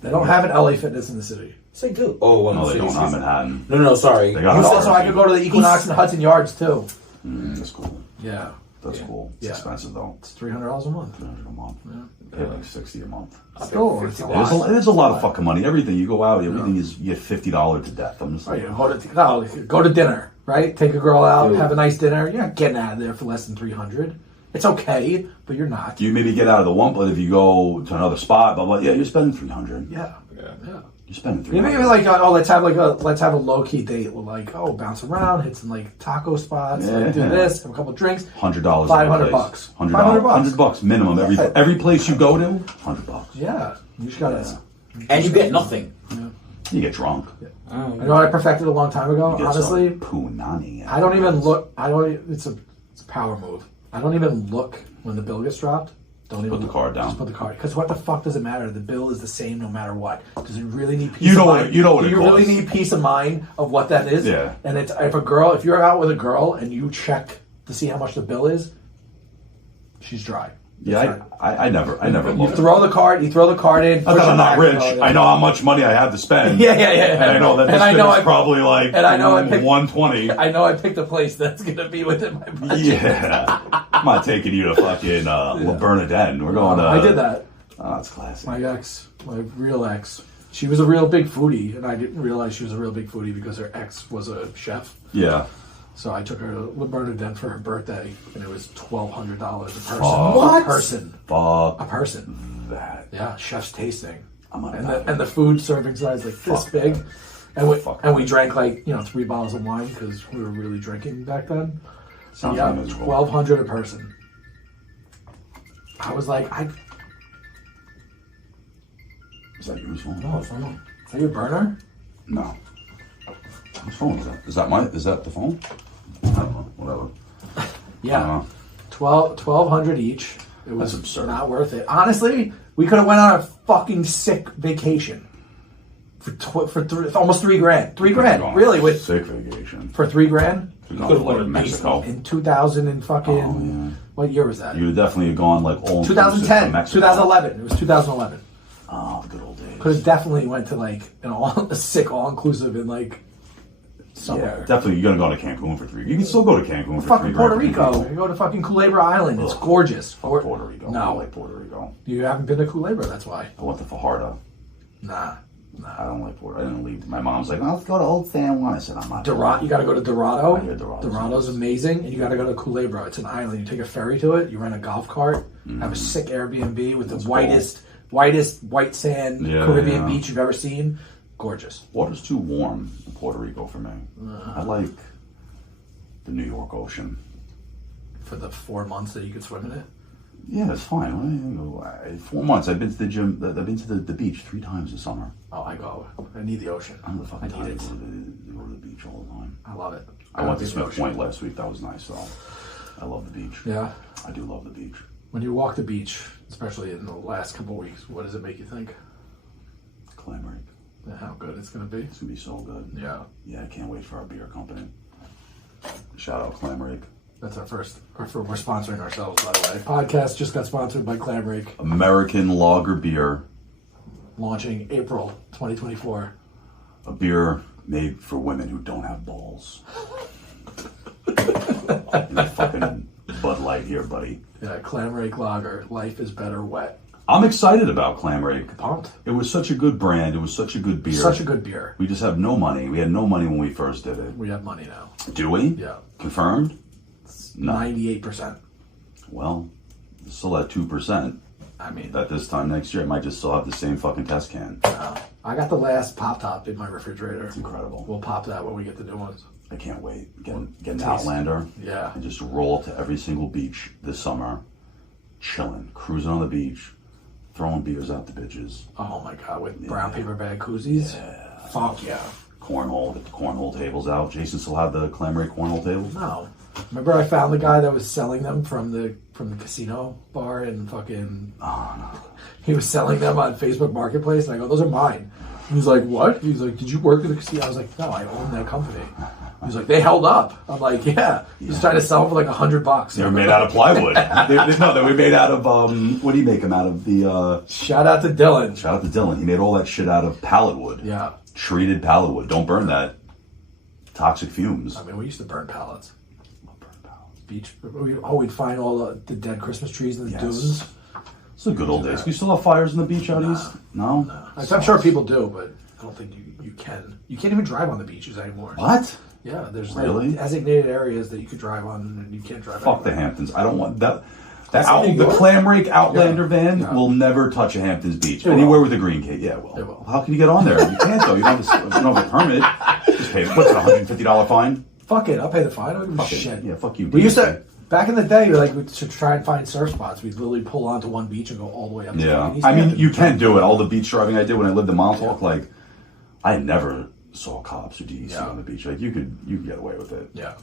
They don't have an LA Fitness in the city. Yes, they do. Oh, well, No, they don't. Not Manhattan. No, sorry. They got And a also, I could go to the Equinox in Hudson Yards too. That's cool. Yeah, That's cool. It's Yeah. expensive though. it's $300 a month. $300 a month. Pay like $60 a month. Still, it's a It is a lot of fucking money. Everything you go out, everything is you get $50 to death. I'm just like, Go to dinner, right? Take a girl out, Dude. have a nice dinner. You're not getting out of there for less than $300. It's okay, but you're not. you maybe get out of the one, but if you go to another spot, blah blah, yeah, you're spending $300. Yeah. You're spending Maybe $300. like, let's have a low key date. We'll like, bounce around, hit some like taco spots, like, do this, have a couple drinks. $100. $500 bucks. $100 minimum. Every place you go to, $100. Yeah, you just gotta. And you get nothing. You get drunk. I know I perfected a long time ago. You get Honestly, some punani. I don't even look. It's a power move. I don't even look when the bill gets dropped. Don't even put the look. card down. Just put the card. Because what the fuck does it matter? The bill is the same no matter what. Does it really need peace You of know what mind? it- you know what Do it you really costs. need peace of mind of what that is? Yeah. And it's if you're out with a girl and you check to see how much the bill is, she's dry. Yeah, I never You look. throw the card in. Not push that it I'm not back, rich. yeah. I know how much money I have to spend. Yeah. And I know that this is probably like and I know I picked- 120. I know I picked a place that's gonna be within my budget. Yeah. I'm not taking you to fucking La Bernardin. We're going to... I did that. Oh, that's classic. My real ex. She was a real big foodie, and I didn't realize she was a real big foodie because her ex was a chef. Yeah. So I took her to La Bernardin for her birthday, and it was $1,200 a person. What? A person. Fuck A person. that. Yeah, chef's tasting. I'm on And that. the food serving size like this Fuck big. that. And we drank like 3 bottles of wine because we were really drinking back then. So Sounds yeah, miserable. $1,200 a person. I was like, Is that yours phone? no, it's not. Are you a burner? No. Whose phone is that? Is that the phone? I don't know. Whatever. Yeah. 1,200 each. It was That's absurd. not worth it. Honestly, we could have went on a fucking sick vacation for almost $3,000. $3,000, really? Sick vacation. For $3,000 We're going to like gone Mexico. in 2000 and fucking Oh, yeah. what year was that? You would definitely have gone like all 2010, Mexico. 2011. It was 2011. Oh, the good old days. Could have definitely went to like a sick all inclusive in like somewhere. Yeah, definitely. You're gonna go to Cancun for 3. You can still go to Cancun for Fucking $3,000. Puerto Rico. You go to fucking Culebra Island. It's gorgeous. Fuck Puerto Rico. I No, like Puerto Rico. you haven't been to Culebra. That's why. I went to Fajardo. Nah. I don't like Puerto. I didn't leave. My mom's like, let's go to Old San Juan. I said, I'm not. Dorado, you got to go to Dorado. I hear Dorado's Dorado's nice. amazing, and you got to go to Culebra. It's an island. You take a ferry to it. You rent a golf cart. Have a sick Airbnb with the whitest white sand Caribbean yeah. beach you've ever seen. Gorgeous. Water's too warm in Puerto Rico for me. I like the New York Ocean. For the 4 months that you could swim in it. Yeah, it's fine. 4 months. I've been to the gym. I've been to the beach 3 times this summer. Oh, I go. I need the ocean. I'm the fucking I tired need to it. go to the beach all the time. I love it. I went to love the Smith ocean. Point last week. That was nice though. I love the beach. Yeah. I do love the beach. When you walk the beach, especially in the last couple of weeks, what does it make you think? Clam Rake. And how good it's going to be? It's gonna be so good. Yeah. Yeah, I can't wait for our beer company. Shout out Clam Rake. That's our first. We're sponsoring ourselves, by the way. Podcast just got sponsored by Clam Rake, American lager beer. launching April 2024. A beer made for women who don't have balls. You're fucking Bud Light here, buddy. Yeah, Clam Rake Lager. Life is better wet. I'm excited about Clam Rake. Pumped. It was such a good brand. It was such a good beer. Such a good beer. We just have no money. We had no money when we first did it. We have money now. Do we? Yeah. Confirmed? No. 98%. Well, still at 2%. I mean, At this time next year, I might just still have the same fucking test can. I got the last Pop Top in my refrigerator. It's incredible. We'll pop that when we get the new ones. I can't wait. Get an Taste. Outlander. Yeah. And just roll to every single beach this summer. Chilling. Cruising on the beach. Throwing beers out the bitches. Oh my god, with brown paper bag koozies? Yeah. Fuck yeah. Cornhole. Get the cornhole tables out. Jason still have the Clam Rake cornhole tables? No. Remember I found the guy that was selling them from the casino bar in fucking... Oh, no. He was selling them on Facebook Marketplace, and I go, those are mine. He was like, what? He was like, did you work at the casino? I was like, no, I own that company. He was like, they held up. I'm like, yeah. He was trying to sell them for like $100. They were made out of plywood. they were made out of, what do you make them out of? Shout out to Dylan. Shout out to Dylan. He made all that shit out of pallet wood. Yeah. Treated pallet wood. Don't burn that. Toxic fumes. I mean, we used to burn pallets. Don't burn pallets. Beach. We'd find all the dead Christmas trees in the Yes. dunes. It's the good old days. You still have fires in the beach out east? No? I'm sure people do, but I don't think you can. You can't even drive on the beaches anymore. What? Yeah, there's Really? like designated areas that you could drive on, and you can't drive. Fuck the anywhere. Hamptons. I don't want that. New The York? clam rake Outlander van Yeah. will never touch a Hamptons Beach. It Anywhere will. with a green cake. Yeah, well. It will. How can you get on there? You can't though. You don't have a permit. Just pay. What's it, $150 fine? Fuck it, I'll pay the fine. I don't give a Fuck it. shit. Yeah, fuck you. We used to back in the day, like we should try and find surf spots. We'd literally pull onto one beach and go all the way up. to Yeah, fucking East I mean, Hampton. you can do it. All the beach driving I did when I lived in Montauk, like, I never saw cops or DEC Yeah. on the beach. Like, you could get away with it. Yeah,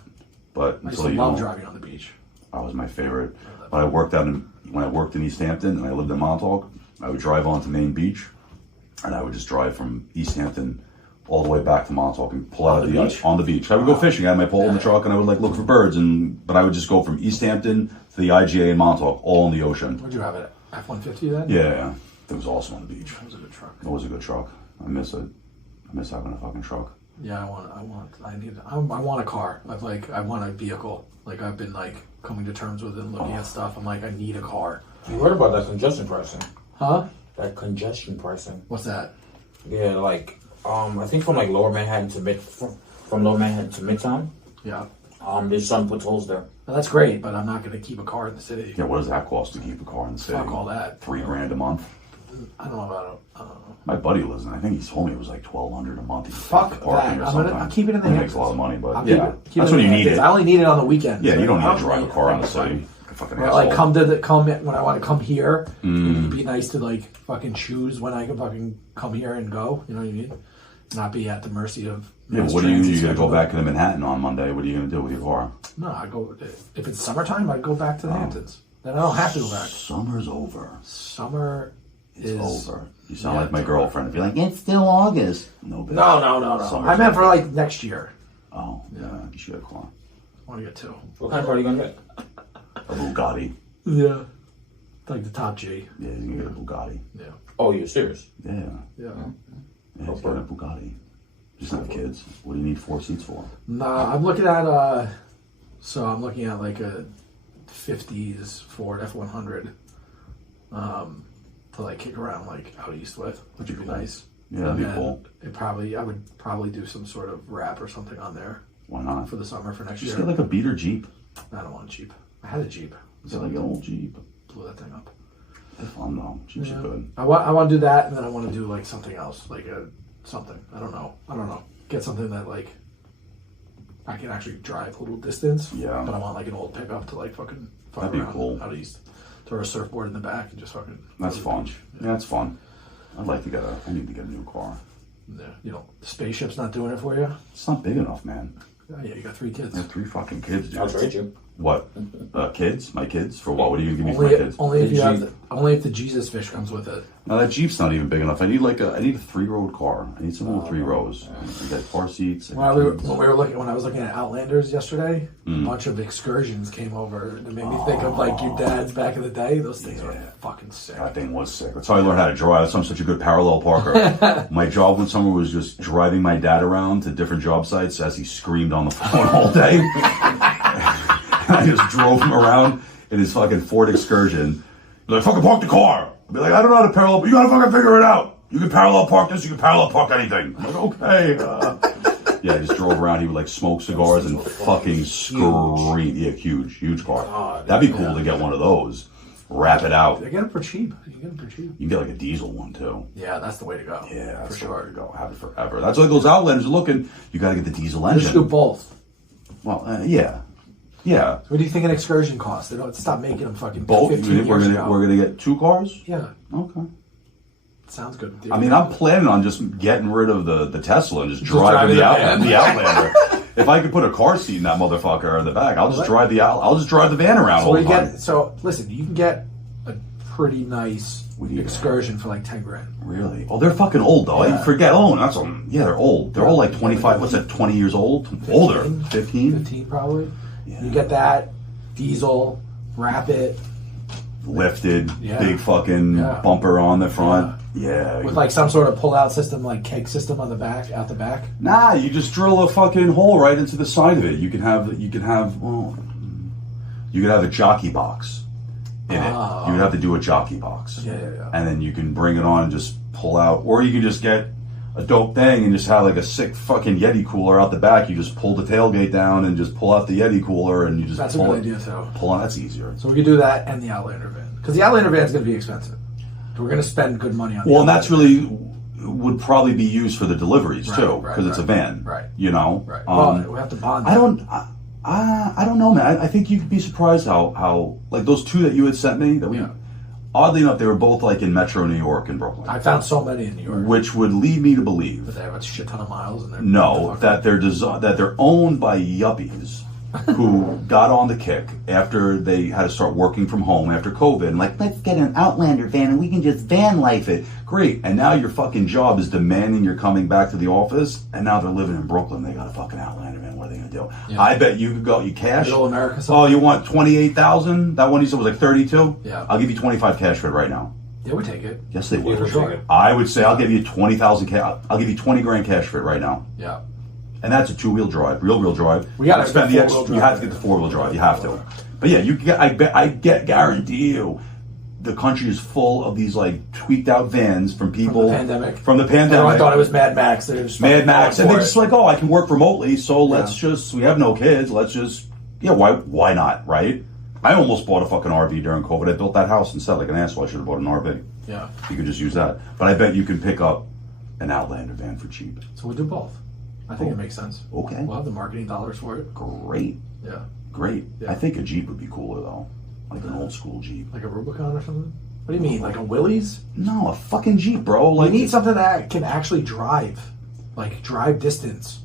But I used until to you love don't, driving on the beach. that was my favorite. When I worked in East Hampton and I lived in Montauk, I would drive onto Main Beach, and I would just drive from East Hampton all the way back to Montauk and pull out On of the the beach? on the beach. I would go fishing. I had my pole in the truck, and I would like look for birds. But I would just go from East Hampton to the IGA in Montauk, all in the ocean. Would you have it F-150 then? Yeah, it was awesome on the beach. That was a good truck. It was a good truck. I miss it. I miss having a fucking truck. Yeah, I want a car. I want a vehicle. Like I've been like coming to terms with it and looking at stuff. I'm like, I need a car. You heard about that congestion pricing? Huh? That congestion pricing. What's that? Yeah, like I think from like Lower Manhattan to from Lower Manhattan to Midtown. Yeah. There's some put tolls there. Well, that's great, but I'm not going to keep a car in the city. Yeah, what does that cost to keep a car in the city? Fuck all that. $3,000 a month. I don't know about it. I don't know. My buddy lives in. I think he told me it was like $1,200 a month. He Fuck paid for parking that. or something. I'll keep it in the He makes a Hamptons. lot of money, but I'll yeah, keep that's it when in you the need Hamptons. it. I only need it on the weekends. Yeah, you don't need I to drive a car in the city. Right. Fucking Or like asshole. come when I want to come here. It'd be nice to like fucking choose when I can fucking come here and go. You know what I mean? Not be at the mercy of. Yeah, but mass what do you transit do? You gotta go schedule. back into Manhattan on Monday. What are you gonna do with your car? No, I go if it's summertime. I'd go back to the Hamptons. Then I don't have to go back. Summer's over. Summer It's is over. You sound yeah, like my it's over. girlfriend. If you're like, it's still August. No, bitch. No. Summer's I meant for over. like next year. Oh, yeah. You should get a car. I want to get two. What kind of car are you gonna get? A Bugatti. Yeah, like the top G. Yeah, you can get a Bugatti. Yeah, Oh, you're serious? Yeah. yeah. Yeah, he's got a Bugatti. Just have kids. What do you need 4 seats for? Nah, I'm looking at so I'm looking at like a '50s Ford F100, to like kick around like out east with, which would be nice. Yeah, that'd be And cool. I would probably do some sort of wrap or something on there Why not? for the summer for next Just year. get like a beater Jeep. I don't want a Jeep. I had a Jeep. Get like an old Jeep. Blew that thing up. They're fun though. Jeeps are good. I want to do that, and then I want to do like something else, like something. I don't know. Get something that like I can actually drive a little distance. Yeah. But I want like an old pickup to like fucking fuck That'd be around cool. out east. Throw a surfboard in the back and just fucking. That's go to the fun. beach. Yeah, that's fun. I'd like to get I need to get a new car. Yeah. You know, the spaceship's not doing it for you. It's not big enough, man. Oh, yeah, you got 3 kids. I have 3 fucking kids, dude. I'll trade you. What? Kids? My kids? For what? What are you gonna give me for my kids? Only if The you have Jeep. only if the Jesus fish comes with it. No, that Jeep's not even big enough. I need a 3-row car. I need something with 3 rows. I got car seats. I got kids. When I was looking at Outlanders yesterday, Mm. a bunch of excursions came over that made me think of like your dad's back in the day. Those things Yeah. were fucking sick. That thing was sick. That's how I learned how to drive. So I'm such a good parallel parker. My job one summer was just driving my dad around to different job sites as he screamed on the phone all day. I just drove him around in his fucking Ford Excursion. He's like, fucking park the car. I'd be like, I don't know how to parallel, but you gotta fucking figure it out. You can parallel park this, you can parallel park anything. I'm like, okay. Yeah, I just drove around. He would like smoke cigars and fucking scream. Yeah, huge car. God, That'd be cool to get one of those. Wrap it out. They get them for cheap. You get them for cheap. You can get like a diesel one too. Yeah, that's the way to go. Yeah, that's for the way sure. to go. Have it forever. That's why those Outlanders are looking. You got to get the diesel Just do engine. both. Well, yeah. What do you think an excursion costs? They don't stop making them fucking Both. 15 We're years gonna ago. we're gonna get 2 cars. Yeah, Okay. sounds good. I mean, I'm planning on just getting rid of the Tesla and just driving driving the van. the Outlander. If I could put a car seat in that motherfucker in the back, I'll just drive the van around So all what the you time. get? So listen, you can get a pretty nice What do you excursion for like 10 grand. Really? Oh, they're fucking old though. Yeah. I forget. Oh, that's yeah, they're old. They're all like 25. What's that? 20 years old? Older? 15? 15 probably. Yeah. You get that diesel, wrap it Lifted, Yeah. big fucking Yeah. bumper on the front. Yeah. with like some sort of pull-out system, like keg system on the back, out the back. Nah, you just drill a fucking hole right into the side of it. You can have a jockey box in it. Oh. You would have to do a jockey box. Yeah. And then you can bring it on and just pull out, or you can just get a dope thing and just have like a sick fucking Yeti cooler out the back. You just pull the tailgate down and just pull out the Yeti cooler and you just That's a pull good it. idea too. Pull on. That's easier. So we could do that and the Outlander van, because the Outlander van is going to be expensive. We're going to spend good money on. Well, and the that's Outlander. really would probably be used for the deliveries Right, too, right, because it's a right, van. right. You know. Right. Well, we have to bond. I don't know, man. I think you could be surprised how like those two that you had sent me that we. Yeah. Oddly enough, they were both like in Metro New York and Brooklyn, I found so many in New York, which would lead me to believe but they have a shit ton of miles. And they're no that they're owned by yuppies who got on the kick after they had to start working from home after COVID and like, let's get an Outlander van and we can just van life it. Great. And now your fucking job is demanding you're coming back to the office, and now they're living in Brooklyn. They got a fucking Outlander van. What are they gonna do? Yeah. I bet you could go. You cash. Middle America. Oh, you want 28,000? That one you said was like 32. Yeah. I'll give you 25 cash for it right now. They would take it. Yes, they would. For sure. I would say I'll give you 20,000 cash. I'll give you 20 grand cash for it right now. Yeah. And that's a two-wheel drive, real drive. We gotta spend the get extra. four-wheel You drive. have to get the four-wheel drive. You have to. But yeah, you get. I guarantee you, the country is full of these like tweaked out vans from people pandemic. From the Everyone pandemic. thought it was Mad Max. They were just Mad Max, and going they're for just it. like, oh, I can work remotely, so let's just. We have no kids. Let's just. Yeah, why not? Right? I almost bought a fucking RV during COVID. I built that house instead, like an asshole. I should have bought an RV. Yeah. You could just use that. But I bet you can pick up an Outlander van for cheap. So we'll do both. I think it makes sense. Okay. We'll have the marketing dollars for it. Great. Yeah. Great. Yeah. I think a Jeep would be cooler though. Like an old school Jeep. Like a Rubicon or something? What do you mean? Like a Willys? No, a fucking Jeep, bro. Like We need something that can actually drive. Like drive distance.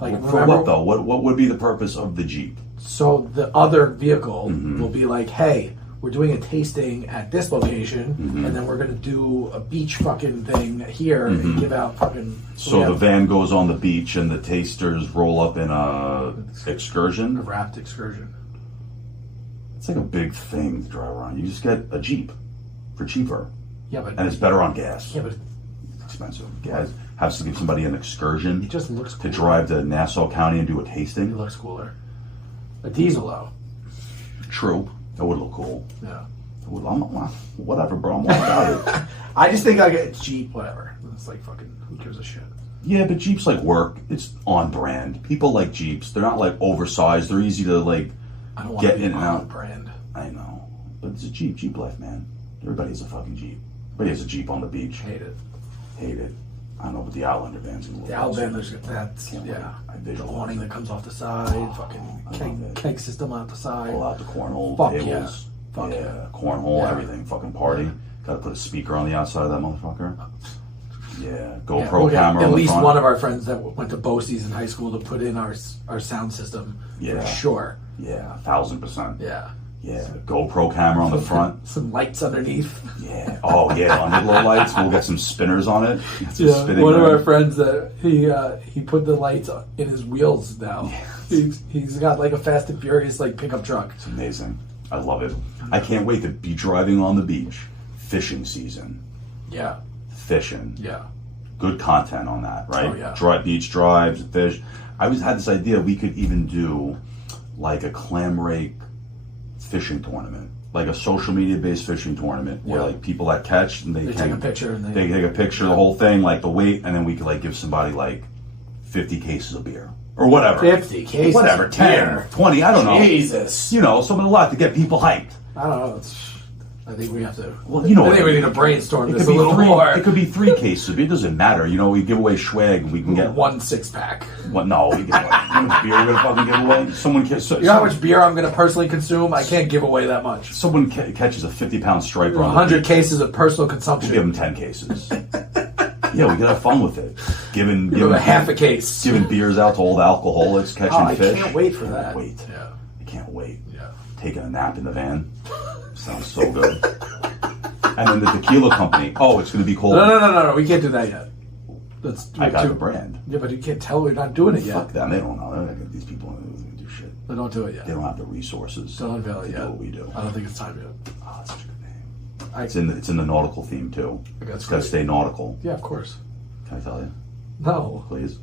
Like, for remember- what though? What would be the purpose of the Jeep? So the other vehicle Mm-hmm. will be like, hey, we're doing a tasting at this location, Mm-hmm. and then we're going to do a beach fucking thing here and give out fucking... So the van goes on the beach and the tasters roll up in a a excursion. wrapped excursion. It's like a big thing to drive around. You just get a Jeep for cheaper, Yeah, but... and it's better on gas. yeah, but It's expensive. Gas has to give somebody an excursion it just looks to cool. drive to Nassau County and do a It tasting. looks cooler. A diesel, though. True, that would look cool. Yeah. Whatever, bro. I'm all about it. I just think I get Jeep, whatever. It's like fucking, who gives a shit? Yeah, but Jeeps like work. It's on brand. People like Jeeps. They're not like oversized. They're easy to like I don't want get to be in and on out. brand. I know, but it's a Jeep. Jeep life, man. Everybody has a fucking Jeep. Everybody has a Jeep on the beach. Hate it. Hate it. I don't know, but the Outlander van's gonna look The awesome. Outlander's that's Can't wait. yeah. I The visualize awning it. that comes off the side, I fucking love it. keg system out the side. Pull out the cornhole Fuck tables. yeah. Fuck yeah. Cornhole, Yeah. everything. Fucking party. Got to put a speaker on the outside of that motherfucker. Yeah, Yeah, GoPro we'll get camera at on the least front. one of our friends that went to BOCES in high school to put in our sound system Yeah. for sure. Yeah, 1,000%. Yeah. Yeah, GoPro camera on the front. Some lights underneath. Yeah. Oh yeah, underglow lights. We'll get some spinners on it. Get some spinning one of around. our friends that he put the lights in his wheels now. He's got like a Fast and Furious like pickup truck. It's amazing. I love it. I can't wait to be driving on the beach. Fishing season. Yeah. Fishing. Yeah. Good content on that, right? Oh, yeah. Beach drives, fish. I always had this idea we could even do like a clam rake fishing tournament, like a social media based fishing tournament where Yeah. like people that catch and They take a picture and they take a picture of the whole thing, like the weight, and then we could like give somebody like 50 cases of beer or whatever. 50 cases whatever, of 10, beer. 20, I don't know. Jesus. You know, something a lot to get people hyped. I don't know. I think we have to. Well, you know I what think I we mean. need to brainstorm It this could a be little three. more. It could be 3 cases. It doesn't matter. You know, we give away swag. We can get One 6-pack. what? No, we give away. How much beer we're gonna fucking give away? Someone You know how much beer I'm going to personally consume? I can't give away that much. Someone catches a 50-pound striper on 100 cases of personal consumption. We'll give them 10 cases. Yeah, we could have fun with it. Give them a half a case. Giving beers out to all the alcoholics, catching Oh, I fish. can't wait for that. Wait. Yeah. I can't wait. Yeah. Taking a nap in the van. Sounds so good. And then the tequila company. Oh, it's going to be called. No. We can't do that yet. That's I got the brand. Yeah, but you can't tell we're not doing it yet. Fuck them. They don't know. These people don't do shit. So don't do it yet. They don't have the resources. Don't unveil it to yet. do what we do. I don't think it's time yet. Oh, that's such a good name. I- It's in the nautical theme too. That's It's got to great. stay nautical. Yeah, of course. Can I tell you? No. Please.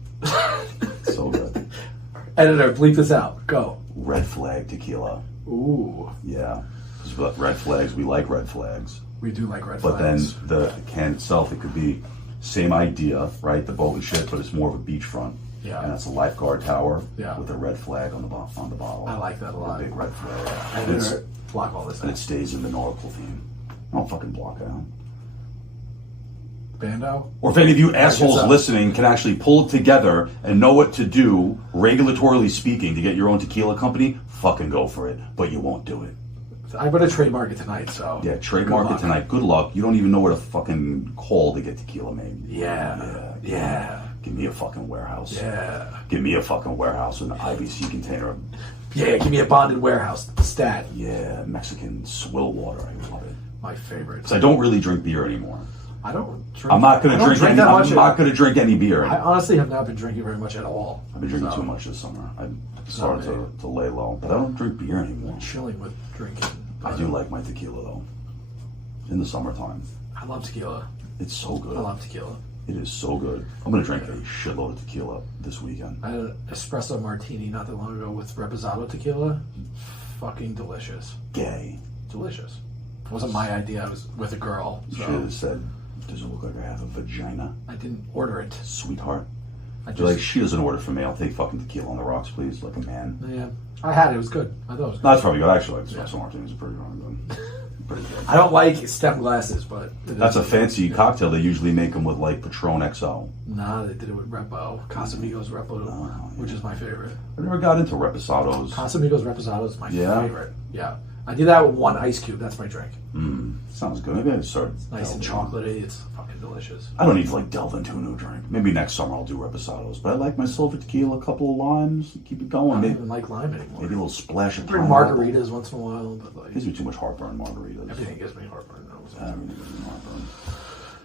So good. Editor, bleep this out. Go. Red flag tequila. Ooh. Yeah. 'Cause red flags. We like red flags. We do like red But flags. then the can itself, it could be Same idea, right? The boat and shit, but it's more of a beachfront. Yeah. And it's a lifeguard tower Yeah. with a red flag on the bottle. I like that a lot. A big red flag. I And it's- better block all this and out. it stays in the nautical theme. Don't fucking block it out. Bando? Or if any of you assholes up. listening can actually pull it together and know what to do, regulatorily speaking, to get your own tequila company, fucking go for it. But you won't do it. I better trademark it tonight, so. Yeah, trademark good it luck. tonight. Good luck. You don't even know where to fucking call to get tequila made. Yeah. Give me a fucking warehouse. Yeah. Give me a fucking warehouse with an IBC container. Yeah, give me a bonded warehouse. Stat. Yeah, Mexican swill water. I love it. My favorite. Because I don't really drink beer anymore. I don't drink. I'm not gonna I don't drink any. that I'm much. not gonna drink any beer. I honestly have not been drinking very much at all. I've been drinking So, too much this summer. I started me. to lay low, but I don't drink beer anymore. Chilling with drinking. I do like my tequila though. In the summertime, I love tequila. it's so good. I love tequila. It is so good. I'm gonna drink a shitload of tequila this weekend. I had an espresso martini not that long ago with reposado tequila. Fucking delicious. Gay. Delicious. It wasn't my idea. I was with a girl. You So should have said, "Does it look like I have a vagina, I didn't order it. sweetheart?" I You're like, just. she doesn't order for me. I'll take fucking tequila on the rocks, please, like a man. Yeah. I had it. It was good. I thought it was good. No, that's probably good. Actually, like Yeah. espresso martinis are pretty good. Pretty good. I don't like stem glasses, but That's a fancy cocktail. They usually make them with like Patron XO. Nah, they did it with Repo. Casamigos Repo, Oh, which is my favorite. I never got into reposados. Casamigos Reposado is my Yeah? favorite. Yeah. I do that with one ice cube. That's my drink. Sounds good. Maybe I start. Nice and chocolatey. It's fucking delicious. I don't need to like delve into a new drink. Maybe next summer I'll do reposados. But I like my silver tequila, a couple of limes, keep it I going. don't Maybe, even like lime anymore. maybe a little splash of Drink pineapple. margaritas once in a while, but like Gives me too much heartburn. Margaritas. everything gives me heartburn. Everything gives me heartburn.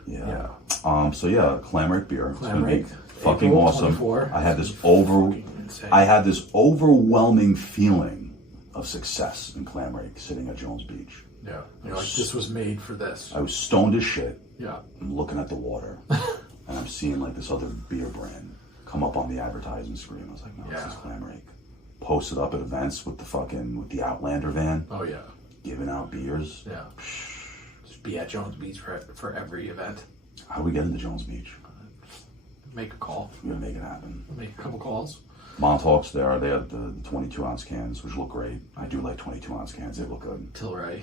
Yeah. Yeah. So yeah, Clam Rake beer. It's Clam gonna be Rake, fucking April awesome. 24. I had this Fucking insane. I had this overwhelming feeling of success in Clam Rake sitting at Jones Beach. Yeah. You're like, this was made for this. I was stoned as shit. Yeah. I'm looking at the water, and I'm seeing like this other beer brand come up on the advertising screen. I was like, no, Yeah. this is Clam Rake. Posted up at events with the Outlander van, Oh, yeah. giving out beers. Yeah. Just be at Jones Beach for every event. How do we get into Jones Beach? Make a call. We're gonna make it happen. Make a couple calls. Montauk's there. They have the 22-ounce cans, which look great. I do like 22-ounce cans. They look good. Tilray.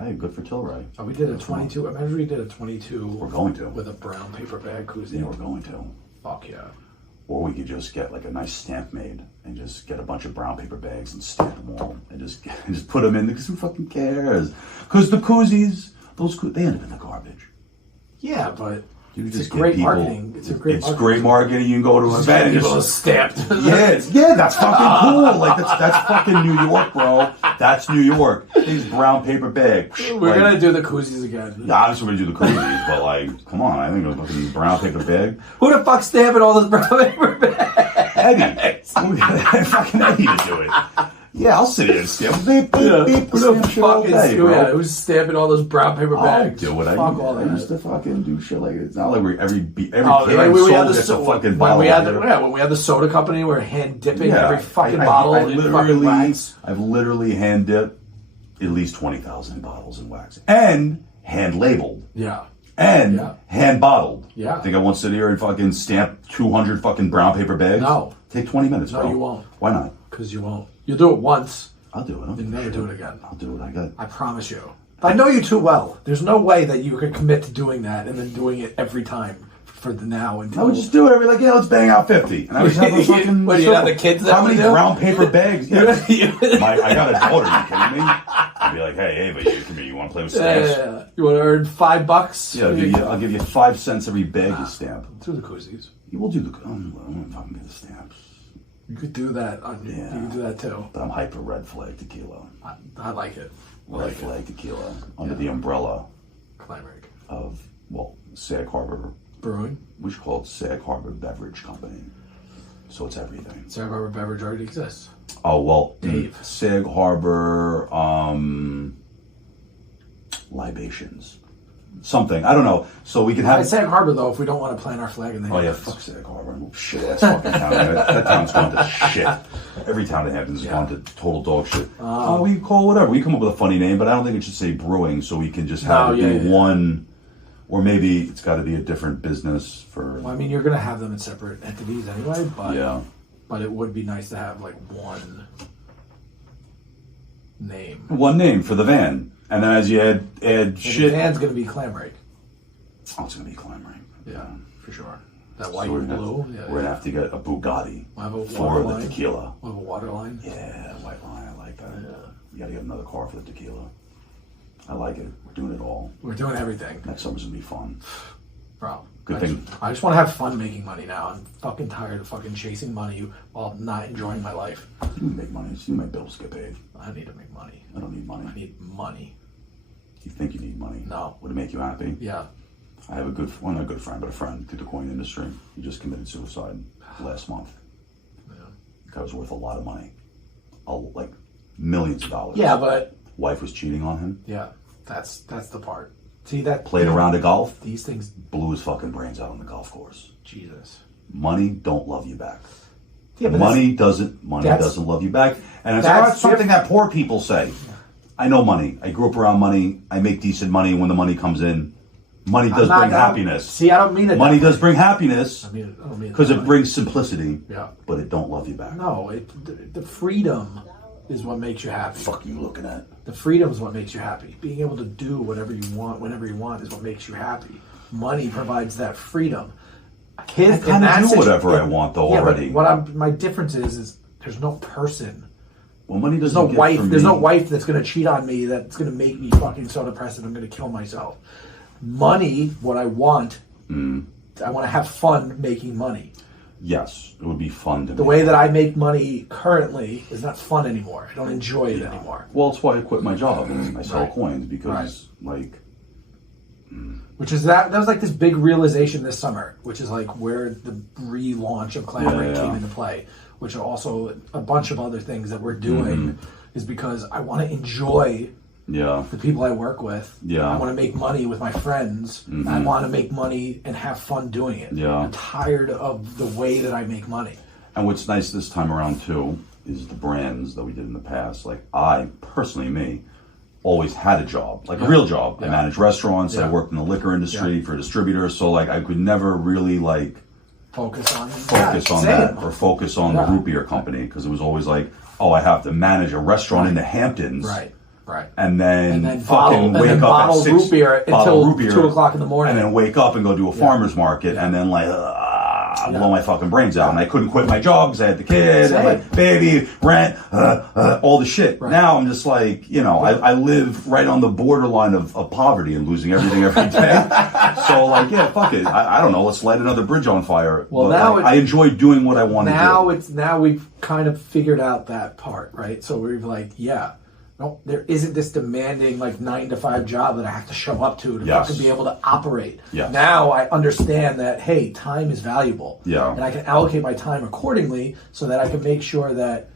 Hey, good for Tilray. Oh, we did a 22. Imagine we did a 22. We're going to. With a brown paper bag koozie. Yeah, we're going to. Fuck yeah. Or we could just get like a nice stamp made and just get a bunch of brown paper bags and stamp them all and just just put them in because who fucking cares? Because the koozies, they end up in the garbage. Yeah, but You it's just a get great people- marketing. It's a great It's great marketing. You can go to an event and People just stamped. yeah, that's fucking cool. Like that's fucking New York, bro. That's New York. These brown paper bags. We're gonna do the koozies again. Yeah, obviously we're gonna do the koozies, but like, come on, I think a fucking brown paper bag. Who the fuck's stamping all this brown paper bags? Eddie. Fucking Eddie to do it. Yeah, I'll sit here and stamp. Beep, beep, beep. Who the Stamp shit all fuck day, is bro. who's stamping all those brown paper I'll bags? do it. Fuck all I that. used to fucking do shit like it. It's not like every Oh, can like when we had sold the gets a fucking when bottle. we had of the beer. when we had the soda company, we're hand dipping Yeah. every fucking I bottle in fucking literally, wax. I've literally hand dipped at least 20,000 bottles in wax and hand labeled. Yeah. And Yeah. hand bottled. Yeah. Think I won't sit here and fucking stamp 200 fucking brown paper bags? No. Take 20 minutes, No, bro. you won't. Why not? Because you won't. You'll do it once. I'll do it. You'll never do it again. I'll do it. I got. I promise you. I know you too well. There's no way that you could commit to doing that and then doing it every time for the now I until. would just do it. I'd be like, yeah, let's bang out 50. And I would just have a fucking. What, do you have the kids that How many would do? brown paper bags? Yeah. Yeah. I got a daughter. You kidding me? I'd be like, hey, Ava, you want to play with stamps? You want to earn $5? Yeah, I'll give you 5 cents every bag you stamp. Do the koozies. You will do the. I'm gonna fucking get the stamps. You could do that. You could do that too. But I'm hyper red flag tequila. I like it. I Red like it. flag tequila under the umbrella Clam Rake. of Sag Harbor. Brewing. We should call it Sag Harbor Beverage Company. So it's everything. Sag Harbor Beverage already exists. Oh well, Dave. Sag Harbor libations, something I don't know. So we can At have. Sag Harbor, though, if we don't want to plant our flag in the Oh yeah, fuck Sag Harbor. Shit ass fucking town. That town's gone to shit. Every town in Hampton's gone to total dog shit. We call it whatever. We come up with a funny name, but I don't think it should say brewing. So we can just have No, it be yeah. Or maybe it's got to be a different business for. Well, I mean, you're going to have them in separate entities anyway, but Yeah. but it would be nice to have like one name. One name for the van, and then as you add And shit. the van's going to be Clamrake. Oh, it's gonna be Clamrake. Yeah, for sure. That So white we're and gonna, blue. Yeah, we're gonna have to get a Bugatti We'll have a for water the line. tequila. We'll have a water line. Yeah, white line. I like that. You gotta get another car for the tequila. I like it. We're doing it all. We're doing everything, Next summer's gonna be fun. bro. Good I thing. I just want to have fun making money now. I'm fucking tired of fucking chasing money while not enjoying my life. You can make money. So my bills get paid. I need to make money. I don't need money. I need money. You think you need money? No. Would it make you happy? Yeah. I have a good, well, not a good friend, but a friend through the coin industry. He just committed suicide last month. Yeah. That was worth a lot of money, like millions of dollars. Yeah, but Wife was cheating on him. yeah, that's the part. See that Played around at golf, These things, blew his fucking brains out on the golf course. Jesus. Money don't love you back. Yeah, but Money doesn't love you back, and it's not something that poor people say. I know money. I grew up around money. I make decent money. When the money comes in, money does bring happiness. See, I don't mean it. Money does bring happiness I don't mean because that it way. brings simplicity. Yeah. But it don't love you back. No, the freedom is what makes you happy. Fuck you looking at? The freedom is what makes you happy. Being able to do whatever you want, whenever you want, is what makes you happy. Money provides that freedom. I kind of do whatever I want though already. But my difference is there's no person. Well, money There's doesn't no get wife. from There's me. no wife that's gonna cheat on me. That's gonna make me fucking so depressed that I'm gonna kill myself. Money, what I want. I want to have fun making money. Yes, it would be fun to The way that I make money currently is not fun anymore. I don't enjoy it anymore. Well, it's why I quit my job and I sell Right. coins because, like, Which is that was like this big realization this summer, which is like where the relaunch of Clamrake Yeah. came into play, which are also a bunch of other things that we're doing is because I want to enjoy yeah, the people I work with. Yeah. I want to make money with my friends. I want to make money and have fun doing it. Yeah. I'm tired of the way that I make money. And what's nice this time around too is the brands that we did in the past. Like I personally, me, always had a job, like a real job. I managed restaurants. I Yeah. worked in the liquor industry for distributors. So like I could never really like Focus on focus that or focus on the root beer company because it was always like, oh, I have to manage a restaurant in the Hamptons. Right. Right. And then, bottle, fucking wake up bottle at 6 root beer bottle until root beer, 2 o'clock in the morning. and then wake up and go do a farmer's market, and then like blow my fucking brains out. And I couldn't quit my job because I had the kid, and like baby, rent, all the shit. Right. Now I'm just like, you know, I live right on the borderline of poverty and losing everything every day. So like, yeah, fuck it. I don't know. Let's light another bridge on fire. Well, But, now like, it's- I enjoy doing what I want to do. Now we've kind of figured out that part, right? So we're like, yeah. No, there isn't this demanding like 9 to 5 job that I have to show up to Yes. fucking be able to operate. Yes. Now I understand that hey, time is valuable. Yeah. And I can allocate my time accordingly so that I can make sure that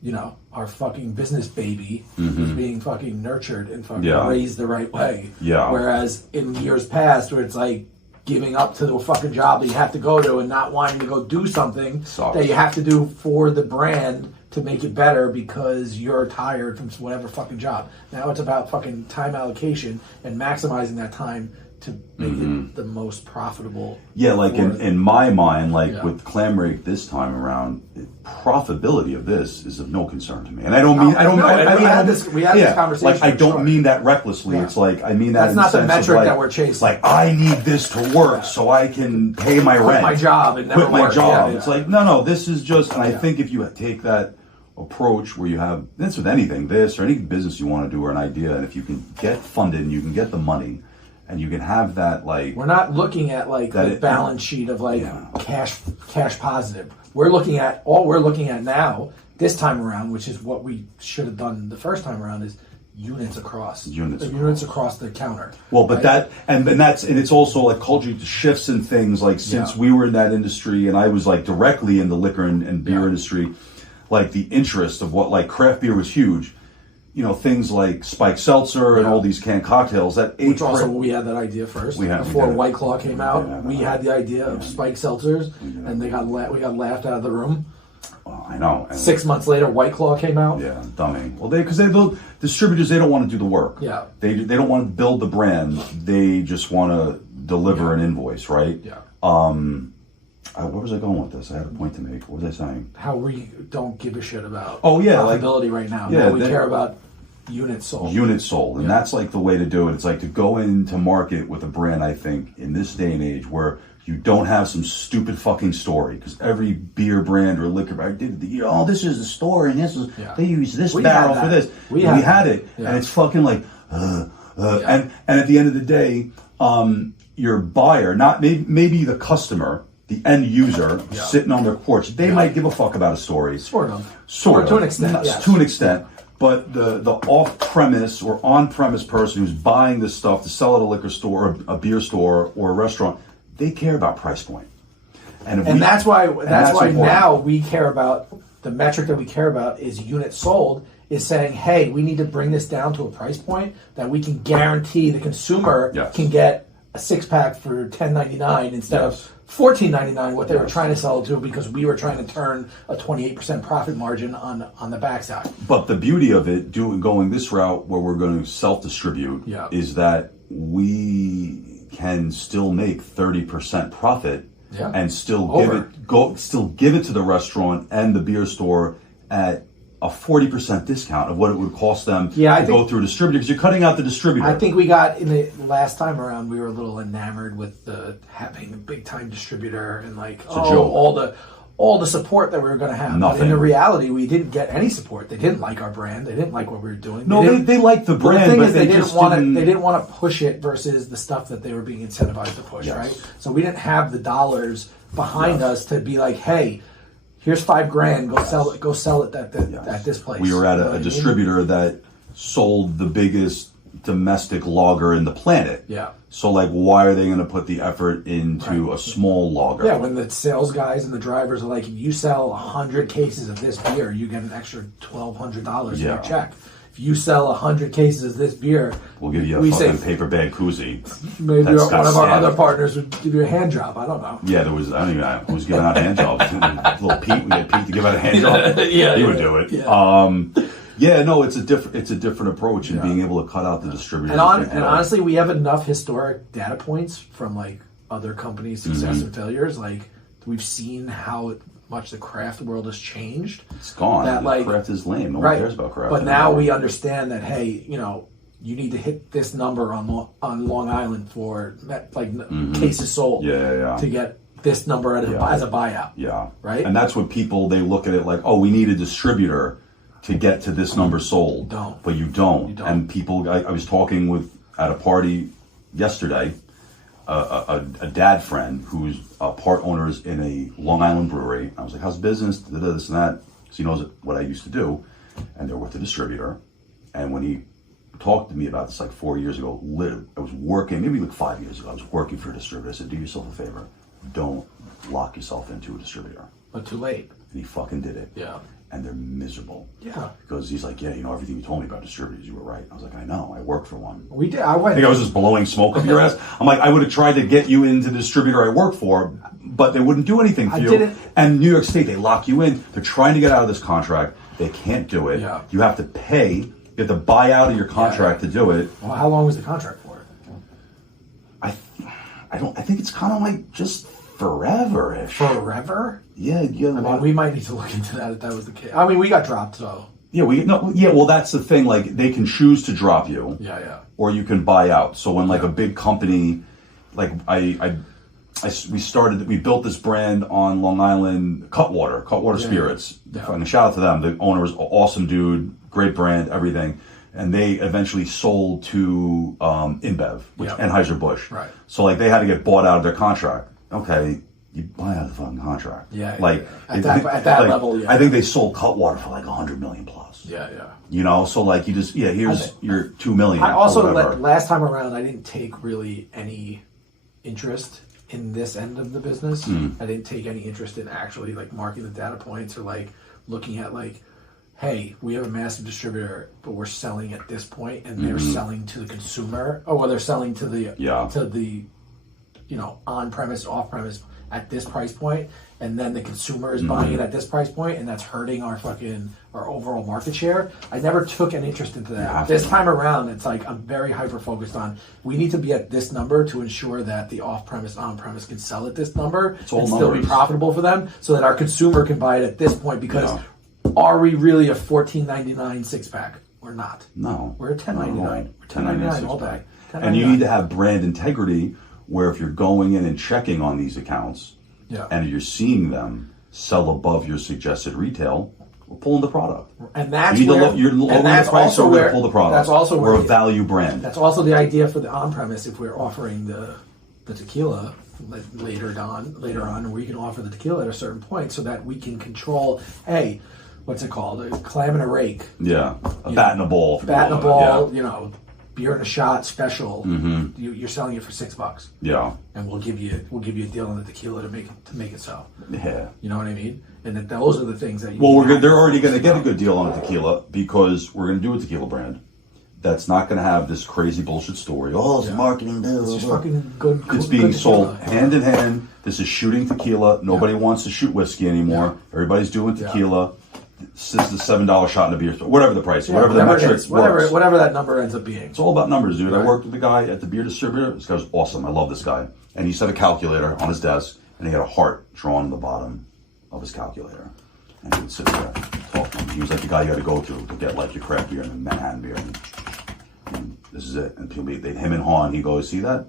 you know, our fucking business baby is being fucking nurtured and fucking Yeah. raised the right way. Yeah. Whereas in years past where it's like giving up to the fucking job that you have to go to and not wanting to go do something Sucks. that you have to do for the brand to make it better because you're tired from whatever fucking job. Now it's about fucking time allocation and maximizing that time to make it the most profitable. Yeah, like for- in my mind, like Yeah. with Clamrake this time around, profitability of this is of no concern to me. And I don't mean, I don't, No, I, and I we mean, had this conversation, Like I don't sure. mean that recklessly. Yeah. It's like I mean that. That's in not the sense of, metric like, that we're chasing. Like I need this to work so I can pay my Quit rent, my job and never quit my work. job. Yeah, It's yeah. like no. This is just, and I Yeah. think if you take that approach where you have this with anything, this or any business you want to do or an idea, and if you can get funded and you can get the money, and you can have that like. We're not looking at like That the it- balance sheet of like Yeah. cash positive. We're looking at all we're looking at now this time around, which is what we should have done the first time around, is units across. Units The units across the counter. Well, but right? that and that's and it's also like culture shifts and things like since Yeah. we were in that industry and I was like directly in the liquor and beer Yeah. industry, like the interest of what like craft beer was huge. You know, things like Spike Seltzer and Yeah. all these canned cocktails that Which also we had that idea first. Before did it. White Claw came out, Yeah, we had the idea of spike seltzers, and we got laughed out of the room. Well, I know. And 6 months later, White Claw came out. yeah, dummy. Well, because the distributors, they don't want to do the work. Yeah. They don't want to build the brand. They just want to deliver an invoice, right? Yeah. Where was I going with this? I had a point to make. What was I saying? How we don't give a shit about like- profitability right now. yeah, No, we they- care about units sold. Units sold, and Yeah. that's like the way to do it. It's like to go into market with a brand. I think in this day and age where you don't have some stupid fucking story, because every beer brand or liquor brand did this is the story, and this is Yeah. they use this We barrel had for that. this. We And had had that. it, Yeah. and it's fucking like, and at the end of the day, your buyer, not maybe the customer, the end user sitting on their porch, they might give a fuck about a story. Sort of. Sort of. To an extent, Yes, yes. to an extent. But the off-premise or on-premise person who's buying this stuff to sell at a liquor store, a beer store, or a restaurant, they care about price point. And That's why important. now we care about, the metric that we care about is units sold, is saying, hey, we need to bring this down to a price point that we can guarantee the consumer Yes. can get a 6-pack for $10.99 instead Yes. of $14.99, what they were trying to sell it to, because we were trying to turn a 28% profit margin on the backside. But the beauty of it, going this route where we're going to self-distribute, is that we can still make 30% profit and still give it to the restaurant and the beer store at a 40% discount of what it would cost them to go through a distributor, because you're cutting out the distributor. I think we got, in the last time around, we were a little enamored with having a big time distributor and like all the support that we were going to have. Nothing. But in the reality, we didn't get any support. They didn't like our brand. They didn't like what we were doing. They liked the brand, the thing but is, they didn't just want didn't. to. They didn't want to push it versus the stuff that they were being incentivized to push. Yes. Right. So we didn't have the dollars behind us to be like, hey, here's $5,000. Go sell it. Go sell it at this place. We were at You know a what I mean? distributor that sold the biggest domestic lager in the planet. Yeah. So, like, why are they going to put the effort into a small lager? Yeah, when the sales guys and the drivers are like, if you sell 100 cases of this beer, you get an extra $1,200 in your check. If you sell 100 cases of this beer, We'll give you a fucking paper bag koozie. Maybe That's one got of our stamped. other partners would give you a hand job. I don't know. Yeah, there was. I don't even know who's giving out hand jobs. Little Pete, we get Pete to give out a hand job. He would do it. Yeah. No, it's a different approach in being able to cut out the distributors. And honestly, we have enough historic data points from like other companies' success and failures. Like we've seen how much the craft world has changed. It's gone. That, like, craft is lame. No one cares about craft. But now we understand that, hey, you need to hit this number on Long Island for cases sold to get this number as a buyout. Yeah. Right? And that's what people, they look at it like, oh, we need a distributor to get to this number sold. Don't. But you don't. And people, I was talking at a party yesterday, a dad friend who's part owners in a Long Island brewery. I was like, how's business? This and that. So he knows what I used to do. And they're with the distributor. And when he talked to me about this like 4 years ago, I was working, maybe like 5 years ago, I was working for a distributor. I said, do yourself a favor. Don't lock yourself into a distributor. But too late. And he fucking did it. Yeah. And they're miserable. Yeah. Because he's like, yeah, everything you told me about distributors, you were right. I was like, I know, I worked for one. We did. I think I was just blowing smoke up your ass. I'm like, I would have tried to get you into the distributor I work for, but they wouldn't do anything for you. didn't. And New York State, they lock you in. They're trying to get out of this contract. They can't do it. Yeah. You have to pay. You have to buy out of your contract to do it. Well, how long was the contract for? I think it's kind of like just forever-ish. Forever? Yeah. We might need to look into that if that was the case. I mean, we got dropped, so. Yeah, well, that's the thing. Like, they can choose to drop you. Yeah. Or you can buy out. So when like a big company, like we built this brand on Long Island, Cutwater Spirits. Yeah. And a shout out to them. The owner was an awesome dude, great brand, everything. And they eventually sold to InBev, which Anheuser-Busch. Right. So like they had to get bought out of their contract. Okay, you buy out of the fucking contract. Yeah. At that level, yeah. I think they sold Cutwater for like $100 million plus. Yeah. So like you just here's your $2 million. I also, or whatever. last time around, I didn't take really any interest in this end of the business. I didn't take any interest in actually like marking the data points or like looking at like, hey, we have a massive distributor, but we're selling at this point, and they're selling to the consumer, or they're selling to the on-premise, off-premise. at this price point, and then the consumer is buying it at this price point, and that's hurting our overall market share. I never took an interest into that. This time around, it's like I'm very hyper focused on we need to be at this number to ensure that the off-premise, on-premise can sell at this number and still be profitable for them, so that our consumer can buy it at this point. Because are we really a $14.99 six-pack? We're not. No. We're at $10.99. We're $10.99 all day. And you need to have brand integrity where if you're going in and checking on these accounts and you're seeing them sell above your suggested retail, we're pulling the product. And that's you're where, lowering the price, so we're going to pull the product. That's also we're a value brand. That's also the idea for the on-premise. If we're offering the tequila later on, we can offer the tequila at a certain point so that we can control, hey, what's it called? A clam and a rake. Yeah, a bat and a ball. Bat and a ball, beer and a shot special. You're selling it for $6. Yeah. And we'll give you a deal on the tequila to make it so. Yeah. You know what I mean? And that those are the things that they're already going to get a good deal on a tequila because we're going to do a tequila brand that's not going to have this crazy bullshit story. Oh, it's marketing deal. It's just fucking good. It's being sold hand in hand. This is shooting tequila. Nobody wants to shoot whiskey anymore. Everybody's doing tequila. This is the $7 shot in a beer store. Whatever the price, whatever the metric, whatever that number ends up being. It's all about numbers, dude. Right. I worked with the guy at the beer distributor. This guy was awesome. I love this guy. And he set a calculator on his desk, and he had a heart drawn on the bottom of his calculator. And he would sit there talk to him. He was like the guy you got to go to get like your craft beer and then Manhattan beer. And this is it. And him and Han, he goes, see that?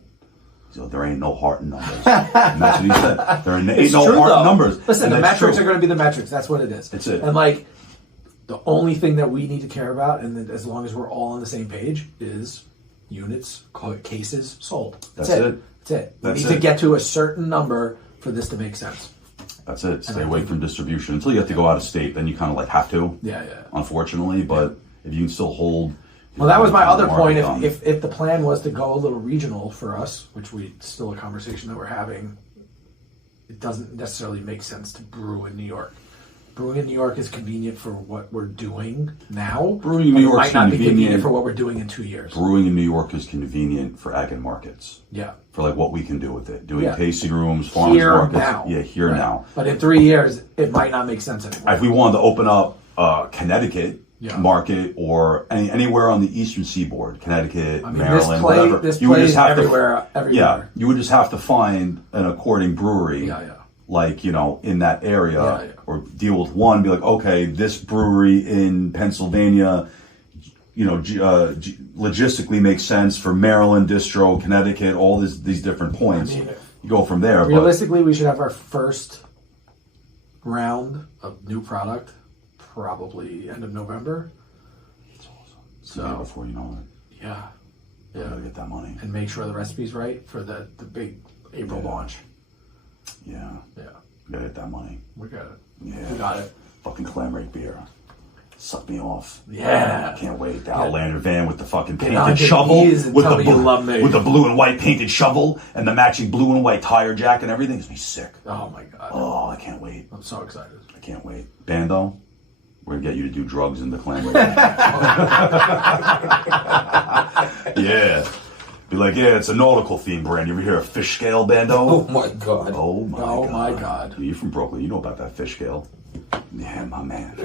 So there ain't no heart in numbers. And that's what he said. There ain't no heart in numbers. Listen, the metrics are going to be the metrics. That's what it is. That's it. And like, the only thing that we need to care about, and as long as we're all on the same page, is units, cases sold. That's it. That's it. We need to get to a certain number for this to make sense. That's it. Stay away from distribution until you have to go out of state. Then you kind of like have to. Yeah. Unfortunately, but if you can still hold. Well, that was my other point. If the plan was to go a little regional for us, which still a conversation that we're having, it doesn't necessarily make sense to brew in New York. Brewing in New York is convenient for what we're doing now. Brewing in New York might not be convenient for what we're doing in 2 years. Brewing in New York is convenient for ag and markets. Yeah. For like what we can do with it. Doing tasting rooms, farmers markets. Now. Yeah, here now. But in 3 years, it might not make sense anymore. If we wanted to open up Connecticut market or anywhere on the eastern seaboard, Connecticut, Maryland, whatever. This plays everywhere. Yeah, you would just have to find an according brewery. Like, in that area, or deal with one, be like, okay, this brewery in Pennsylvania, logistically makes sense for Maryland, distro, Connecticut, all these different points. You go from there. Realistically, we should have our first round of new product probably end of November. That's awesome. So before you know it. Yeah. Gotta get that money. And make sure the recipe's right for the big April launch. Yeah. Yeah. We gotta get that money. We got it. Yeah. We got it. Fucking clam rake beer. Suck me off. Yeah. I can't wait. The Outlander van with the fucking painted shovel. With the blue and white painted shovel and the matching blue and white tire jack and everything. It's gonna be sick. Oh my God. Oh, I can't wait. I'm so excited. I can't wait. Bando, we're gonna get you to do drugs in the clam rake. Yeah. Be like, it's a nautical theme brand. You ever hear of fish scale, Bando? Oh my God. Oh my God. God. You're from Brooklyn. You know about that fish scale. Yeah, my man.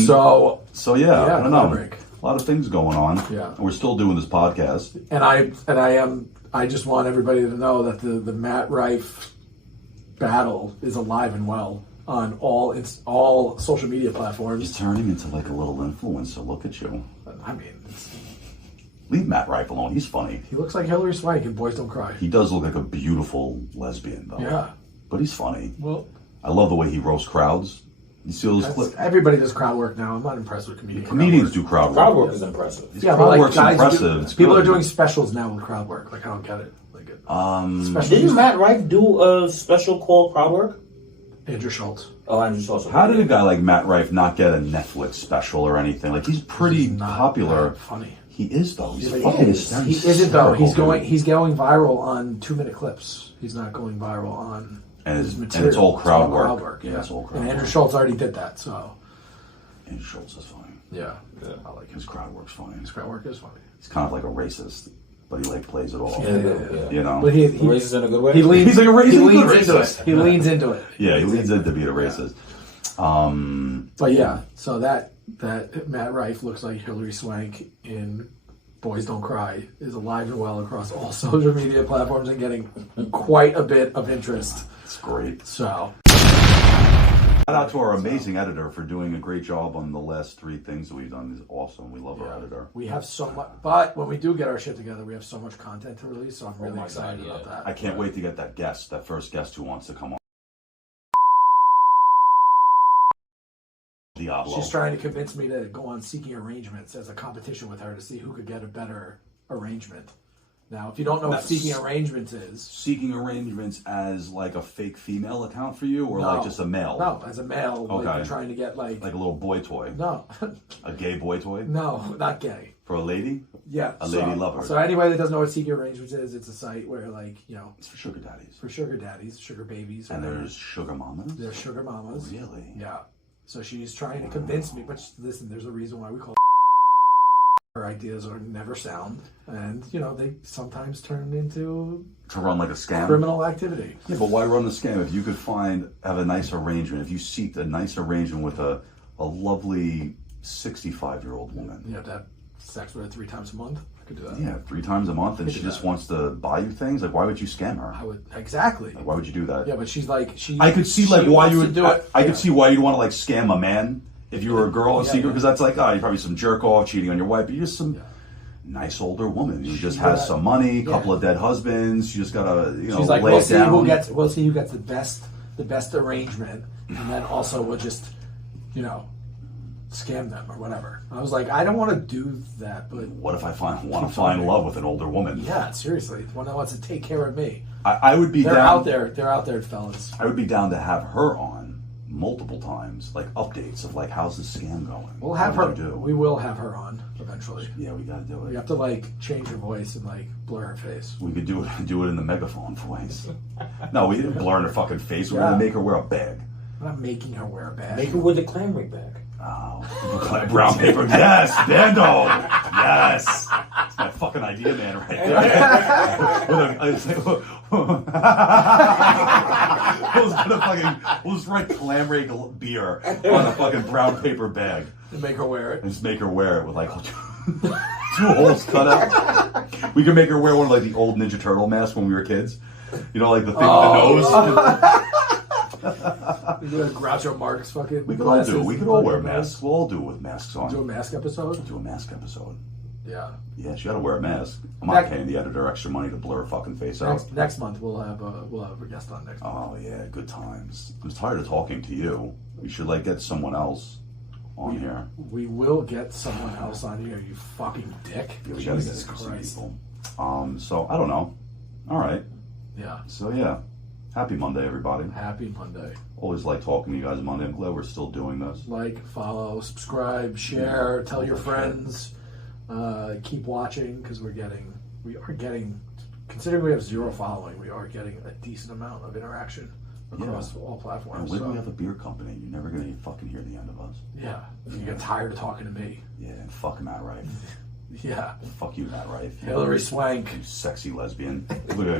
So yeah, I don't know. A lot of things going on. Yeah. And we're still doing this podcast. And I just want everybody to know that the Matt Rife battle is alive and well on all social media platforms. He's turning into like a little influencer. Look at you. I mean, leave Matt Rife alone. He's funny. He looks like Hillary Swank in Boys Don't Cry. He does look like a beautiful lesbian, though. Yeah. But he's funny. Well, I love the way he roasts crowds. You see those clips? Everybody does crowd work now. I'm not impressed with comedians. Comedians do crowd work. Crowd work is impressive. Yeah, crowd but work's impressive. People are doing specials now with crowd work. Like, I don't get it. Didn't Matt Rife do a special called Crowd Work? Andrew Schultz. Oh, Andrew Schultz. How did a guy like Matt Rife not get a Netflix special or anything? Like, he's pretty popular. Funny. He is though. He's fucking hysterical. He isn't though. He's going viral on 2-minute clips. He's not going viral on his material. And it's all crowd work. Yeah, it's all crowd and Andrew work. Schultz already did that. So Andrew Schultz is funny. Yeah. I like his crowd work's funny. His crowd work is funny. He's kind of like a racist, but he like plays it off. Yeah. You know, But he Racist in a good way. he leans. He's like a racist, He good leans into racist. it. He leans into it. yeah, he leans into being a racist. But yeah, so that Matt Rife looks like Hillary Swank in Boys Don't Cry is alive and well across all social media platforms and getting quite a bit of interest. It's great. So Shout out to our amazing editor for doing a great job on the last 3 things that we've done. Is awesome. We love our editor. we have so much, but when we do get our shit together, we have so much content to release. So I'm really my excited God, about that. I can't wait to get that first guest who wants to come on. Diablo. She's trying to convince me to go on Seeking Arrangements as a competition with her to see who could get a better arrangement. Now, if you don't know what That's- Seeking Arrangements is, Seeking arrangements as like a fake female account for you, or no, like just a male? No, as a male, like Okay. you're trying to get like Like a little boy toy. no, A gay boy toy? no, not gay. For a lady? Yeah, A lady lover. So anybody that doesn't know what Seeking Arrangements is, it's a site where like It's for sugar daddies. for sugar daddies, sugar babies, And whatever. there's sugar mamas? They're sugar mamas. Really? Yeah. So she's trying to convince me, but listen, there's a reason why we call her ideas are never sound, and they sometimes turn into To run like a scam? criminal activity. Yeah, but why run the scam if you could have a nice arrangement, if you seeked a nice arrangement with a lovely 65-year-old woman? You have to have sex with her 3 times a month. I could do that. Yeah, 3 times a month, and she just wants to buy you things? Like, why would you scam her? I would exactly. Like, why would you do that? Yeah, but she's like I could see like she why wants you to would do it. I could see why you'd want to like scam a man if you were a girl in Yeah, secret, yeah. because that's like, you're probably some jerk off cheating on your wife, but you're just some nice older woman who just has some money, couple of dead husbands. You just gotta She's like, lay we'll it see down. who gets the best arrangement, and then also we'll just scam them or whatever. I was like, I don't want to do that, but What if I want to find love with an older woman? yeah, seriously, one that wants to take care of me. I would be They're down. out there. They're out there, fellas. I would be down to have her on multiple times, like updates of like how's this scam going. We'll have her. What do you do? We will have her on eventually. Yeah, we gotta do We it. have to like change her voice and like blur her face. We could do it in the megaphone voice. No, we didn't blur in her fucking face. We're Yeah. gonna make her wear a bag. I'm not making her wear a badge. Make her with the clam rig bag. Oh, brown paper. Yes, Bando. Yes, it's my fucking idea, man, right there. We'll just write clam rig beer on a fucking brown paper bag To make her wear it. and just make her wear it with like 2 holes cut out. We could make her wear one of like the old Ninja Turtle masks when we were kids. You know, like the thing with the nose. We do a Groucho Marx fucking. We could all glasses. do it. We could all wear masks. We'll all do it with masks on. Do a mask episode. Do a mask episode. Yeah. Yeah, she got to wear a mask. I'm not Next- paying the editor extra money to blur her fucking face out. Next month we'll have a guest on next month. Oh yeah, good times. I'm tired of talking to you. We should like get someone else on here. We will get someone else on here. You fucking dick. Yeah, we gotta get Jesus some Christ. people. So I don't know. All right. Yeah. So yeah, happy Monday, everybody. Happy Monday. Always like talking to you guys Monday. I'm glad we're still doing this. Like, follow, subscribe, share, tell your friends. Keep watching because we are getting, considering we have 0 following, we are getting a decent amount of interaction across all And platforms. when So, we have a beer company, you're never gonna fucking hear the end of us. yeah, you get tired of talking to me. Yeah, and fuck Matt Rife. Yeah, Fuck you, Matt Rife. Hillary Swank, You sexy lesbian.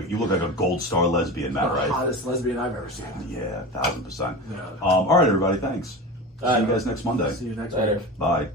You look like a gold star lesbian, Matt the Rife. hottest lesbian I've ever seen. Yeah, 1000%. Yeah. All right, everybody. Thanks. See you guys next Monday. See you next Later. week. Bye.